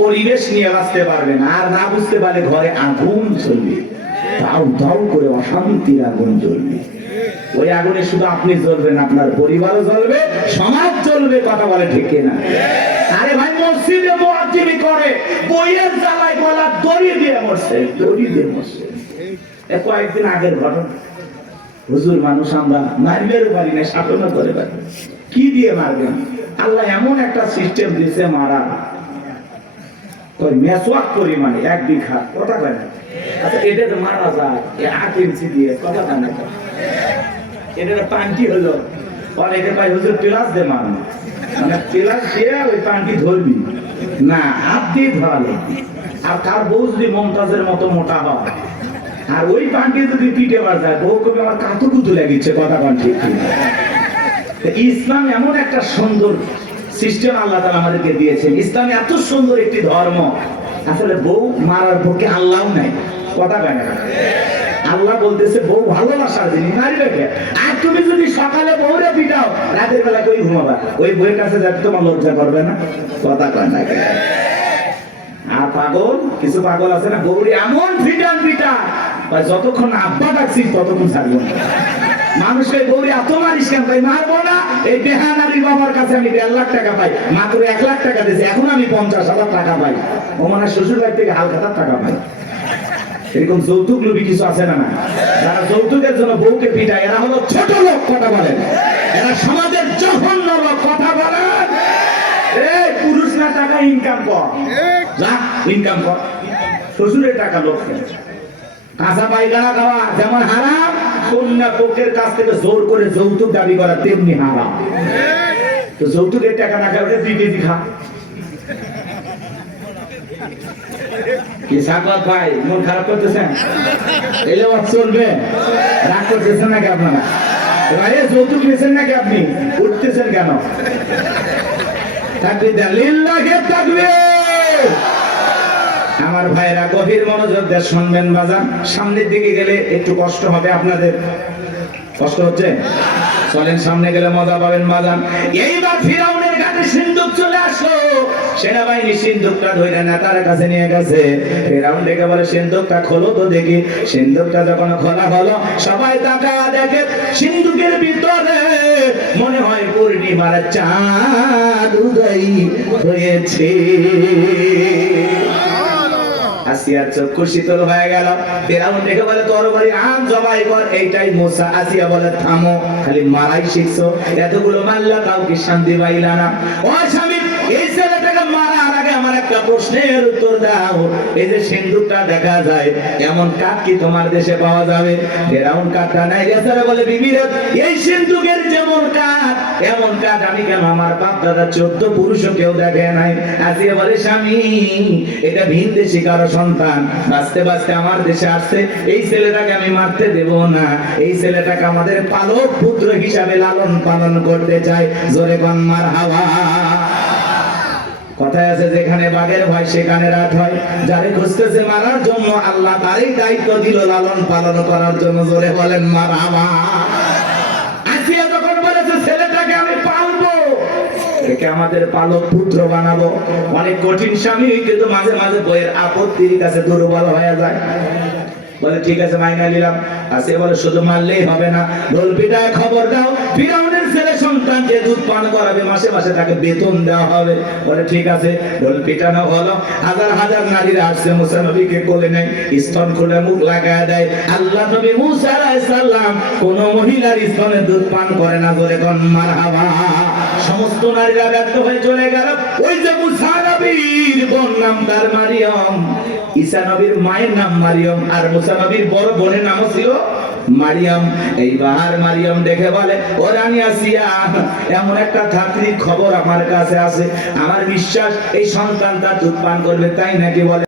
পরিবেশ নিয়ে বাঁচতে পারবেন, আর না বুঝতে পারলে ঘরে আগুন চলবে, দাউ দাউ করে অশান্তির আগুন জ্বলবে। ওই আগুনে শুধু আপনি জ্বলবেন, আপনার পরিবারও জ্বলবে, সমাজ জ্বলবে। কথা বলে ঠিক না? আরে ভাই, মসজিদে মুয়াজ্জিনি করে, বইয়ের জ্বালায় গলা দড়ি দিয়ে মরছে, দড়ি দিয়ে মরছে। কয়েকদিন আগের ঘটনা। হুজুর মানুষ আমরা মারবেও পারি না, শাসনও করে পারি, কি দিয়ে মারবেন? আল্লাহ এমন একটা সিস্টেম দিয়েছে মারা, ওই মেসওয়াক পরিমাণে 1 বিঘা। কথা কয় না? আচ্ছা, এটা তো মারা যায় 8 ইঞ্চি দিয়ে। কথা কয় না? এটা পান্টি হলো, অনেকে পাই হুজুর প্লাস দিয়ে মারো, মানে প্লাস দিয়ে ওই পান্টি ধরবি না, হাত দিয়ে ধরালে। আর কার বউ যদি মমতাজের মতো মোটা হয়, আর ওই পান্টি যদি পিঠে বাজায়, বউ কবি আমার কাতুকুতু লেগেছে। কথা কন ঠিক? ইসলাম এমন একটা সুন্দর সিস্টেম আল্লাহ তাআলা আমাদেরকে দিয়েছেন। ইসলাম এত সুন্দর একটি ধর্ম, আসলে বউ মারার পক্ষে আল্লাহও নাই। কথা কয় না? আল্লাহ বলতেছে বউ ভালোবাসার জিনিস, নারীকে। আর তুমি যদি সকালে বউরে পিটাও, রাতের বেলা কই ঘুমাবা? ওই বউয়ের কাছে যাতে তোমার লজ্জা করবে না? কথা কয় না? আর পাগল, কিছু পাগল আছে না, বউরে এমন পিটান যতক্ষণ আব্বা ডাকছি ততক্ষণ ছাড়বো না। মানুষের গৌরী এত মারিস কেন? তাই মারবো না। এই বেহানারি বাবার কাছে আমি 1.5 লাখ টাকা পাই, মাত্র 1 লাখ টাকা দিয়েছি, এখন আমি 50,000 টাকা পাই। ও মনে হয় শ্বশুর বাড়ি থেকে হালখাতার টাকা পাই। এরকম যৌতুক লোভী কিছু আছে না? যারা যৌতুকের জন্য বউকে পিটায়, এরা হলো ছোট লোক। কথা বলেন? এরা সমাজের জঘন্য লোক। কথা বলেন? এই পুরুষ না টাকা ইনকাম কর, যা ইনকাম কর। শ্বশুরের টাকা লোক কাঁচা পায়খানা খাওয়া যেমন হারাম, কন্যা পক্ষের কাছ থেকে জোর করে যৌতুক দাবি করা তেমনি হারাম। তো যৌতুকের টাকা না খাওয়া 2 কেজি খা। কি সাকত ভাই মন খারাপ করতেছেন? এলে চলবে, রাগ করতেছেন নাকি আপনারা? ভাই যৌতুক নিয়েছেন নাকি আপনি? উঠতেছেন কেন? তাকবীর দেন, লিল্লাহি তাকবীর। আমার ভাইরা গভীর মনোযোগ দিয়ে শুনবেন বাজান। সামনের দিকে গেলে একটু কষ্ট হবে আপনাদের। কষ্ট হচ্ছে? চলেন সামনে গেলে মজা পাবেন বাজান। এইবার ফিরাউনের ঘাটে সিন্ধুক চলে আসলো। সেনাবাহিনী সিন্ধুকটা ধরে নেতার কাছে নিয়ে গেছে। ফিরাউন ডেকে বলে, সিন্ধুকটা খোলো তো দেখি। সিন্ধুকটা যখন খোলা হলো, সবাই তাকায়া দেখে সিন্ধুকের ভিতরে মনে হয় পূর্ণিমার চাঁদ উদয় হয়েছে। আসিয়ার চক্ষু শীতল হয়ে গেল। ফিরাউন দেখে বলে, তরবারি আন, জবাই কর। এইটাই মুসা। আসিয়া বলে, থামো, খালি মারাই শিখছো, এতগুলো মারলা তাও কি শান্তি পাইলা না? ও স্বামী, এই ছেলেটাকে মারার আগে আমার একটা প্রশ্নের উত্তর দাও। এই যে সিন্দুকটা দেখা যায়, এমন কাঠ কি তোমার দেশে পাওয়া যাবে? ফিরাউন কাঠটা নাই গেছে, বলে, বিবি রে, এই সিন্দুকের যেমন কাঠ, এমন কাঠ আমি কেন আমার বাপ দাদা 14 পুরুষও কেউ দেখে নাই। আসিয়া বলে, স্বামী, এটা ভিন দেশি কারো সন্তান, বাঁচতে বাঁচতে আমার দেশে আসছে। এই ছেলেটাকে আমি মারতে দেব না। এই ছেলেটাকে আমাদের পালক পুত্র হিসাবে লালন পালন করতে চাই। জোরে কোন মারহাবা। কথায় আছে, যেখানে বাঘের ভয় সেখানে রাত হয়। যারে খুঁজতেছে মারার জন্য, আল্লাহ তারই দায়িত্ব দিল লালন পালন করার জন্য। জোরে বলেন মারহাবা। আসিয়া যখন বলেছে, ছেলেটাকে আমি পালবো, একে আমাদের পালক পুত্র বানাবো। অনেক কঠিন স্বামী, কিন্তু মাঝে মাঝে বইয়ের আপত্তির কাছে দুর্বল হয়ে যায়। বলে, ঠিক আছে, মাইনা নিলাম। আসিয়া বলে, শুধু মারলেই হবে না, ঢোল পিটায় খবর দাও, ফিরাউনের ছেলে সন্তানকে দুধ পান করাবে, মাসে মাসে তাকে বেতন দেওয়া হবে। বলে, ঠিক আছে। ঢোল পিটানো হলো। হাজার হাজার নারীরা আসছে, মুসা নবীকে কোলে নেয়, স্তন খুলে মুখ লাগায় দেয়। আল্লাহ নবী মুসা আলাইহিস সালাম কোন মহিলার স্তনে দুধ পান করে না। জোরে কোন মারহাবা। সমস্ত নারীরা ব্যর্থ হয়ে চলে গেল। ওই যে মুসা নবীর বোন নাম তার মারিয়াম, ঈসা নবীর মায়ের নাম মারিয়াম, আর মুসা নবীর বড় বোনের নামও ছিল মারিয়াম। এইবার মারিয়াম দেখে বলে, ও রানী আসিয়া, এমন একটা ধাত্রীর খবর আমার কাছে আছে। আমার বিশ্বাস এই সন্তানটা দুধ পান করবে, তাই নাকি? বলে,